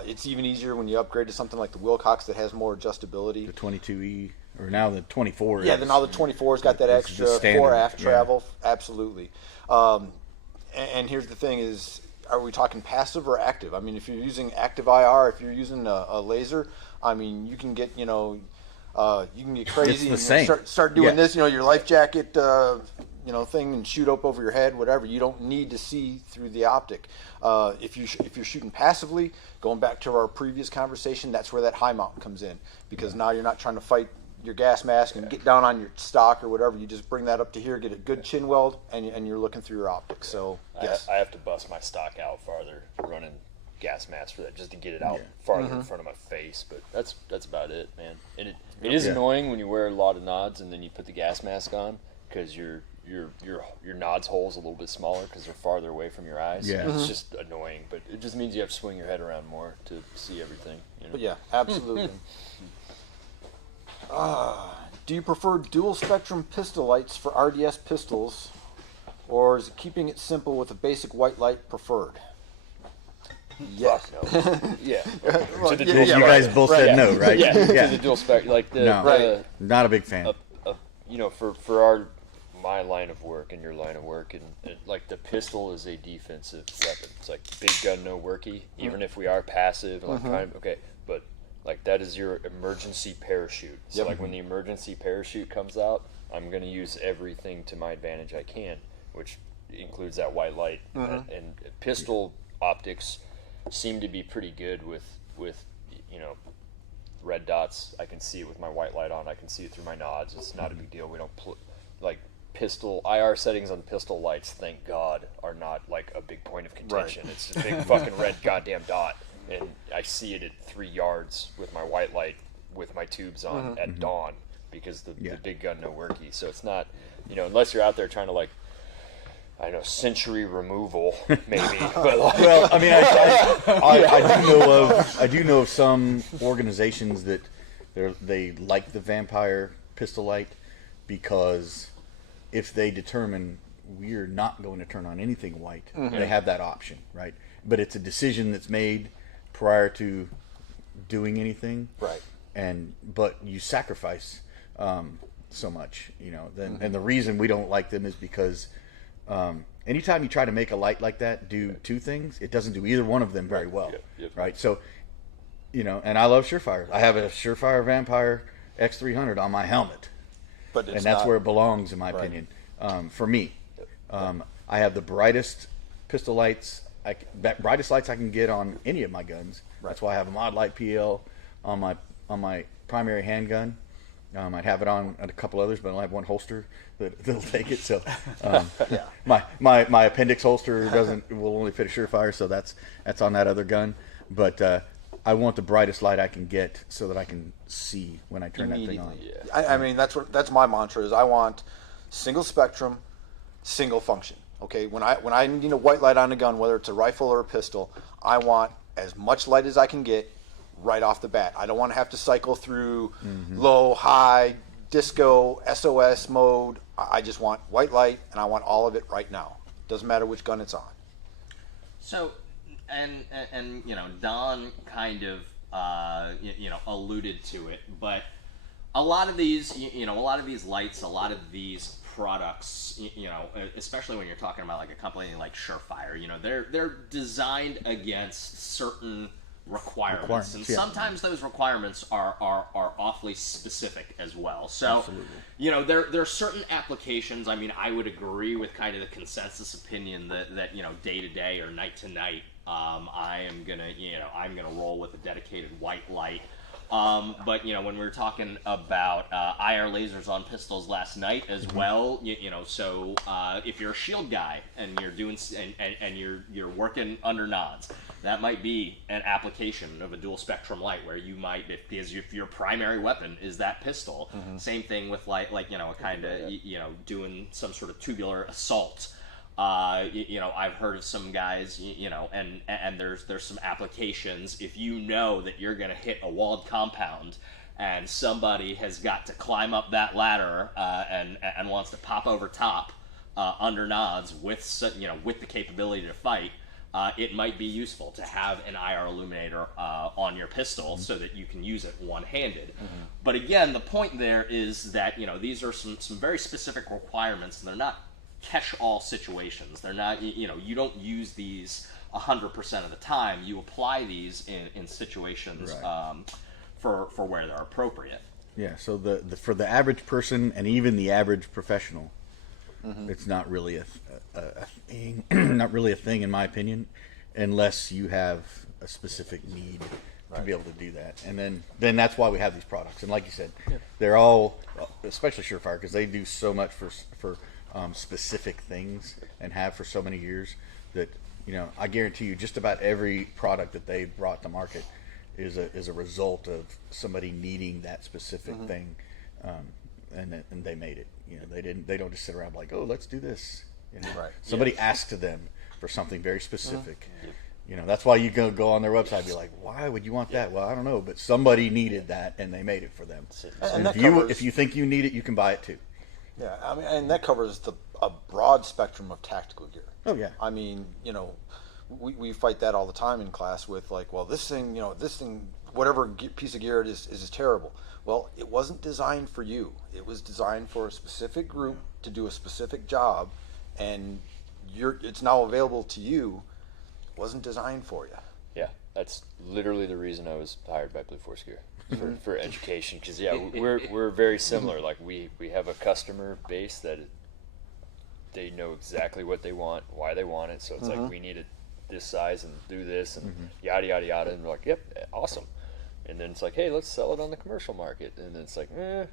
It's even easier when you upgrade to something like the Wilcox that has more adjustability. The 22E, or now the 24. Yeah, then now the 24's got that extra fore aft travel. Absolutely. And here's the thing is, are we talking passive or active? I mean, if you're using active IR, if you're using a laser, I mean, you can get, you know, you can get crazy and start doing this, you know, your life jacket, you know, thing, and shoot up over your head, whatever. You don't need to see through the optic. If you're shooting passively, going back to our previous conversation, that's where that high mount comes in, because now you're not trying to fight your gas mask and get down on your stock or whatever. You just bring that up to here, get a good chin weld, and you're looking through your optics. So yes, I have to bust my stock out farther running gas mask for that, just to get it out farther in front of my face. But that's about it, man. And it is annoying when you wear a lot of nods and then you put the gas mask on, because your nods hole's a little bit smaller because they're farther away from your eyes. Yeah. It's just annoying, but it just means you have to swing your head around more to see everything. You know? but yeah, absolutely. Do you prefer dual spectrum pistol lights for RDS pistols, or is keeping it simple with a basic white light preferred? Yes. Yeah. Well, To the yeah, dual You yeah, guys right, both right. said no, right? Yeah, to the dual spec, like the, No. Right. Not a big fan. you know, for my line of work and your line of work, and like the pistol is a defensive weapon. It's like big gun, no worky. Even if we are passive, and like kind of okay, but like that is your emergency parachute. So like when the emergency parachute comes out, I'm gonna use everything to my advantage I can, which includes that white light. And pistol optics seem to be pretty good with you know, red dots. I can see it with my white light on. I can see it through my nods. It's not a big deal. We don't like pistol IR settings on pistol lights. Thank God, are not like a big point of contention. It's a big fucking red goddamn dot, and I see it at 3 yards with my white light with my tubes on at dawn because the big gun no worky. So it's not, you know, unless you're out there trying to like, I don't know, century removal, maybe. But like, Well, I mean, I do know of some organizations that they like the vampire pistol light because if they determine we're not going to turn on anything white, they have that option, right? But it's a decision that's made prior to doing anything, Right. But you sacrifice so much, you know. And the reason we don't like them is because anytime you try to make a light like that do two things, it doesn't do either one of them very well, right? So, you know, and I love Surefire. I have a Surefire Vampire X300 on my helmet, But it's and that's not, where it belongs, in my opinion. For me, I have the brightest pistol lights, brightest lights I can get on any of my guns. That's why I have a Mod Light PL on my primary handgun. I'd have it on a couple others, but I only have one holster that'll take it. So my appendix holster will only fit a Surefire, so that's on that other gun. But I want the brightest light I can get so that I can see when I turn that thing on. I mean, that's my mantra is I want single spectrum, single function. Okay, when I need a white light on a gun, whether it's a rifle or a pistol, I want as much light as I can get right off the bat. I don't want to have to cycle through low, high, disco, SOS mode. I just want white light, and I want all of it right now. Doesn't matter which gun it's on. So, and you know, Don kind of you know, alluded to it, but a lot of these, you know, a lot of these lights, a lot of these products, you know, especially when you're talking about like a company like Surefire, you know, they're designed against certain requirements, and sometimes those requirements are awfully specific as well. So, you know, there are certain applications. I mean, I would agree with kind of the consensus opinion that you know, day to day or night to night, I'm gonna roll with a dedicated white light. But you know, when we were talking about IR lasers on pistols last night as well, you know, so if you're a shield guy and you're doing and you're working under nods, that might be an application of a dual spectrum light where you might, because if your primary weapon is that pistol, same thing with like you know, kind of you know, doing some sort of tubular assault. You know, I've heard of some guys, you know, and there's some applications. If you know that you're going to hit a walled compound and somebody has got to climb up that ladder and wants to pop over top under nods with, you know, with the capability to fight, it might be useful to have an IR illuminator on your pistol so that you can use it one-handed. But again, the point there is that, you know, these are some very specific requirements, and they're not catch-all situations. They're not, you know, you don't use these 100% of the time. You apply these in situations for where they're appropriate. Yeah. So for the average person and even the average professional, it's not really a thing. Not really a thing, in my opinion, unless you have a specific need to be able to do that. And then that's why we have these products. And like you said, they're all, especially Surefire, because they do so much for specific things and have for so many years that, you know, I guarantee you just about every product that they brought to market is a result of somebody needing that specific thing, and they made it. You know, they don't just sit around like, oh, let's do this. You know? Somebody asked to them for something very specific You know, that's why you go on their website and be like, why would you want that? Well, I don't know, but somebody needed that and they made it for them. And that If you think you need it, you can buy it too. Yeah, I mean, and that covers a broad spectrum of tactical gear. Oh yeah. I mean, you know, we fight that all the time in class with like, well, this thing, whatever piece of gear it is terrible. Well, it wasn't designed for you. It was designed for a specific group to do a specific job, and it's now available to you. It wasn't designed for you. Yeah, that's literally the reason I was hired by Blue Force Gear for education. Because we're very similar. Like we have a customer base that they know exactly what they want, why they want it. So it's like we need it this size and do this and yada yada yada. And we're like, yep, awesome. And then it's like, hey, let's sell it on the commercial market. And then it's like, a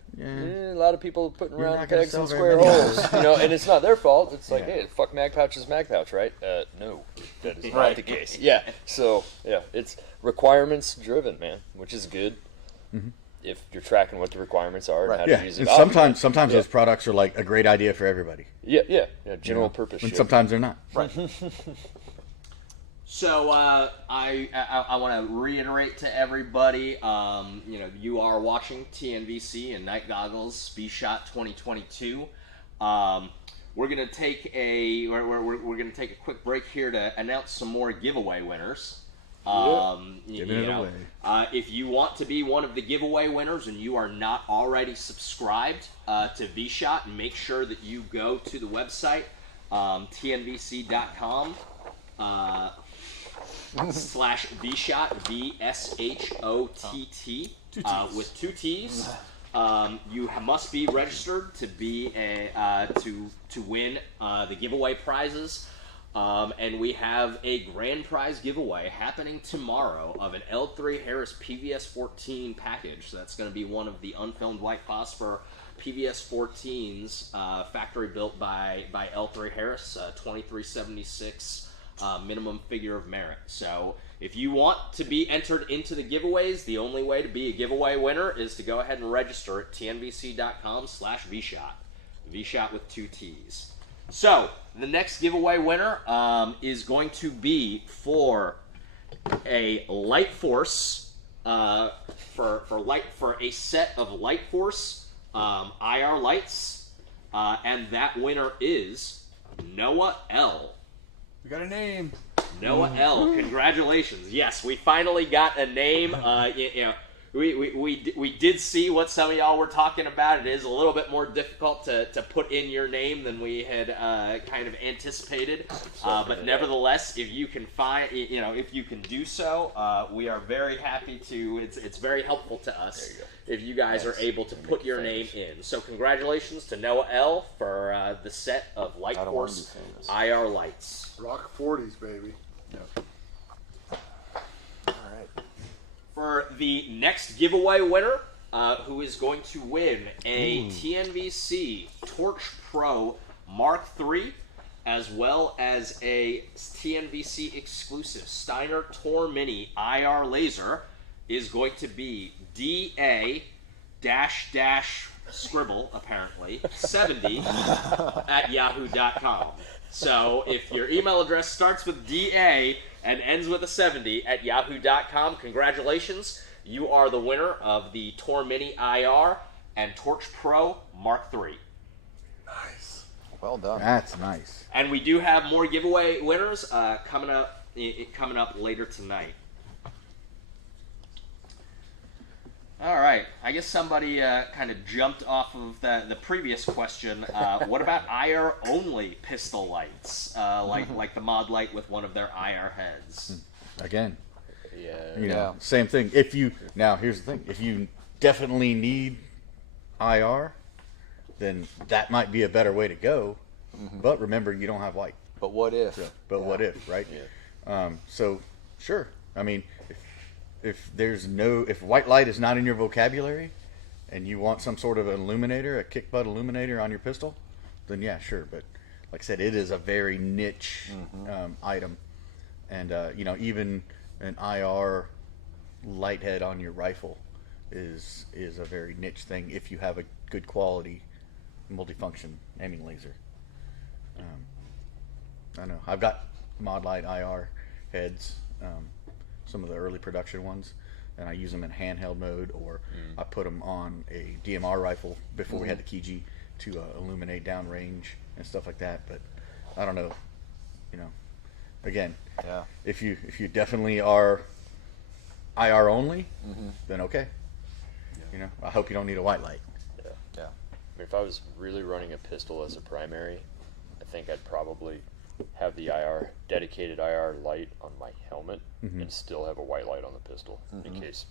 lot of people putting round pegs in square holes, and it's not their fault. It's like, hey, fuck mag pouch is mag pouch, right? No, that is not the case. Yeah, so yeah, it's requirements driven, man, which is good if you're tracking what the requirements are and how to use it. And sometimes those products are like a great idea for everybody. Yeah, general purpose. And shit. sometimes they're not. Right. So I want to reiterate to everybody, you are watching TNVC and Night Goggles vSHOTT 2022. We're gonna take a quick break here to announce some more giveaway winners. If you want to be one of the giveaway winners and you are not already subscribed to vSHOTT, make sure that you go to the website tnvc.com. /vSHOTT, vSHOTT, with 2 T's. You must be registered to be to win the giveaway prizes. And we have a grand prize giveaway happening tomorrow of an L3 Harris PVS 14 package. So that's going to be one of the unfilmed white phosphor PVS 14s, factory built by L3 Harris, 2376. Minimum figure of merit. So if you want to be entered into the giveaways, the only way to be a giveaway winner is to go ahead and register at tnvc.com/vSHOTT. vSHOTT with 2 T's. So the next giveaway winner is going to be for a Light Force for a set of Light Force IR lights, and that winner is Noah L. We got a name. Noah L. Congratulations. Yes, we finally got a name. We did see what some of y'all were talking about. It is a little bit more difficult to put in your name than we had kind of anticipated. But nevertheless, if you can if you can do so, we are very happy to. It's very helpful to us if you guys are able to put your name in. So congratulations to Noah L. for the set of Light Force IR lights. Rock 40s, baby. For the next giveaway winner, who is going to win a TNVC Torch Pro Mark III, as well as a TNVC exclusive Steiner Tor Mini IR laser, is going to be DA scribble, apparently, 70 at yahoo.com. So if your email address starts with DA and ends with a 70 at yahoo.com, congratulations. You are the winner of the Tor Mini IR and Torch Pro Mark III. Nice. Well done. That's nice. And we do have more giveaway winners coming up later tonight. All right. I guess somebody kind of jumped off of the previous question. What about IR only pistol lights, like the mod light with one of their IR heads? Again, same thing. Here's the thing: if you definitely need IR, then that might be a better way to go. But remember, you don't have light. But what if? What if, right? Yeah. So sure. I mean, if white light is not in your vocabulary, and you want some sort of illuminator, a kick butt illuminator on your pistol, then yeah, sure. But like I said, it is a very niche item, and even an IR light head on your rifle is a very niche thing if you have a good quality multifunction aiming laser. I know I've got mod light IR heads. some of the early production ones, and I use them in handheld mode, or I put them on a DMR rifle before we had the Kiji to illuminate downrange and stuff like that. But I don't know, again, if you definitely are IR only, then okay. I hope you don't need a white light. Yeah. I mean, if I was really running a pistol as a primary, I think I'd probably have the dedicated IR light on my helmet and still have a white light on the pistol in case,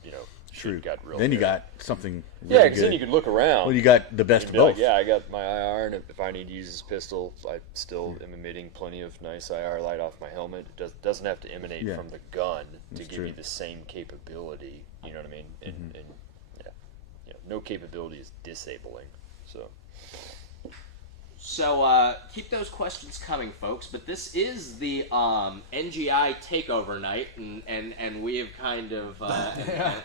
True. it got real Then you hairy. got something Yeah, really because then good. you could look around. Well, you got the best and of be like, both. yeah, I got my IR, and if I need to use this pistol, I still am emitting plenty of nice IR light off my helmet. It doesn't have to emanate Yeah. from the gun to That's give true. me the same capability. You know what I mean? And no capability is disabling. So keep those questions coming, folks. But this is the NGI takeover night, and we have kind of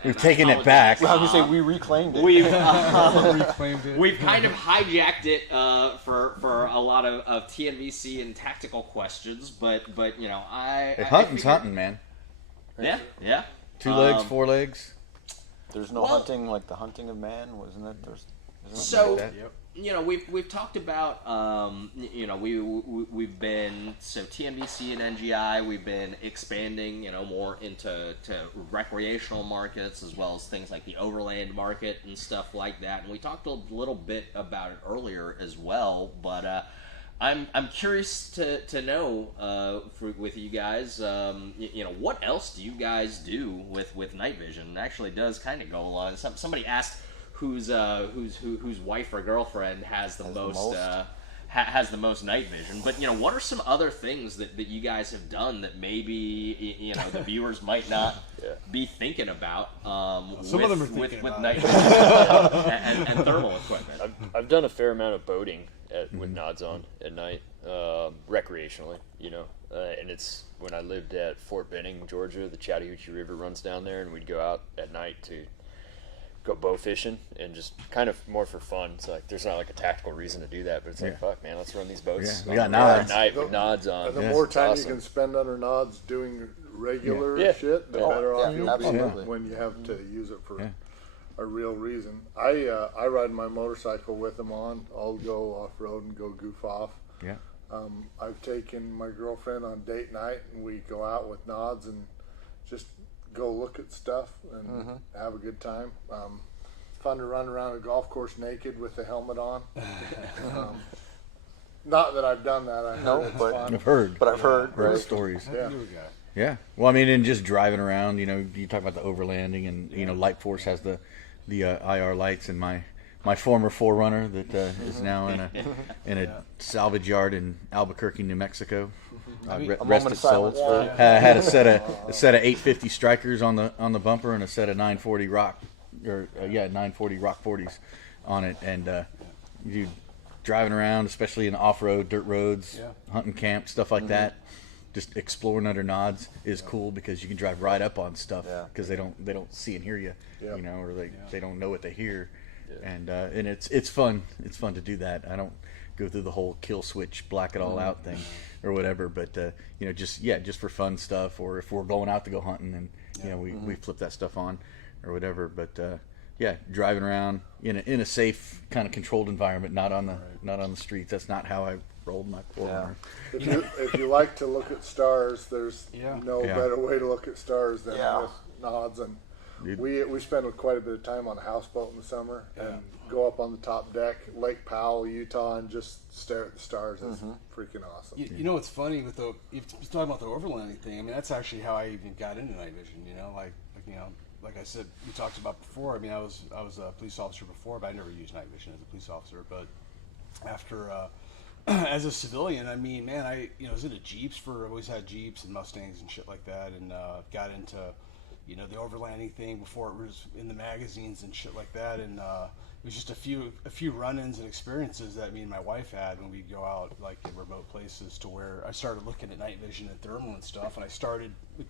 We've taken it back. I was going to say we reclaimed it. We've Reclaimed it. we've kind of hijacked it for a lot of TNVC and tactical questions, but Hunting's hunting, man. Yeah. 2 legs, 4 legs. There's no hunting like the hunting of man, wasn't it? So like that. we've talked about we've been TNVC and NGI, we've been expanding more into recreational markets as well as things like the overland market and stuff like that, and we talked a little bit about it earlier as well, but I'm curious to know with you guys, what else do you guys do with night vision? It actually does kind of go along. Somebody asked whose wife or girlfriend has the most has the most night vision. But what are some other things that you guys have done that maybe the viewers might not be thinking about? Some of them are thinking with about night it. vision and thermal equipment. I've done a fair amount of boating with nods on at night, recreationally, and it's when I lived at Fort Benning, Georgia. The Chattahoochee River runs down there, and we'd go out at night to go bow fishing and just kind of more for fun. So there's not like a tactical reason to do that, but it's like, fuck, man, let's run these boats. Yeah, we got on the river nods. at night with nods on. And the Yeah. more It's time awesome. you can spend under nods doing regular Yeah. shit, the Yeah. better off Yeah, you'll absolutely. be when you have to use it for Yeah. a real reason. I ride my motorcycle with them on. I'll go off road and go goof off. Yeah. I've taken my girlfriend on date night, and we go out with nods and just go look at stuff and have a good time. Fun to run around a golf course naked with the helmet on. Not that I've done that. I heard No, it's but- fun. I've heard. But I've heard, Heard right? stories. Yeah. New guy. Yeah. Well, I mean, and just driving around, you talk about the overlanding, and Light Force has the IR lights, and my former 4Runner that is now in a salvage yard in Albuquerque, New Mexico. A Rest moment of its soul. silence for Had a set of 850 strikers on the bumper and a set of 940 rock 40s on it, and you driving around, especially in off-road dirt roads, hunting camp, stuff like that. Just exploring under nods is cool because you can drive right up on stuff because they don't see and hear you, or they don't know what they hear, and it's fun. It's fun to do that. I don't go through the whole kill switch, black it all out thing, or whatever. But just for fun stuff, or if we're going out to go hunting, and we flip that stuff on, or whatever. But driving around in a safe kind of controlled environment, not on the streets. That's not how I rolled my 4Runner. If you like to look at stars, there's no Yeah. better way to look at stars than Yeah. with nods. And Dude. we spend quite a bit of time on a houseboat in the summer and go up on the top deck, Lake Powell, Utah, and just stare at the stars. It's freaking awesome. You know what's funny with if you're talking about the overlanding thing? I mean, that's actually how I even got into night vision. Like I said, we talked about before. I mean, I was a police officer before, but I never used night vision as a police officer. But after as a civilian, I mean, man, I was into Jeeps I always had Jeeps and Mustangs and shit like that, and got into the overlanding thing before it was in the magazines and shit like that, and it was just a few run-ins and experiences that me and my wife had when we'd go out like in remote places, to where I started looking at night vision and thermal and stuff, and I started with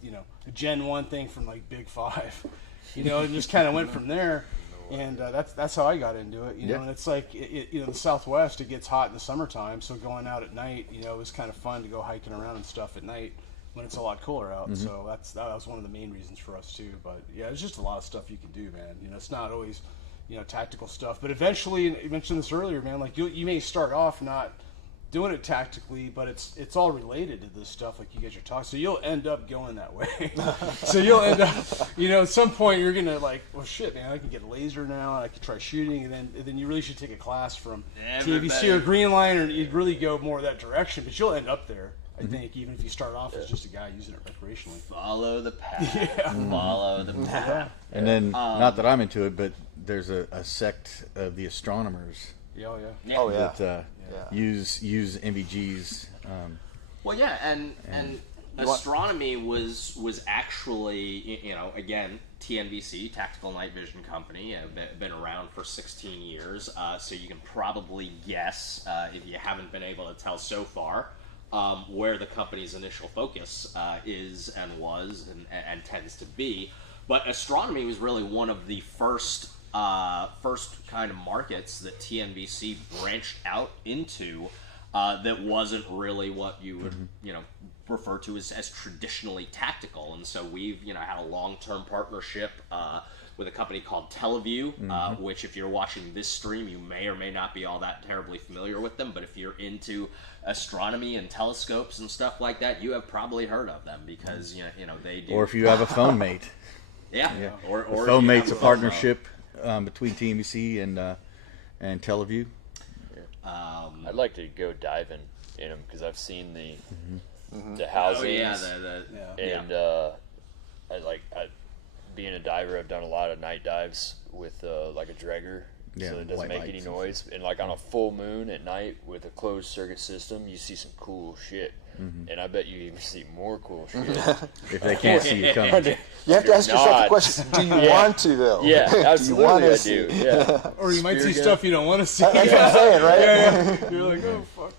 a Gen 1 thing from like Big 5, and just kind of went from there. And that's how I got into it, And it's like, the Southwest, it gets hot in the summertime, so going out at night, it was kind of fun to go hiking around and stuff at night. when it's a lot cooler out. So that was one of the main reasons for us too. But yeah, there's just a lot of stuff you can do, man. You know, it's not always, you know, tactical stuff, but eventually, and you mentioned this earlier, man, like you may start off not doing it tactically, but it's all related to this stuff, like you guys are talking. So you'll end up going that way. So you'll end up, you know, at some point you're gonna like, well, shit, man, I can get a laser now, and I can try shooting, and then you really should take a class from TVC or Greenline, or you'd really go more that direction. But you'll end up there, I think, even if you start off as just a guy using it recreationally. Follow the path. Follow the path. And then, not that I'm into it, but there's a sect of the astronomers Yeah, that use NVGs. Well, yeah, and astronomy was actually, you know, again, TNVC, Tactical Night Vision Company, been around for 16 years, so you can probably guess, if you haven't been able to tell so far, where the company's initial focus is and was and tends to be. But astronomy was really one of the first kind of markets that TNVC branched out into that wasn't really what you would, you know, refer to as traditionally tactical. And so we've, you know, had a long-term partnership with a company called Teleview, which if you're watching this stream, you may or may not be all that terribly familiar with them, but if you're into astronomy and telescopes and stuff like that, you have probably heard of them because, you know, they do. Or if you have a phone mate. Yeah. Or phone mate's a partnership between TNVC and Teleview. I'd like to go diving in them because I've seen the housings. Being a diver, I've done a lot of night dives with like a dregger, so it doesn't make any noise. And like on a full moon at night with a closed circuit system, you see some cool shit. And I bet you even see more cool shit if they can't see you coming. You have to ask yourself the question: do you want to though? Yeah, absolutely, I do. Yeah. Or you might see stuff you don't want to see. That's what I'm saying, right? Yeah. You're like, oh fuck.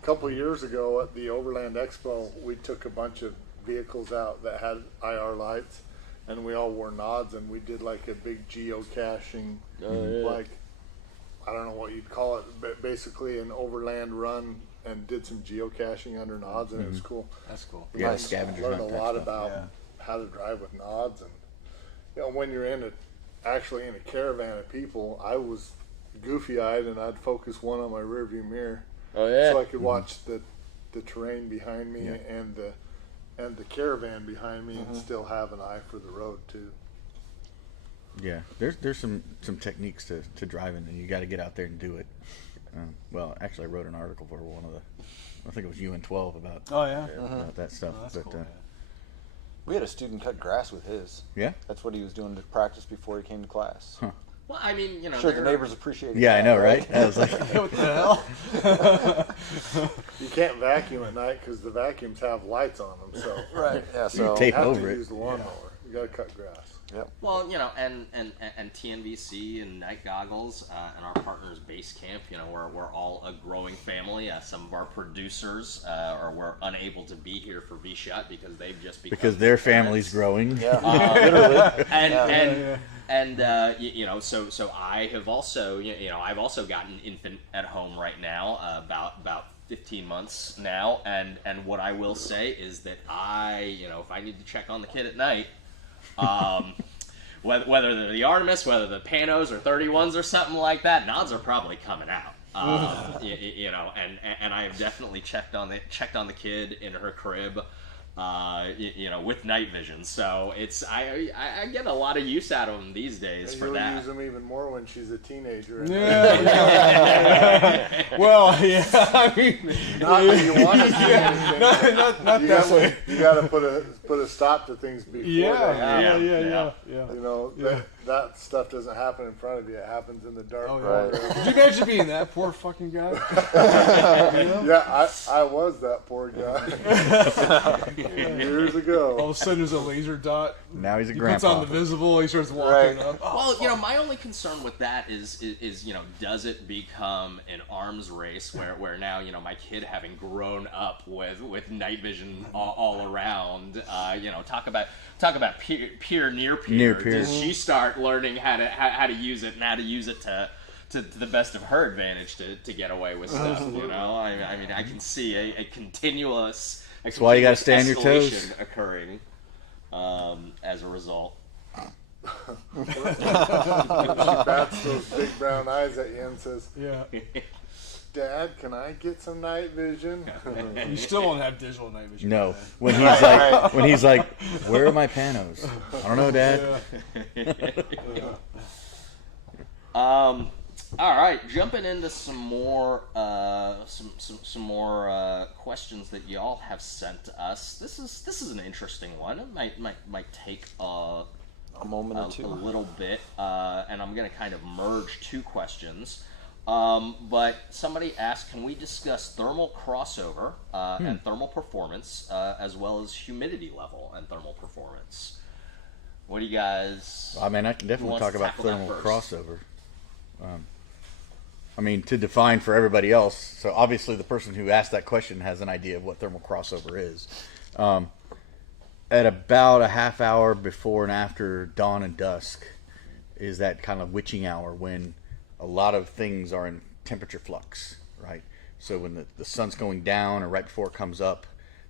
A couple of years ago at the Overland Expo, we took a bunch of vehicles out that had IR lights, and we all wore nods, and we did like a big geocaching, like, I don't know what you'd call it, but basically an overland run, and did some geocaching under nods, and it was cool. That's cool. Yeah, scavengers. Learned a hunt type lot stuff. about how to drive with nods, and you know, when you're actually in a caravan of people, I was goofy-eyed, and I'd focus one on my rearview mirror, so I could watch the terrain behind me and the caravan behind me, and still have an eye for the road too. Yeah, there's some techniques to driving, and you got to get out there and do it. Well, actually, I wrote an article for one of I think it was UN12 about about that stuff. Oh, that's but cool, We had a student cut grass with his. Yeah? That's what he was doing to practice before he came to class. Huh. Well, I mean, you know, Sure, the neighbors appreciated Yeah, that, I know, right? I was like, What the hell? You can't vacuum at night because the vacuums have lights on them, so Right, yeah, so... tape you have over to it. use the lawnmower. You got to cut grass. Yep. well, you know, and TNVC and Night Goggles and our partners Base Camp, you know, we're all a growing family. Some of our producers were unable to be here for vSHOTT because they've just become because their family's growing. Yeah, literally. And you know, so I have also, you know, I've also got an infant at home right now, about 15 months now, and what I will say is that you know, if I need to check on the kid at night, whether they're the Artemis, whether the Panos or 31s or something like that, nods are probably coming out. You know, and I have definitely checked on the kid in her crib, you know, with night vision. So it's I get a lot of use out of them these days And for you'll that. use them even more when she's a teenager. Well, yeah, I mean, Not that you want to see anything. not that way. You got to put a stop to things before they happen. Yeah. You know, that stuff doesn't happen in front of you. It happens in the dark. Oh, yeah. Could you imagine being that poor fucking guy? Yeah, I was that poor guy years ago. All of a sudden, there's a laser dot. Now he's a He grandpa. puts on the visible. He starts walking up. Oh, Well, you know, my only concern with that is you know, does it become an arms race where now, you know, my kid having grown up with night vision all around, you know, talk about peer near peer. Does she start learning how to use it and how to use it to the best of her advantage to get away with stuff? You know, I mean, I can see a continuous That's why you got to stay on your toes. Escalation occurring as a result. She bats those big brown eyes at you and says, Yeah. Dad, can I get some night vision? You still won't have digital night vision. No, by then. when he's like, where are my panos? I don't know, Dad. All right, jumping into some more some more questions that y'all have sent to us. This is an interesting one. It might take a moment or two. a little bit, and I'm going to kind of merge two questions. But somebody asked, can we discuss thermal crossover and thermal performance, as well as humidity level and thermal performance? What do you guys? I mean, I can definitely wants talk to about tackle that thermal first? crossover. I mean, to define for everybody else, so obviously the person who asked that question has an idea of what thermal crossover is. At about a half hour before and after dawn and dusk is that kind of witching hour when a lot of things are in temperature flux, right? So when the sun's going down or right before it comes up,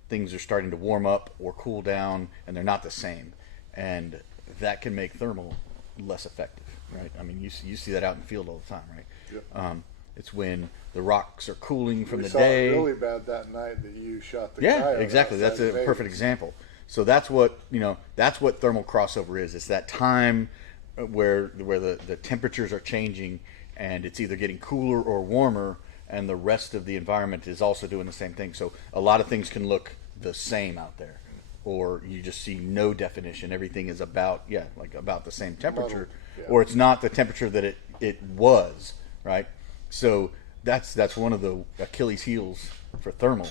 things are starting to warm up or cool down, and they're not the same. And that can make thermal less effective, right? I mean, you see that out in the field all the time, right? Yep. It's when the rocks are cooling from We the saw day. it really bad that night that you shot the Yeah, coyote exactly. That's outside a of perfect Vegas. example. So that's what that's what thermal crossover is. It's that time where the temperatures are changing and it's either getting cooler or warmer, and the rest of the environment is also doing the same thing. So a lot of things can look the same out there, or you just see no definition. Everything is about about the same temperature, Yeah. or it's not the temperature that it was, right? So that's one of the Achilles heels for thermal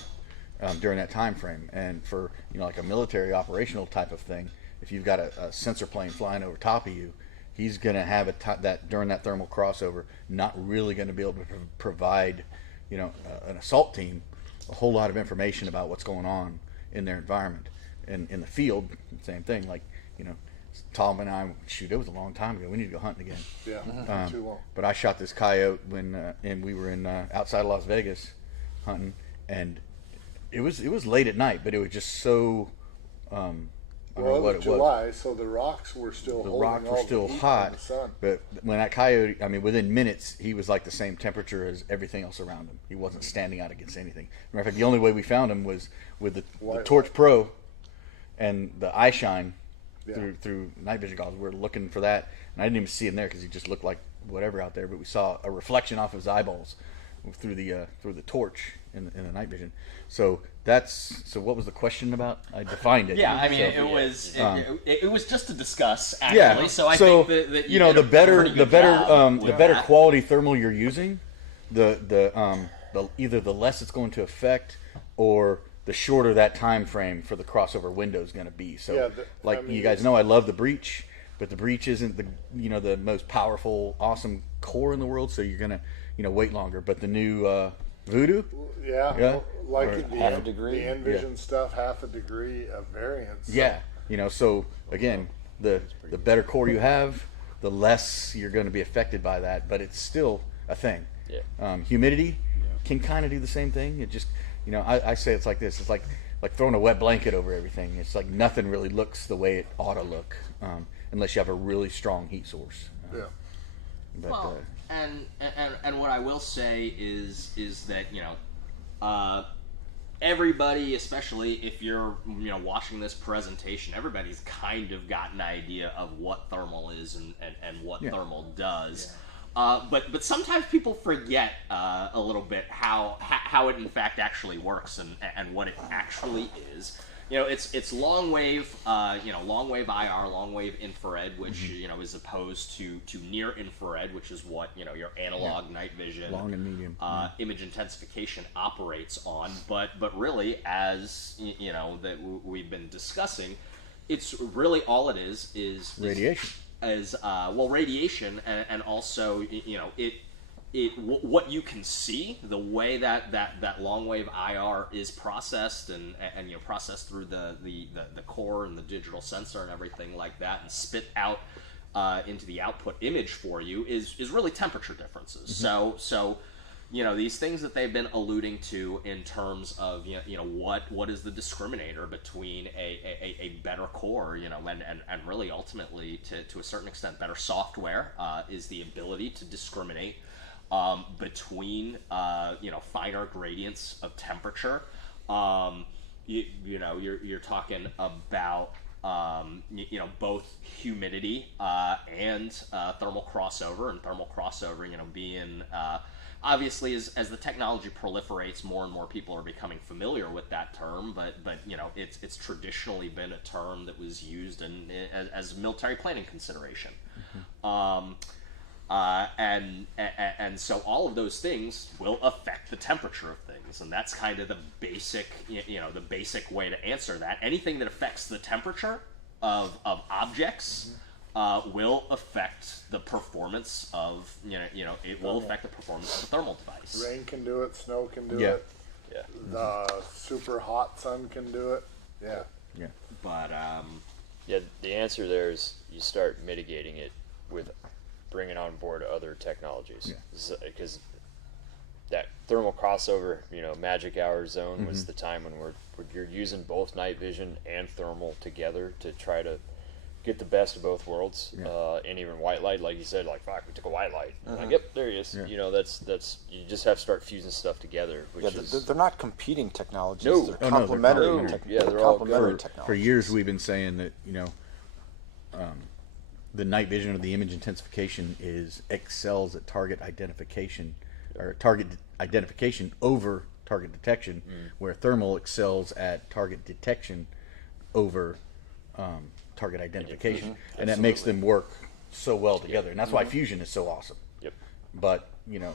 during that time frame. And for like a military operational type of thing, if you've got a sensor plane flying over top of you, he's going to have that during that thermal crossover, not really going to be able to provide an assault team a whole lot of information about what's going on in their environment. And in the field, same thing. Like Tom and I, shoot, it was a long time ago. We need to go hunting again. Yeah, too long. But I shot this coyote and we were in outside of Las Vegas hunting, and it was late at night, but it was just so. I don't know Well, what it was it was. July, so the rocks were still The holding rocks all were still the heat hot, from the sun. but when that coyote, I mean, within minutes, he was like the same temperature as everything else around him. He wasn't standing out against anything. Matter of fact, the only way we found him was with the White Torch light. Pro and the eye shine Yeah. through night vision goggles. We were looking for that, and I didn't even see him there because he just looked like whatever out there. But we saw a reflection off his eyeballs through the torch in the night vision. So what was the question about? I defined it. Yeah, I mean, So, it was just to discuss actually. So I think that you did the a pretty good job with that. quality thermal you're using, the either the less it's going to affect, or the shorter that time frame for the crossover window is going to be. So, Yeah, you guys know, I love the breach, but the breach isn't the most powerful, awesome core in the world. So you're gonna wait longer. But the new Voodoo, Yeah, Yeah. like Or the, half a degree. the Envision stuff, half a degree of variance. So, yeah, so again, the better core you have, the less you're going to be affected by that. But it's still a thing. Yeah. Humidity can kind of do the same thing. It just I say it's like this. It's like throwing a wet blanket over everything. It's like nothing really looks the way it ought to look, unless you have a really strong heat source. Yeah. But, Well, and what I will say is that everybody, especially if you're watching this presentation, everybody's kind of got an idea of what thermal is and what thermal does. But sometimes people forget a little bit how it in fact actually works and what it actually is. It's long wave, long wave IR, long wave infrared, which is opposed to near infrared, which is what your analog night vision, long and medium, image intensification operates on. But really, as that we've been discussing, it's really all it is radiation. Radiation, and also what you can see, the way that long wave IR is processed and processed through the core and the digital sensor and everything like that, and spit out into the output image for you is really temperature differences. So these things that they've been alluding to in terms of what is the discriminator between a better core, and really ultimately to a certain extent better software is the ability to discriminate between finer gradients of temperature. You're talking about both humidity and thermal crossover, and thermal crossover, being obviously as the technology proliferates, more and more people are becoming familiar with that term. But it's traditionally been a term that was used as military planning consideration. And so all of those things will affect the temperature of things, and that's kind of the basic way to answer that. Anything that affects the temperature of objects will affect the performance of it will affect the performance of the thermal device. Rain can do it, snow can do Yeah. it, the super hot sun can do it. But Yeah, the answer there is you start mitigating it with bringing on board other technologies. Because that thermal crossover, magic hour zone was the time when you're using both night vision and thermal together to try to get the best of both worlds. And even white light, like you said, like, fuck, we took a white light. Like, yep, there he is. That's you just have to start fusing stuff together. Which is, they're not competing technologies. No. They're Oh, no, complementary. they're complementary. Yeah, they're all complementary good. technologies. For years, we've been saying that the night vision or the image intensification excels at target identification, or target identification over target detection, where thermal excels at target detection over target identification, and that makes them work so well together. And that's why fusion is so awesome. Yep. But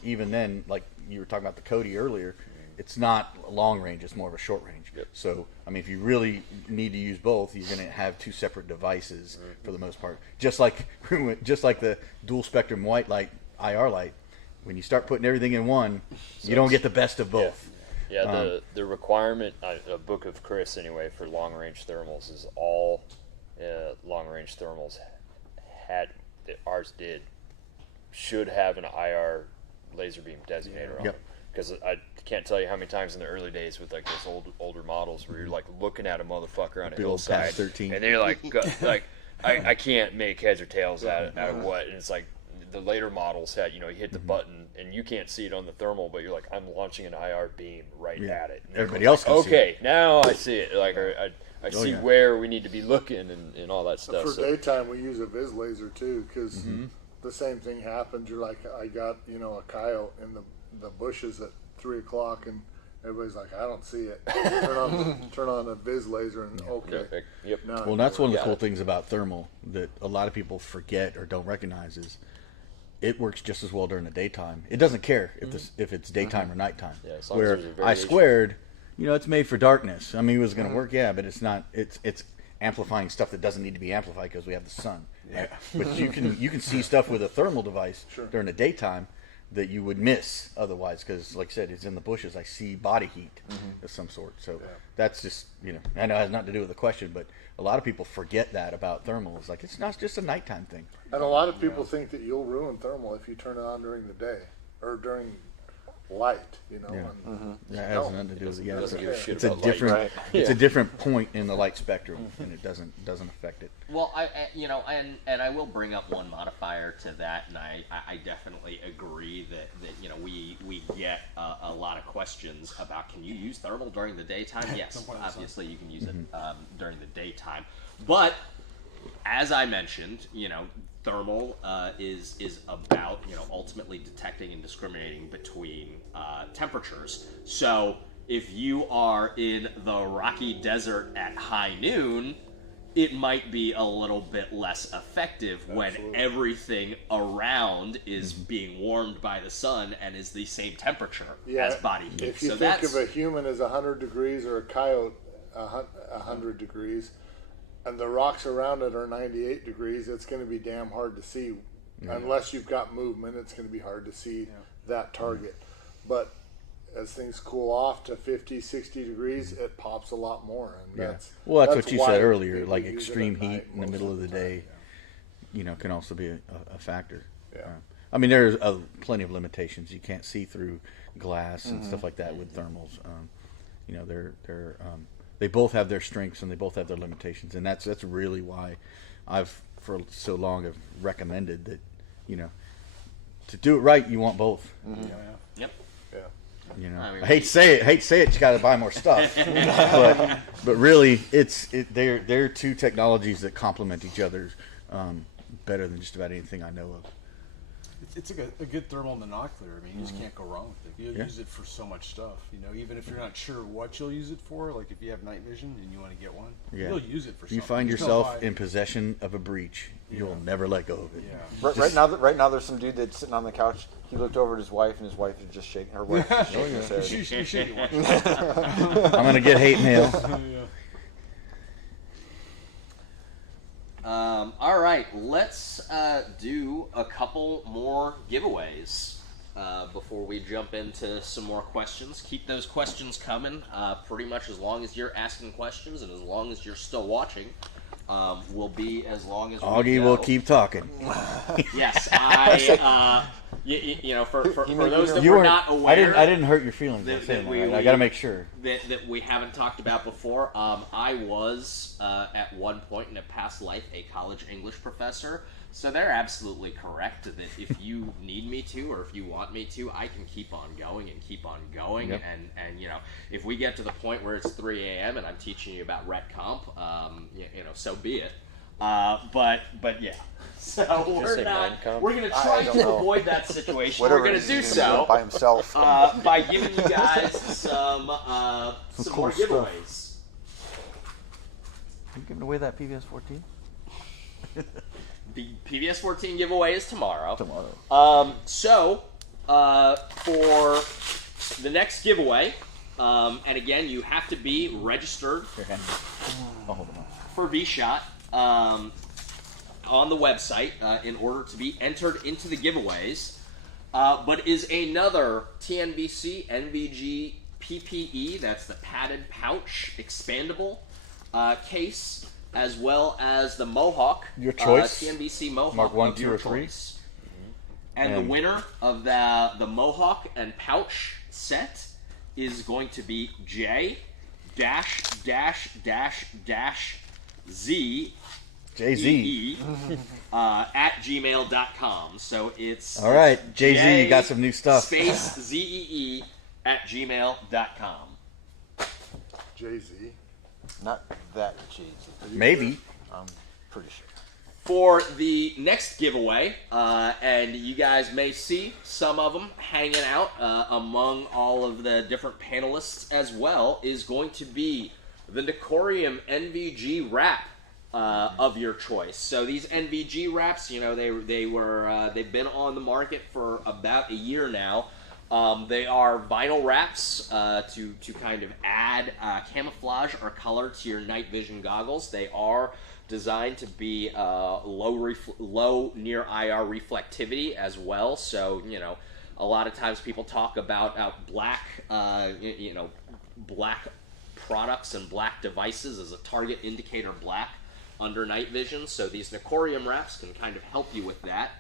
even then, like you were talking about the Cody earlier, it's not long range; it's more of a short range. Yep. So, I mean, if you really need to use both, you're going to have two separate devices for the most part. Just like the dual spectrum white light, IR light, when you start putting everything in one, you don't get the best of both. Yeah, the requirement, a book of Chris anyway, for long range thermals is all long range thermals should have an IR laser beam designator on them. Because I can't tell you how many times in the early days with like those older models where you're like looking at a motherfucker on a hillside, Patch 13. and then you're like, I can't make heads or tails out of what, and it's like the later models had, you hit the button and you can't see it on the thermal, but you're like, I'm launching an IR beam at it. And Everybody else can see it. Okay, now I see it. Like I see where we need to be looking and all that stuff. For daytime, we use a vis laser too, because the same thing happens. You're like, I got a coyote in the bushes at 3 o'clock, and everybody's like, I don't see it. Turn on a vis laser, and Yep. now Well, that's one of the cool things about thermal that a lot of people forget or don't recognize is it works just as well during the daytime. It doesn't care if it's daytime or nighttime. Yeah, as long as Where there's a I variation. squared, it's made for darkness. I mean, it was going to work, but it's not. It's amplifying stuff that doesn't need to be amplified because we have the sun. Yeah. But you can see stuff with a thermal device during the daytime that you would miss otherwise, because like I said, it's in the bushes. I see body heat of some sort. So that's just, I know it has nothing to do with the question, but a lot of people forget that about thermal. It's like, it's not just a nighttime thing. And a lot of people think that you'll ruin thermal if you turn it on during the day or during light, That has nothing to do with it. Yeah, Doesn't give a shit it's a about different light. it's a different point in the light spectrum, and it doesn't affect it. Well, and I will bring up one modifier to that, and I definitely agree that we get a lot of questions about, can you use thermal during the daytime? Yes, obviously you can use it during the daytime, but as I mentioned, thermal is about ultimately detecting and discriminating between temperatures. So if you are in the Rocky Desert at high noon, it might be a little bit less effective when everything around is being warmed by the sun and is the same temperature as body heat. If you think of a human as 100 degrees or a coyote 100 degrees, and the rocks around it are 98 degrees, it's going to be damn hard to see. Unless you've got movement, it's going to be hard to see that target. But as things cool off to 50, 60 degrees, it pops a lot more. And that's what you why said earlier, people like use it extreme at heat night in the most middle of the time. day, can also be a factor. Yeah. I mean, there's plenty of limitations. You can't see through glass and stuff like that with thermals. You know, they both have their strengths and they both have their limitations, and that's really why I've for so long have recommended that, you know, to do it right, you want both. Yep. You know, I mean, I hate to say it. You got to buy more stuff, but really, they're two technologies that complement each other better than just about anything I know of. It's a good thermal monocular. I mean, you just can't go wrong with it. You'll use it for so much stuff. You know, even if you're not sure what you'll use it for, like if you have night vision and you want to get one, you'll use it for something. You find yourself in possession of a breach, you'll never let go of it. Yeah. Right now, there's some dude that's sitting on the couch. He looked over at his wife, and his wife is just shaking. Her wife is shaking his head. You should get one. I'm gonna get hate mail. All right, let's do a couple more giveaways before we jump into some more questions. Keep those questions coming. Pretty much as long as you're asking questions and as long as you're still watching, will be as long as Augie will keep talking. Yes, you know, for those that were not aware, I didn't hurt your feelings by saying that. Right? I got to make sure that we haven't talked about before. I was at one point in a past life a college English professor, so they're absolutely correct that if you need me to or if you want me to, I can keep on going and keep on going. Yep. And you know, if we get to the point where it's 3 a.m. and I'm teaching you about ret comp, you know, so be it. But yeah. So we're going to try to avoid that situation. We're going to do so by himself by giving you guys some cool more stuff. giveaways. Are you giving away that PVS 14? The PVS 14 giveaway is tomorrow. So for the next giveaway, and again, you have to be registered for vSHOTT on the website in order to be entered into the giveaways. But is another TNVC NVG PPE, that's the padded pouch expandable case, as well as the Mohawk, your choice, TNVC Mohawk, Mark 1, of 2, your or 3. choice. And the winner of the Mohawk and pouch set is going to be J Z Jay-Z at gmail.com. So it's all right, Jay-Z, you got some new stuff. Space ZEE at gmail.com. Jay-Z. Not that Jay-Z. Maybe. I'm pretty sure. For the next giveaway, and you guys may see some of them hanging out among all of the different panelists as well, is going to be the Nicorium NVG wrap of your choice. So these NVG wraps, you know, they've been on the market for about a year now. They are vinyl wraps to kind of add camouflage or color to your night vision goggles. They are designed to be low near IR reflectivity as well. So, you know, a lot of times people talk about black products and black devices as a target indicator black under night vision. So these Nicorium wraps can kind of help you with that.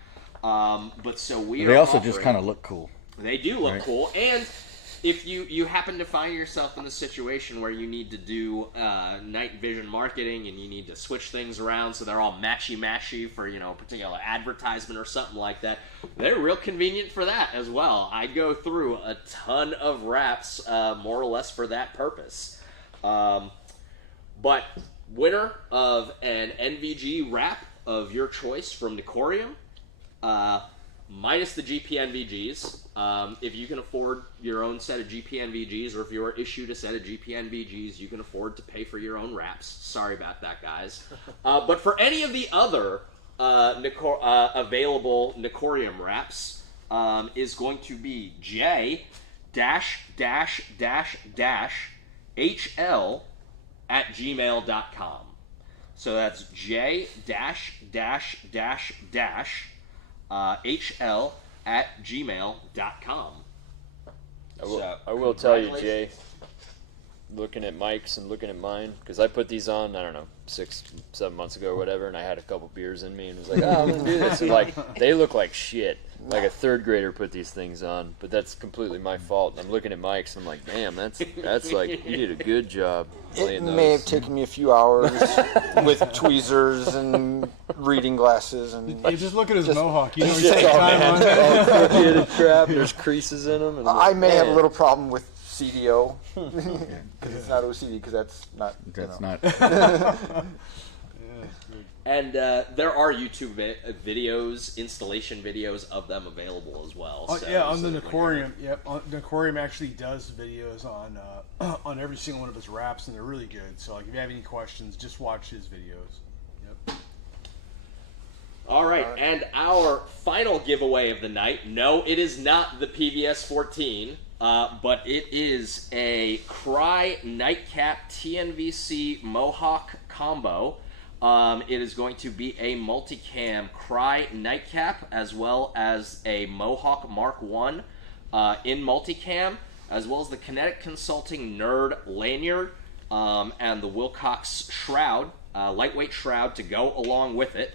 But so they also just kind of look cool. They do look cool, and if you happen to find yourself in a situation where you need to do night vision marketing and you need to switch things around so they're all matchy for, you know, a particular advertisement or something like that, they're real convenient for that as well. I go through a ton of wraps more or less for that purpose. But winner of an NVG wrap of your choice from Nicorium, minus the GPNVGs. If you can afford your own set of GPNVGs, or if you are issued a set of GPNVGs, you can afford to pay for your own wraps. Sorry about that, guys. But for any of the other available Nicorium wraps, is going to be J HL at gmail.com. So that's J HL at gmail.com. I will tell you, Jay, looking at Mike's and looking at mine, because I put these on, I don't know, 6-7 months ago or whatever, and I had a couple beers in me and was like, oh, I'm gonna do this. And like, they look like shit. Like a third grader put these things on, but that's completely my fault. I'm looking at Mike's and I'm like, damn, that's like, you did a good job. It may have taken me a few hours with tweezers and reading glasses and. You just look at his mohawk. You know, he's Shit's taking all time on man, all it. crooked and crap. There's creases in them. And I may have a man. little problem with CDO because it's not OCD because that's not. That's you know. not. And there are YouTube videos, installation videos of them available as well. Oh, so, yeah, on so the when Necorium. Yep, Necorium actually does videos on every single one of his wraps, and they're really good. So, like, if you have any questions, just watch his videos. Yep. All right, and our final giveaway of the night. No, it is not the PVS 14, but it is a Cry Nightcap TNVC Mohawk combo. It is going to be a multicam Cry Nightcap as well as a Mohawk Mark 1 in multicam, as well as the Kinetic Consulting Nerd lanyard and the Wilcox shroud, lightweight shroud to go along with it.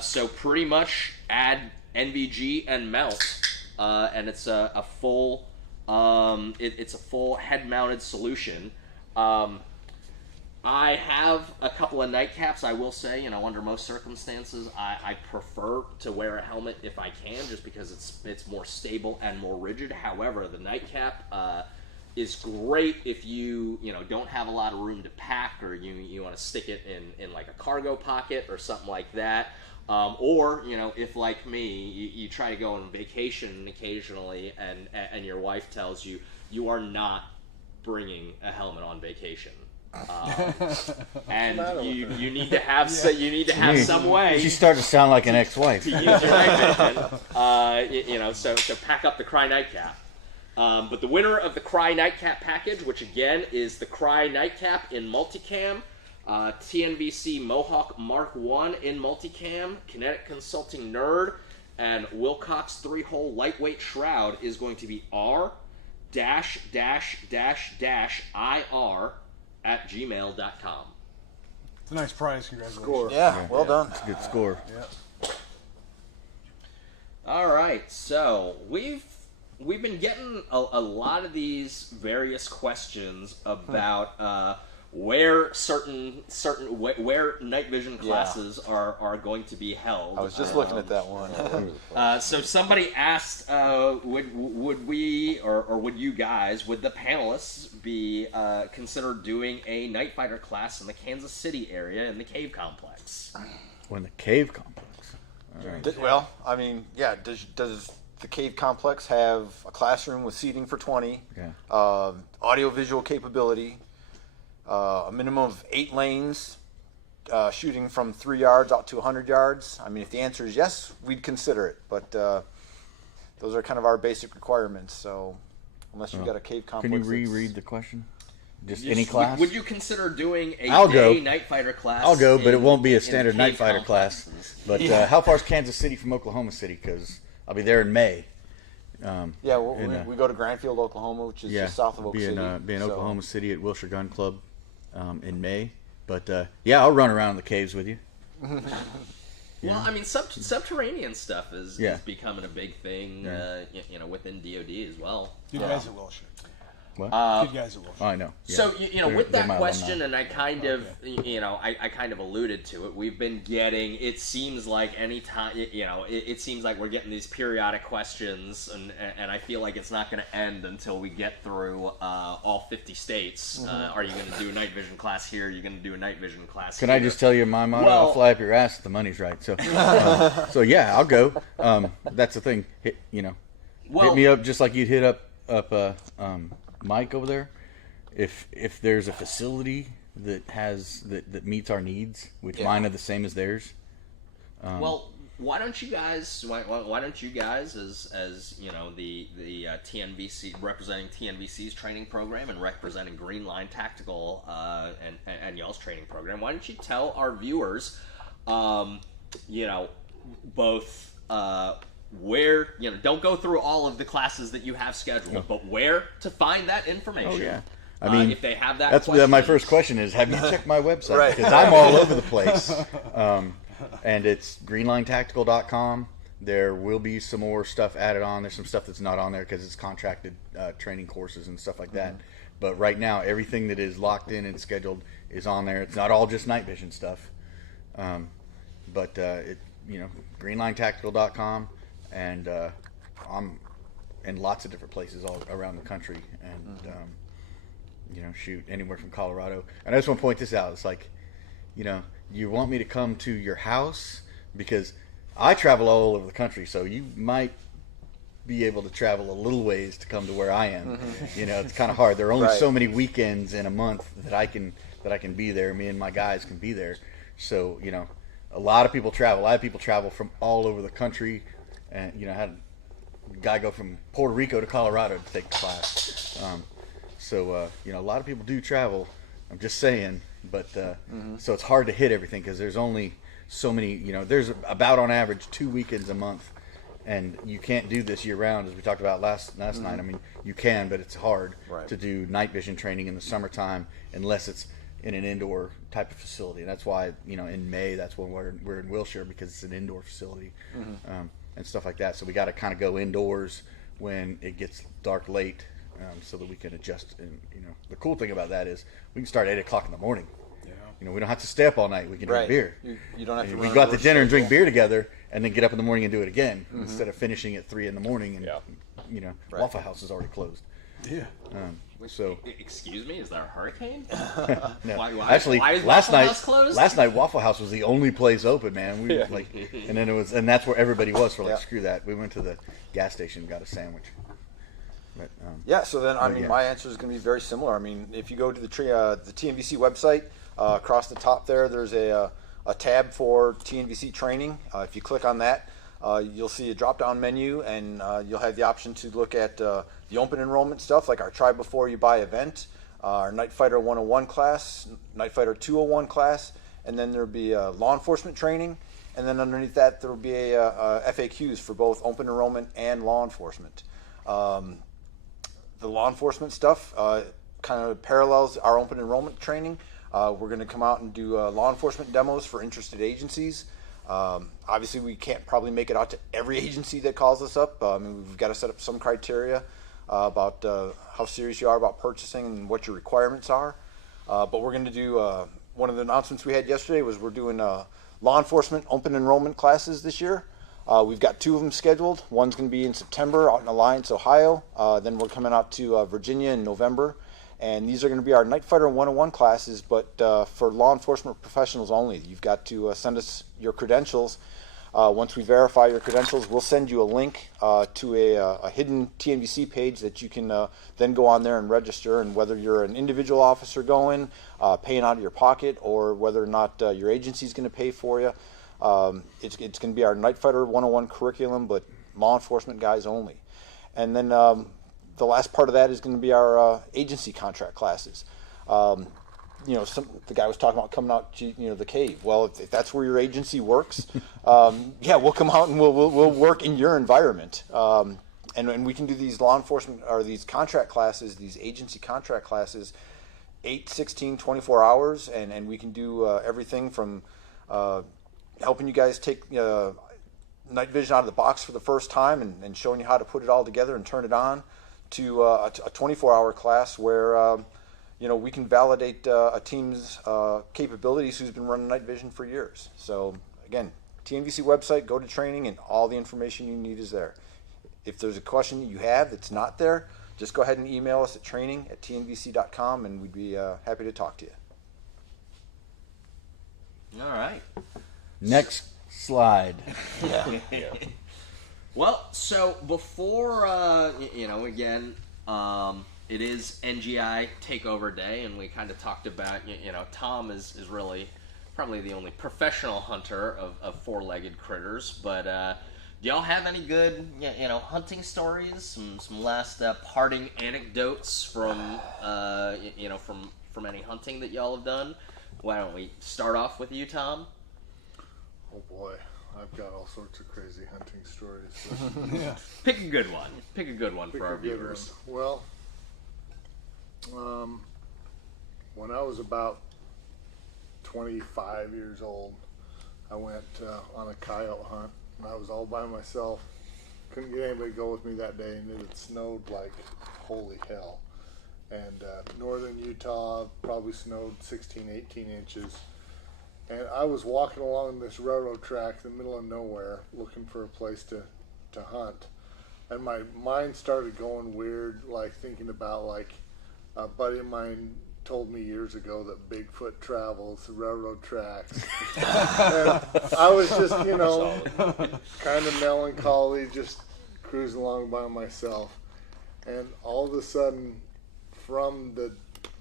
So pretty much add NVG and mount, and it's a full it's a full head-mounted solution. I have a couple of nightcaps. I will say, under most circumstances, I prefer to wear a helmet if I can, just because it's more stable and more rigid. However, the nightcap is great if you don't have a lot of room to pack, or you want to stick it in like a cargo pocket or something like that. Or if like me, you try to go on vacation occasionally, and your wife tells you you are not bringing a helmet on vacation. And you need to have some way. She's starting to sound like an ex-wife. To use your night vision, so pack up the Cry Nightcap. But the winner of the Cry Nightcap package, which again is the Cry Nightcap in multicam, TNVC Mohawk Mark 1 in multicam, Kinetic Consulting Nerd, and Wilcox 3-hole lightweight shroud, is going to be r-ir@gmail.com. It's a nice prize. Congratulations. Score. Yeah, well done. It's a good score. Yeah. All right, so we've been getting a lot of these various questions about where where night vision classes are going to be held. I was just looking at that one. So somebody asked, would we or would you guys, would the panelists be consider doing a night fighter class in the Kansas City area in the Cave Complex? Or in the Cave Complex. All right. Well, I mean, yeah. Does the Cave Complex have a classroom with seating for 20? Yeah. Audio-visual capability. A minimum of 8 lanes, shooting from 3 yards out to 100 yards. I mean, if the answer is yes, we'd consider it. But those are kind of our basic requirements. So unless you've got a cave complex. Can you reread the question? Just any class? Would you consider doing a I'll day go. night fighter class? I'll go, but it won't be a in standard Cave night fighter class. complexes? But how far is Kansas City from Oklahoma City? Because I'll be there in May. Yeah, we go to Granfield, Oklahoma, which is just south of Oak City. Be in Oklahoma City at Wilshire Gun Club in May. But I'll run around the caves with you. Well, I mean, subterranean stuff is becoming a big thing, within DoD as well. Good guys at Wilshire. What? Good guys at Wilshire. Oh, I know. Yeah. So with They're that my question, alumni. and I kind of, I kind of alluded to it. We've been getting. It seems like anytime, it seems like we're getting these periodic questions, and I feel like it's not going to end until we get through all 50 states. Are you going to do a night vision class here? Are you going to do a night vision class? Can here? I just tell you my motto? Well- I'll fly up your ass if the money's right. So, so yeah, I'll go. That's the thing. Hit me up just like you'd hit up Mike over there. If there's a facility that meets our needs, which mine are the same as theirs. Why don't you guys? Why don't you guys, as the TNVC representing TNVC's training program and representing Green Line Tactical and y'all's training program? Why don't you tell our viewers, both. Where don't go through all of the classes that you have scheduled, but where to find that information. Oh yeah. I mean, if they have that, that's question, my first question is: have you checked my website? Right. Because I'm all over the place, and it's greenlinetactical.com. There will be some more stuff added on. There's some stuff that's not on there because it's contracted training courses and stuff like that. But right now, everything that is locked in and scheduled is on there. It's not all just night vision stuff, but greenlinetactical.com, and I'm in lots of different places all around the country, and shoot anywhere from Colorado. And I just want to point this out. It's like, you want me to come to your house because I travel all over the country, so you might be able to travel a little ways to come to where I am. It's kind of hard. There are only so many weekends in a month that I can be there. Me and my guys can be there. So a lot of people travel. I have people travel from all over the country, and I had a guy go from Puerto Rico to Colorado to take the class. So a lot of people do travel. I'm just saying, but so it's hard to hit everything because there's only so many. There's about on average 2 weekends a month. And you can't do this year round, as we talked about last night. I mean, you can, but it's hard to do night vision training in the summertime unless it's in an indoor type of facility. And that's why, in May, that's when we're in Wilshire, because it's an indoor facility and stuff like that. So we got to kind of go indoors when it gets dark late so that we can adjust. And, the cool thing about that is we can start at 8 o'clock in the morning. We don't have to stay up all night. We can drink beer. You don't have to. We go out to dinner and drink beer together, and then get up in the morning and do it again instead of finishing at 3 in the morning. And Waffle House is already closed. Yeah. So. Excuse me, is there a hurricane? No. Why Actually, is last Waffle House closed? Waffle House was the only place open, man. And then and that's where everybody was for screw that. We went to the gas station and got a sandwich. But, so then, my answer is going to be very similar. I mean, if you go to the TNVC website, across the top there's a tab for TNVC training. If you click on that, you'll see a drop-down menu, and you'll have the option to look at the open enrollment stuff, like our Try Before You Buy event, our Night Fighter 101 class, Night Fighter 201 class, and then there'll be law enforcement training, and then underneath that there will be a FAQs for both open enrollment and law enforcement. The law enforcement stuff kind of parallels our open enrollment training. We're going to come out and do law enforcement demos for interested agencies. Obviously, we can't probably make it out to every agency that calls us up. We've got to set up some criteria about how serious you are about purchasing and what your requirements are. But we're going to do one of the announcements we had yesterday was we're doing law enforcement open enrollment classes this year. We've got 2 of them scheduled. One's going to be in September out in Alliance, Ohio. Then we're coming out to Virginia in November. And these are going to be our Night Fighter 101 classes, but for law enforcement professionals only. You've got to send us your credentials. Once we verify your credentials, we'll send you a link to a hidden TNVC page that you can then go on there and register. And whether you're an individual officer going, paying out of your pocket, or whether or not your agency is going to pay for you, it's going to be our Night Fighter 101 curriculum, but law enforcement guys only. And then the last part of that is going to be our agency contract classes. The guy was talking about coming out to the cave. Well, if that's where your agency works, we'll come out and we'll work in your environment. And we can do these law enforcement or these contract classes, these agency contract classes, 8, 16, 24 hours, and we can do everything from helping you guys take night vision out of the box for the first time and showing you how to put it all together and turn it on, to a 24-hour class where we can validate a team's capabilities who's been running night vision for years. So again, TNVC website, go to training, and all the information you need is there. If there's a question that you have that's not there, just go ahead and email us at training@tnvc.com, and we'd be happy to talk to you. All right. Next slide. Well, so before, again, it is NGI Takeover Day, and we kind of talked about, Tom is really probably the only professional hunter of four-legged critters, but do y'all have any good, hunting stories, some last parting anecdotes from, from any hunting that y'all have done? Why don't we start off with you, Tom? Oh boy, I've got all sorts of crazy hunting stories. Yeah. Pick a good one. Pick a good one for our viewers. Well, when I was about 25 years old, I went on a coyote hunt, and I was all by myself. Couldn't get anybody to go with me that day, and it had snowed like holy hell. And northern Utah probably snowed 16, 18 inches. And I was walking along this railroad track in the middle of nowhere looking for a place to hunt. And my mind started going weird, like thinking about, like, a buddy of mine told me years ago that Bigfoot travels the railroad tracks. And I was just, you know, kind of melancholy, just cruising along by myself. And all of a sudden, from the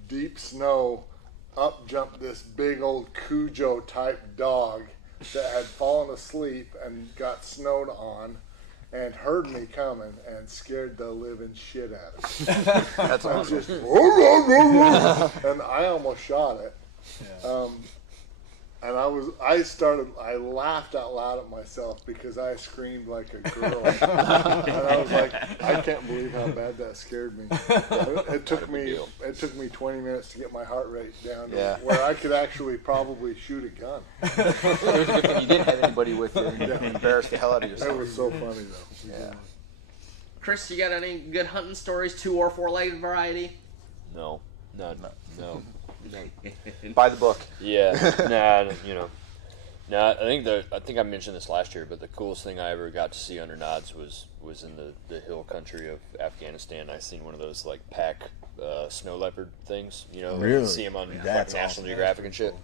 deep snow, up jumped this big old Cujo type dog that had fallen asleep and got snowed on and heard me coming and scared the living shit out of me. That's And awesome. just, and I almost shot it. Yeah. And I laughed out loud at myself because I screamed like a girl. And I was like, I can't believe how bad that scared me. It took me 20 minutes to get my heart rate down to where I could actually probably shoot a gun. It was a good thing you didn't have anybody with you and embarrass the hell out of It yourself. was so funny though. Yeah. Chris, you got any good hunting stories, 2 or 4-legged variety? No, no. Buy the book. Yeah, I think I mentioned this last year, but the coolest thing I ever got to see under nods was in the hill country of Afghanistan. I seen one of those like pack snow leopard things. You know, Really? you see them on like, That's National Geographic and shit.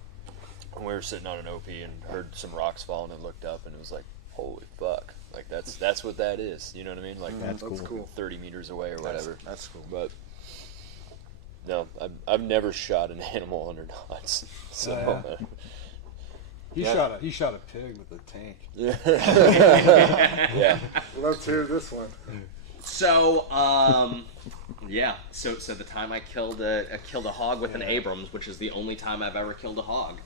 And we were sitting on an OP and heard some rocks falling and looked up and it was like, holy fuck! Like that's what that is. You know what I mean? Like That's cool. 30 meters away or whatever. That's cool. But no, I've never shot an animal under knots. So He shot a pig with a tank. yeah. Let's hear this one. So, So the time I killed a hog with an Abrams, which is the only time I've ever killed a hog.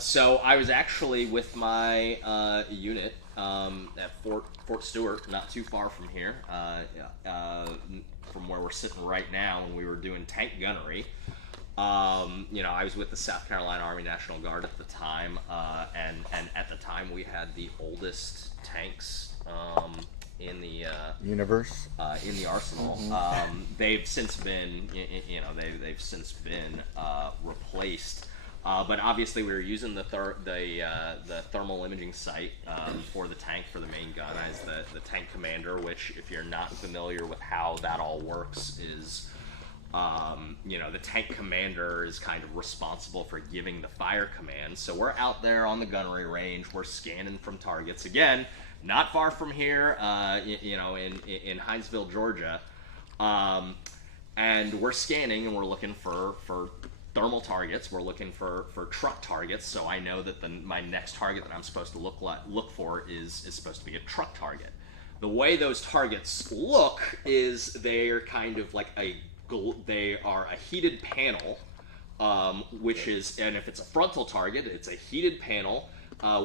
So I was actually with my unit at Fort Stewart, not too far from here, from where we're sitting right now, and we were doing tank gunnery. I was with the South Carolina Army National Guard at the time, and at the time we had the oldest tanks in the Universe. in the arsenal. They've since been, they've since been replaced. But obviously, we were using the thermal imaging sight for the tank for the main gun as the tank commander. Which, if you're not familiar with how that all works, is the tank commander is kind of responsible for giving the fire command. So we're out there on the gunnery range. We're scanning from targets again, not far from here, in Hinesville, Georgia, and we're scanning and we're looking for thermal targets. We're looking for truck targets. So I know that my next target that I'm supposed to look for is supposed to be a truck target. The way those targets look is they're kind of like they are a heated panel, which is, and if it's a frontal target, it's a heated panel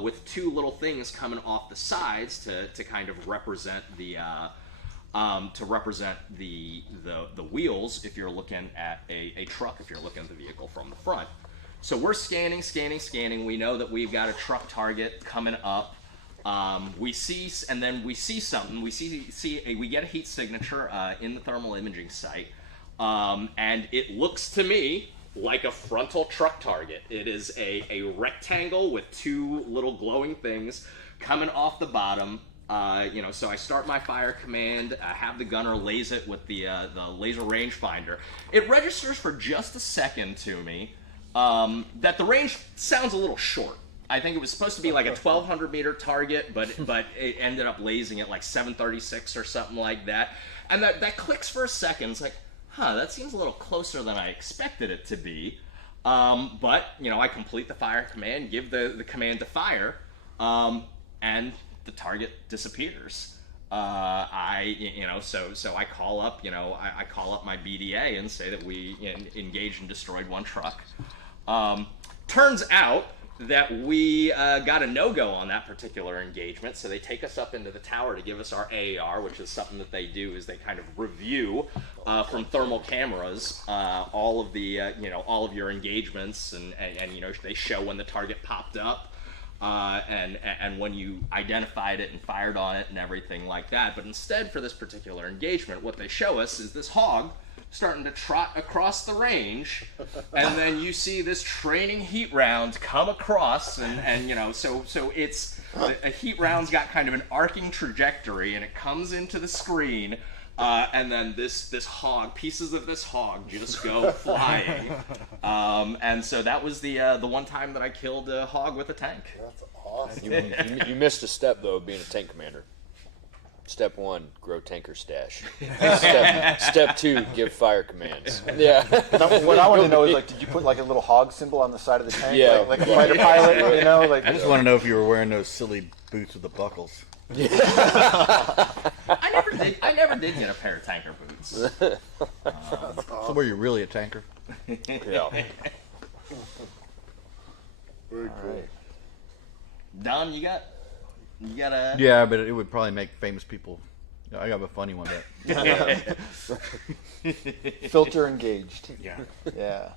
with two little things coming off the sides to kind of represent the wheels if you're looking at a truck, if you're looking at the vehicle from the front. So we're scanning. We know that we've got a truck target coming up. We see something. We get a heat signature in the thermal imaging site, and it looks to me like a frontal truck target. It is a rectangle with two little glowing things coming off the bottom. So I start my fire command, have the gunner laze it with the laser rangefinder. It registers for just a second to me that the range sounds a little short. I think it was supposed to be like a 1,200 meter target, but it ended up lasing at like 736 or something like that. And that clicks for a second. It's like, that seems a little closer than I expected it to be. But I complete the fire command, give the command to fire, and the target disappears. So I call up, I call up my BDA and say that we engaged and destroyed one truck. Turns out that we got a no-go on that particular engagement, so they take us up into the tower to give us our AAR, which is something that they do, is they kind of review from thermal cameras all of the all of your engagements, and they show when the target popped up and when you identified it and fired on it and everything like that. But instead, for this particular engagement, what they show us is this hog starting to trot across the range, and then you see this training heat round come across, and so it's a heat round's got kind of an arcing trajectory, and it comes into the screen, and then this hog, pieces of this hog just go flying, and so that was the one time that I killed a hog with a tank. That's awesome. You missed a step though, being a tank commander. Step 1, grow tanker stash. Step 2, give fire commands. Yeah. What I want to know is, like, did you put like a little hog symbol on the side of the tank, Yeah. like a fighter pilot? You know, like. I just want to know if you were wearing those silly boots with the buckles. I never did get a pair of tanker boots. So were you really a tanker? Yeah. Very cool. Don, you got a... Yeah, but it would probably make famous people. I got a funny one, but Filter engaged. yeah.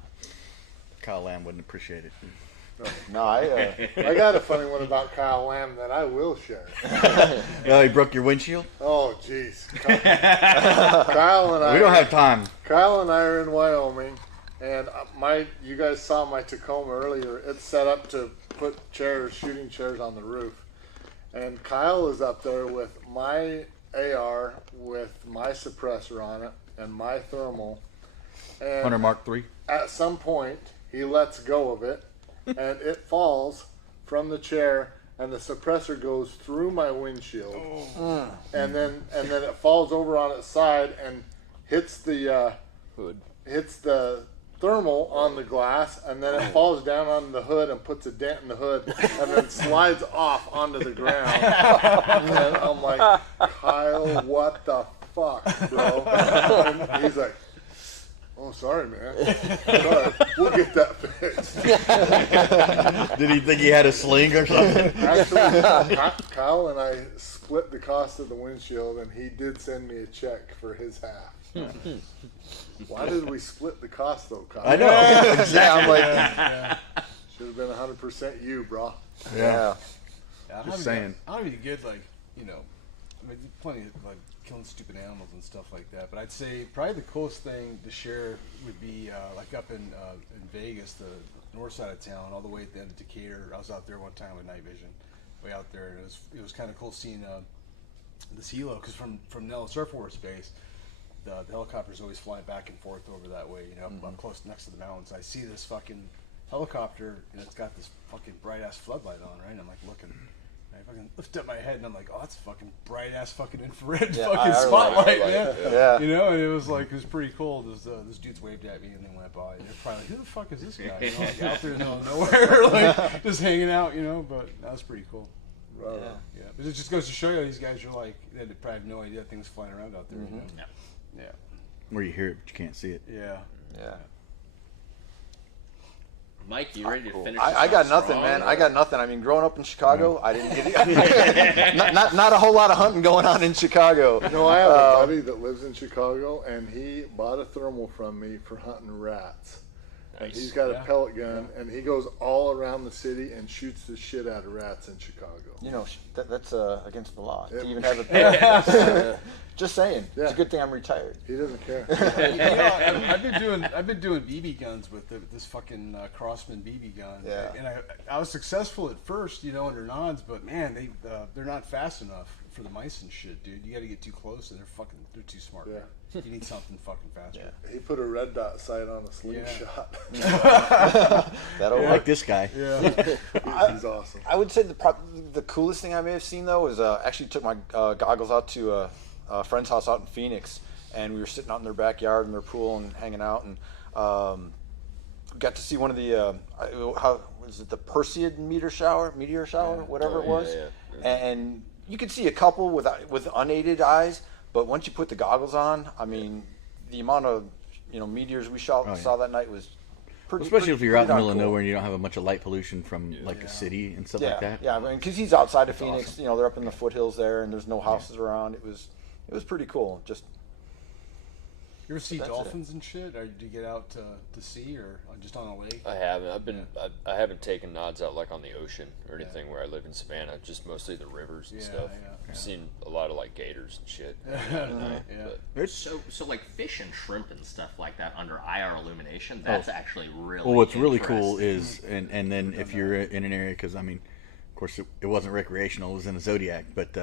Kyle Lamb wouldn't appreciate it. No, I got a funny one about Kyle Lamb that I will share. Oh, he broke your windshield? Oh, jeez. Kyle and I. We don't have time. Kyle and I are in Wyoming, and you guys saw my Tacoma earlier. It's set up to put shooting chairs on the roof. And Kyle is up there with my AR with my suppressor on it and my thermal. And Hunter Mark III. at some point, he lets go of it, and it falls from the chair, and the suppressor goes through my windshield, and then it falls over on its side and hits the Hood. hits the thermal on the glass, and then it falls down on the hood and puts a dent in the hood, and then slides off onto the ground. And I'm like, Kyle, what the fuck, bro? And he's like, oh, sorry, man. Sorry. We'll get that fixed. Did he think he had a sling or something? Actually, Kyle and I split the cost of the windshield, and he did send me a check for his half. Why did we split the cost, though, Kyle? I know. Exactly. I'm like, Should have been 100% you, bro. yeah. Just saying. I don't even get I mean, plenty of killing stupid animals and stuff like that. But I'd say probably the coolest thing to share would be like up in Vegas, the north side of town, all the way at the end of Decatur. I was out there one time with night vision, way out there, and it was kind of cool seeing this helo, because from Nellis Air Force Base, the helicopter's always flying back and forth over that way. I'm close next to the mountains. I see this fucking helicopter, and it's got this fucking bright ass floodlight on, right? And I'm like looking. I fucking lift up my head, and I'm like, oh, that's a fucking bright ass fucking infrared fucking spotlight, man. Yeah. And it was pretty cool. This dudes waved at me, and they went by. And they're probably like, who the fuck is this guy? Like out there in the middle of nowhere, like just hanging out, But that was pretty cool. Right. Yeah. But it just goes to show you, these guys are like, they probably have no idea things flying around out there. Yeah. where you hear it, but you can't see it. Yeah. Yeah. Mike, you ready to finish? I got nothing, strong, man. or- I got nothing. I mean, growing up in Chicago, I didn't get not a whole lot of hunting going on in Chicago. I have a buddy that lives in Chicago, and he bought a thermal from me for hunting rats. And Nice. he's got a pellet gun, and he goes all around the city and shoots the shit out of rats in Chicago. That's against the law Yeah. to even have a pellet. Just saying. Yeah. It's a good thing I'm retired. He doesn't care. I've been doing BB guns with this fucking Crossman BB gun. Yeah. And I was successful at first, under nods, but man, they're not fast enough for the mice and shit, dude. You got to get too close, and they're too smart. Yeah. You need something fucking faster. Yeah. He put a red dot sight on a slingshot. That'll Like work. this guy. Yeah. He's awesome. I would say the coolest thing I may have seen though is actually took my goggles out to a friend's house out in Phoenix, and we were sitting out in their backyard in their pool and hanging out, and got to see one of the how was it, the Perseid meteor shower, whatever it was, and you could see a couple with unaided eyes, but once you put the goggles on, I mean, the amount of meteors we saw that night was Especially if you're out in the middle of cool. nowhere and you don't have a bunch of light pollution from like a city and stuff Yeah, like that. yeah. I mean, because he's outside of Phoenix, you know, they're up in the foothills there, and there's no houses around. It was pretty cool. Just You ever see That's dolphins and shit? Or do you get out to sea or just on a lake? I haven't. I haven't taken nods out like on the ocean or anything where I live in Savannah. Just mostly the rivers and stuff. I've seen a lot of like gators and shit. But So like fish and shrimp and stuff like that under IR illumination, that's actually really well, what's really cool interesting. is, and then if you're in an area, because I mean, of course, it wasn't recreational; it was in a Zodiac. But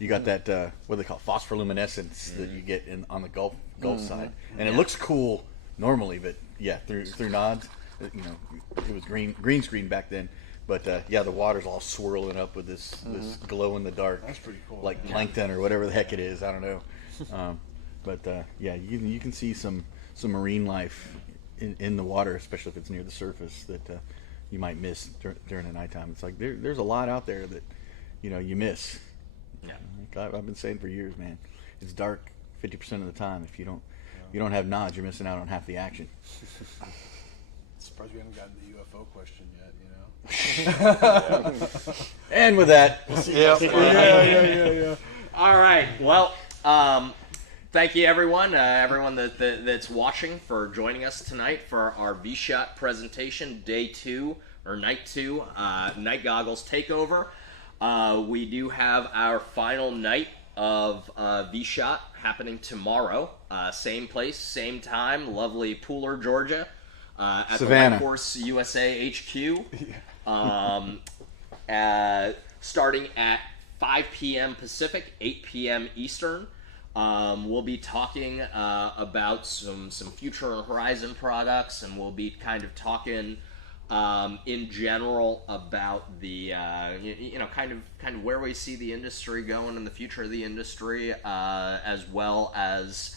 you got that what do they call it, phospholuminescence that you get on the Gulf side, and it looks cool normally, but yeah, through nods, you know, it was green screen back then. But yeah, the water's all swirling up with this glow in the dark. That's pretty cool. Like plankton or whatever the heck it is. I don't know. But yeah, you can see some marine life in the water, especially if it's near the surface, that you might miss during the nighttime. It's like there's a lot out there that you miss. Yeah. Like I've been saying for years, man. It's dark 50% of the time. If you don't have nods, you're missing out on half the action. Surprised we haven't gotten the UFO question yet. And with that, Yeah. All right. Well, thank you everyone that's watching for joining us tonight for our vSHOTT presentation, day 2 or night 2, Night Goggles Takeover. We do have our final night of vSHOTT happening tomorrow. Same place, same time, lovely Pooler, Georgia. At Savannah. the Lightforce USA HQ. Starting at 5 p.m. Pacific, 8 p.m. Eastern. We'll be talking about some future horizon products, and we'll be kind of talking in general about the kind of where we see the industry going in the future of the industry, as well as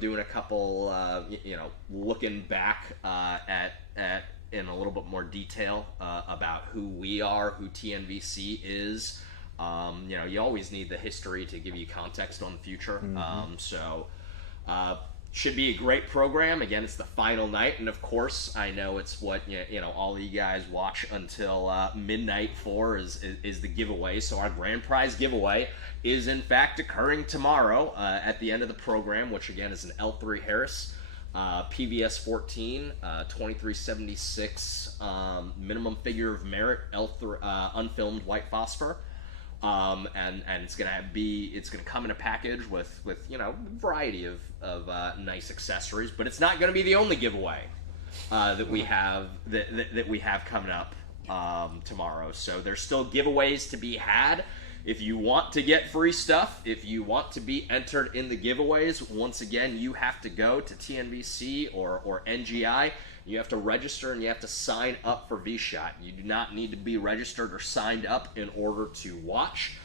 doing a couple looking back at in a little bit more detail about who we are, who TNVC is. You always need the history to give you context on the future. Should be a great program. Again, it's the final night, and of course, I know it's what all of you guys watch until midnight for is the giveaway. So our grand prize giveaway is in fact occurring tomorrow at the end of the program, which again is an L3 Harris PVS 14 2376 minimum figure of merit L3 unfilmed white phosphor. And it's gonna come in a package with a variety of nice accessories, but it's not gonna be the only giveaway that we have that we have coming up tomorrow. So there's still giveaways to be had. If you want to get free stuff, if you want to be entered in the giveaways, once again, you have to go to TNVC or NGI. You have to register and you have to sign up for vSHOTT. You do not need to be registered or signed up in order to watch,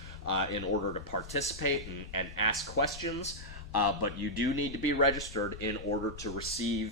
in order to participate and ask questions. But you do need to be registered in order to receive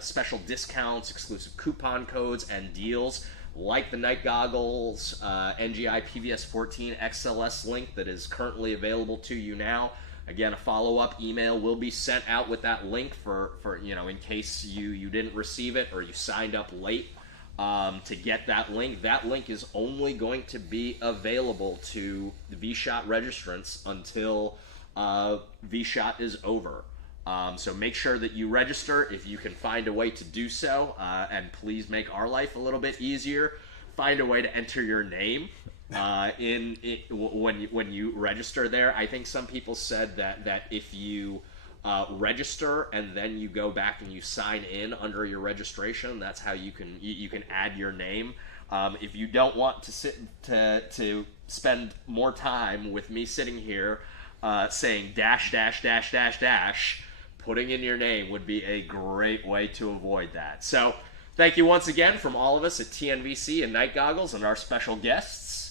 special discounts, exclusive coupon codes, and deals like the Night Goggles NGI PVS 14 XLS link that is currently available to you now. Again, a follow-up email will be sent out with that link for in case you didn't receive it or you signed up late to get that link. That link is only going to be available to the vSHOTT registrants until vSHOTT is over. So make sure that you register if you can find a way to do so, and please make our life a little bit easier. Find a way to enter your name when you register there. I think some people said that if you register and then you go back and you sign in under your registration, that's how you can add your name. If you don't want to spend more time with me sitting here saying dash dash dash dash dash, putting in your name would be a great way to avoid that. So thank you once again from all of us at TNVC and Night Goggles and our special guests.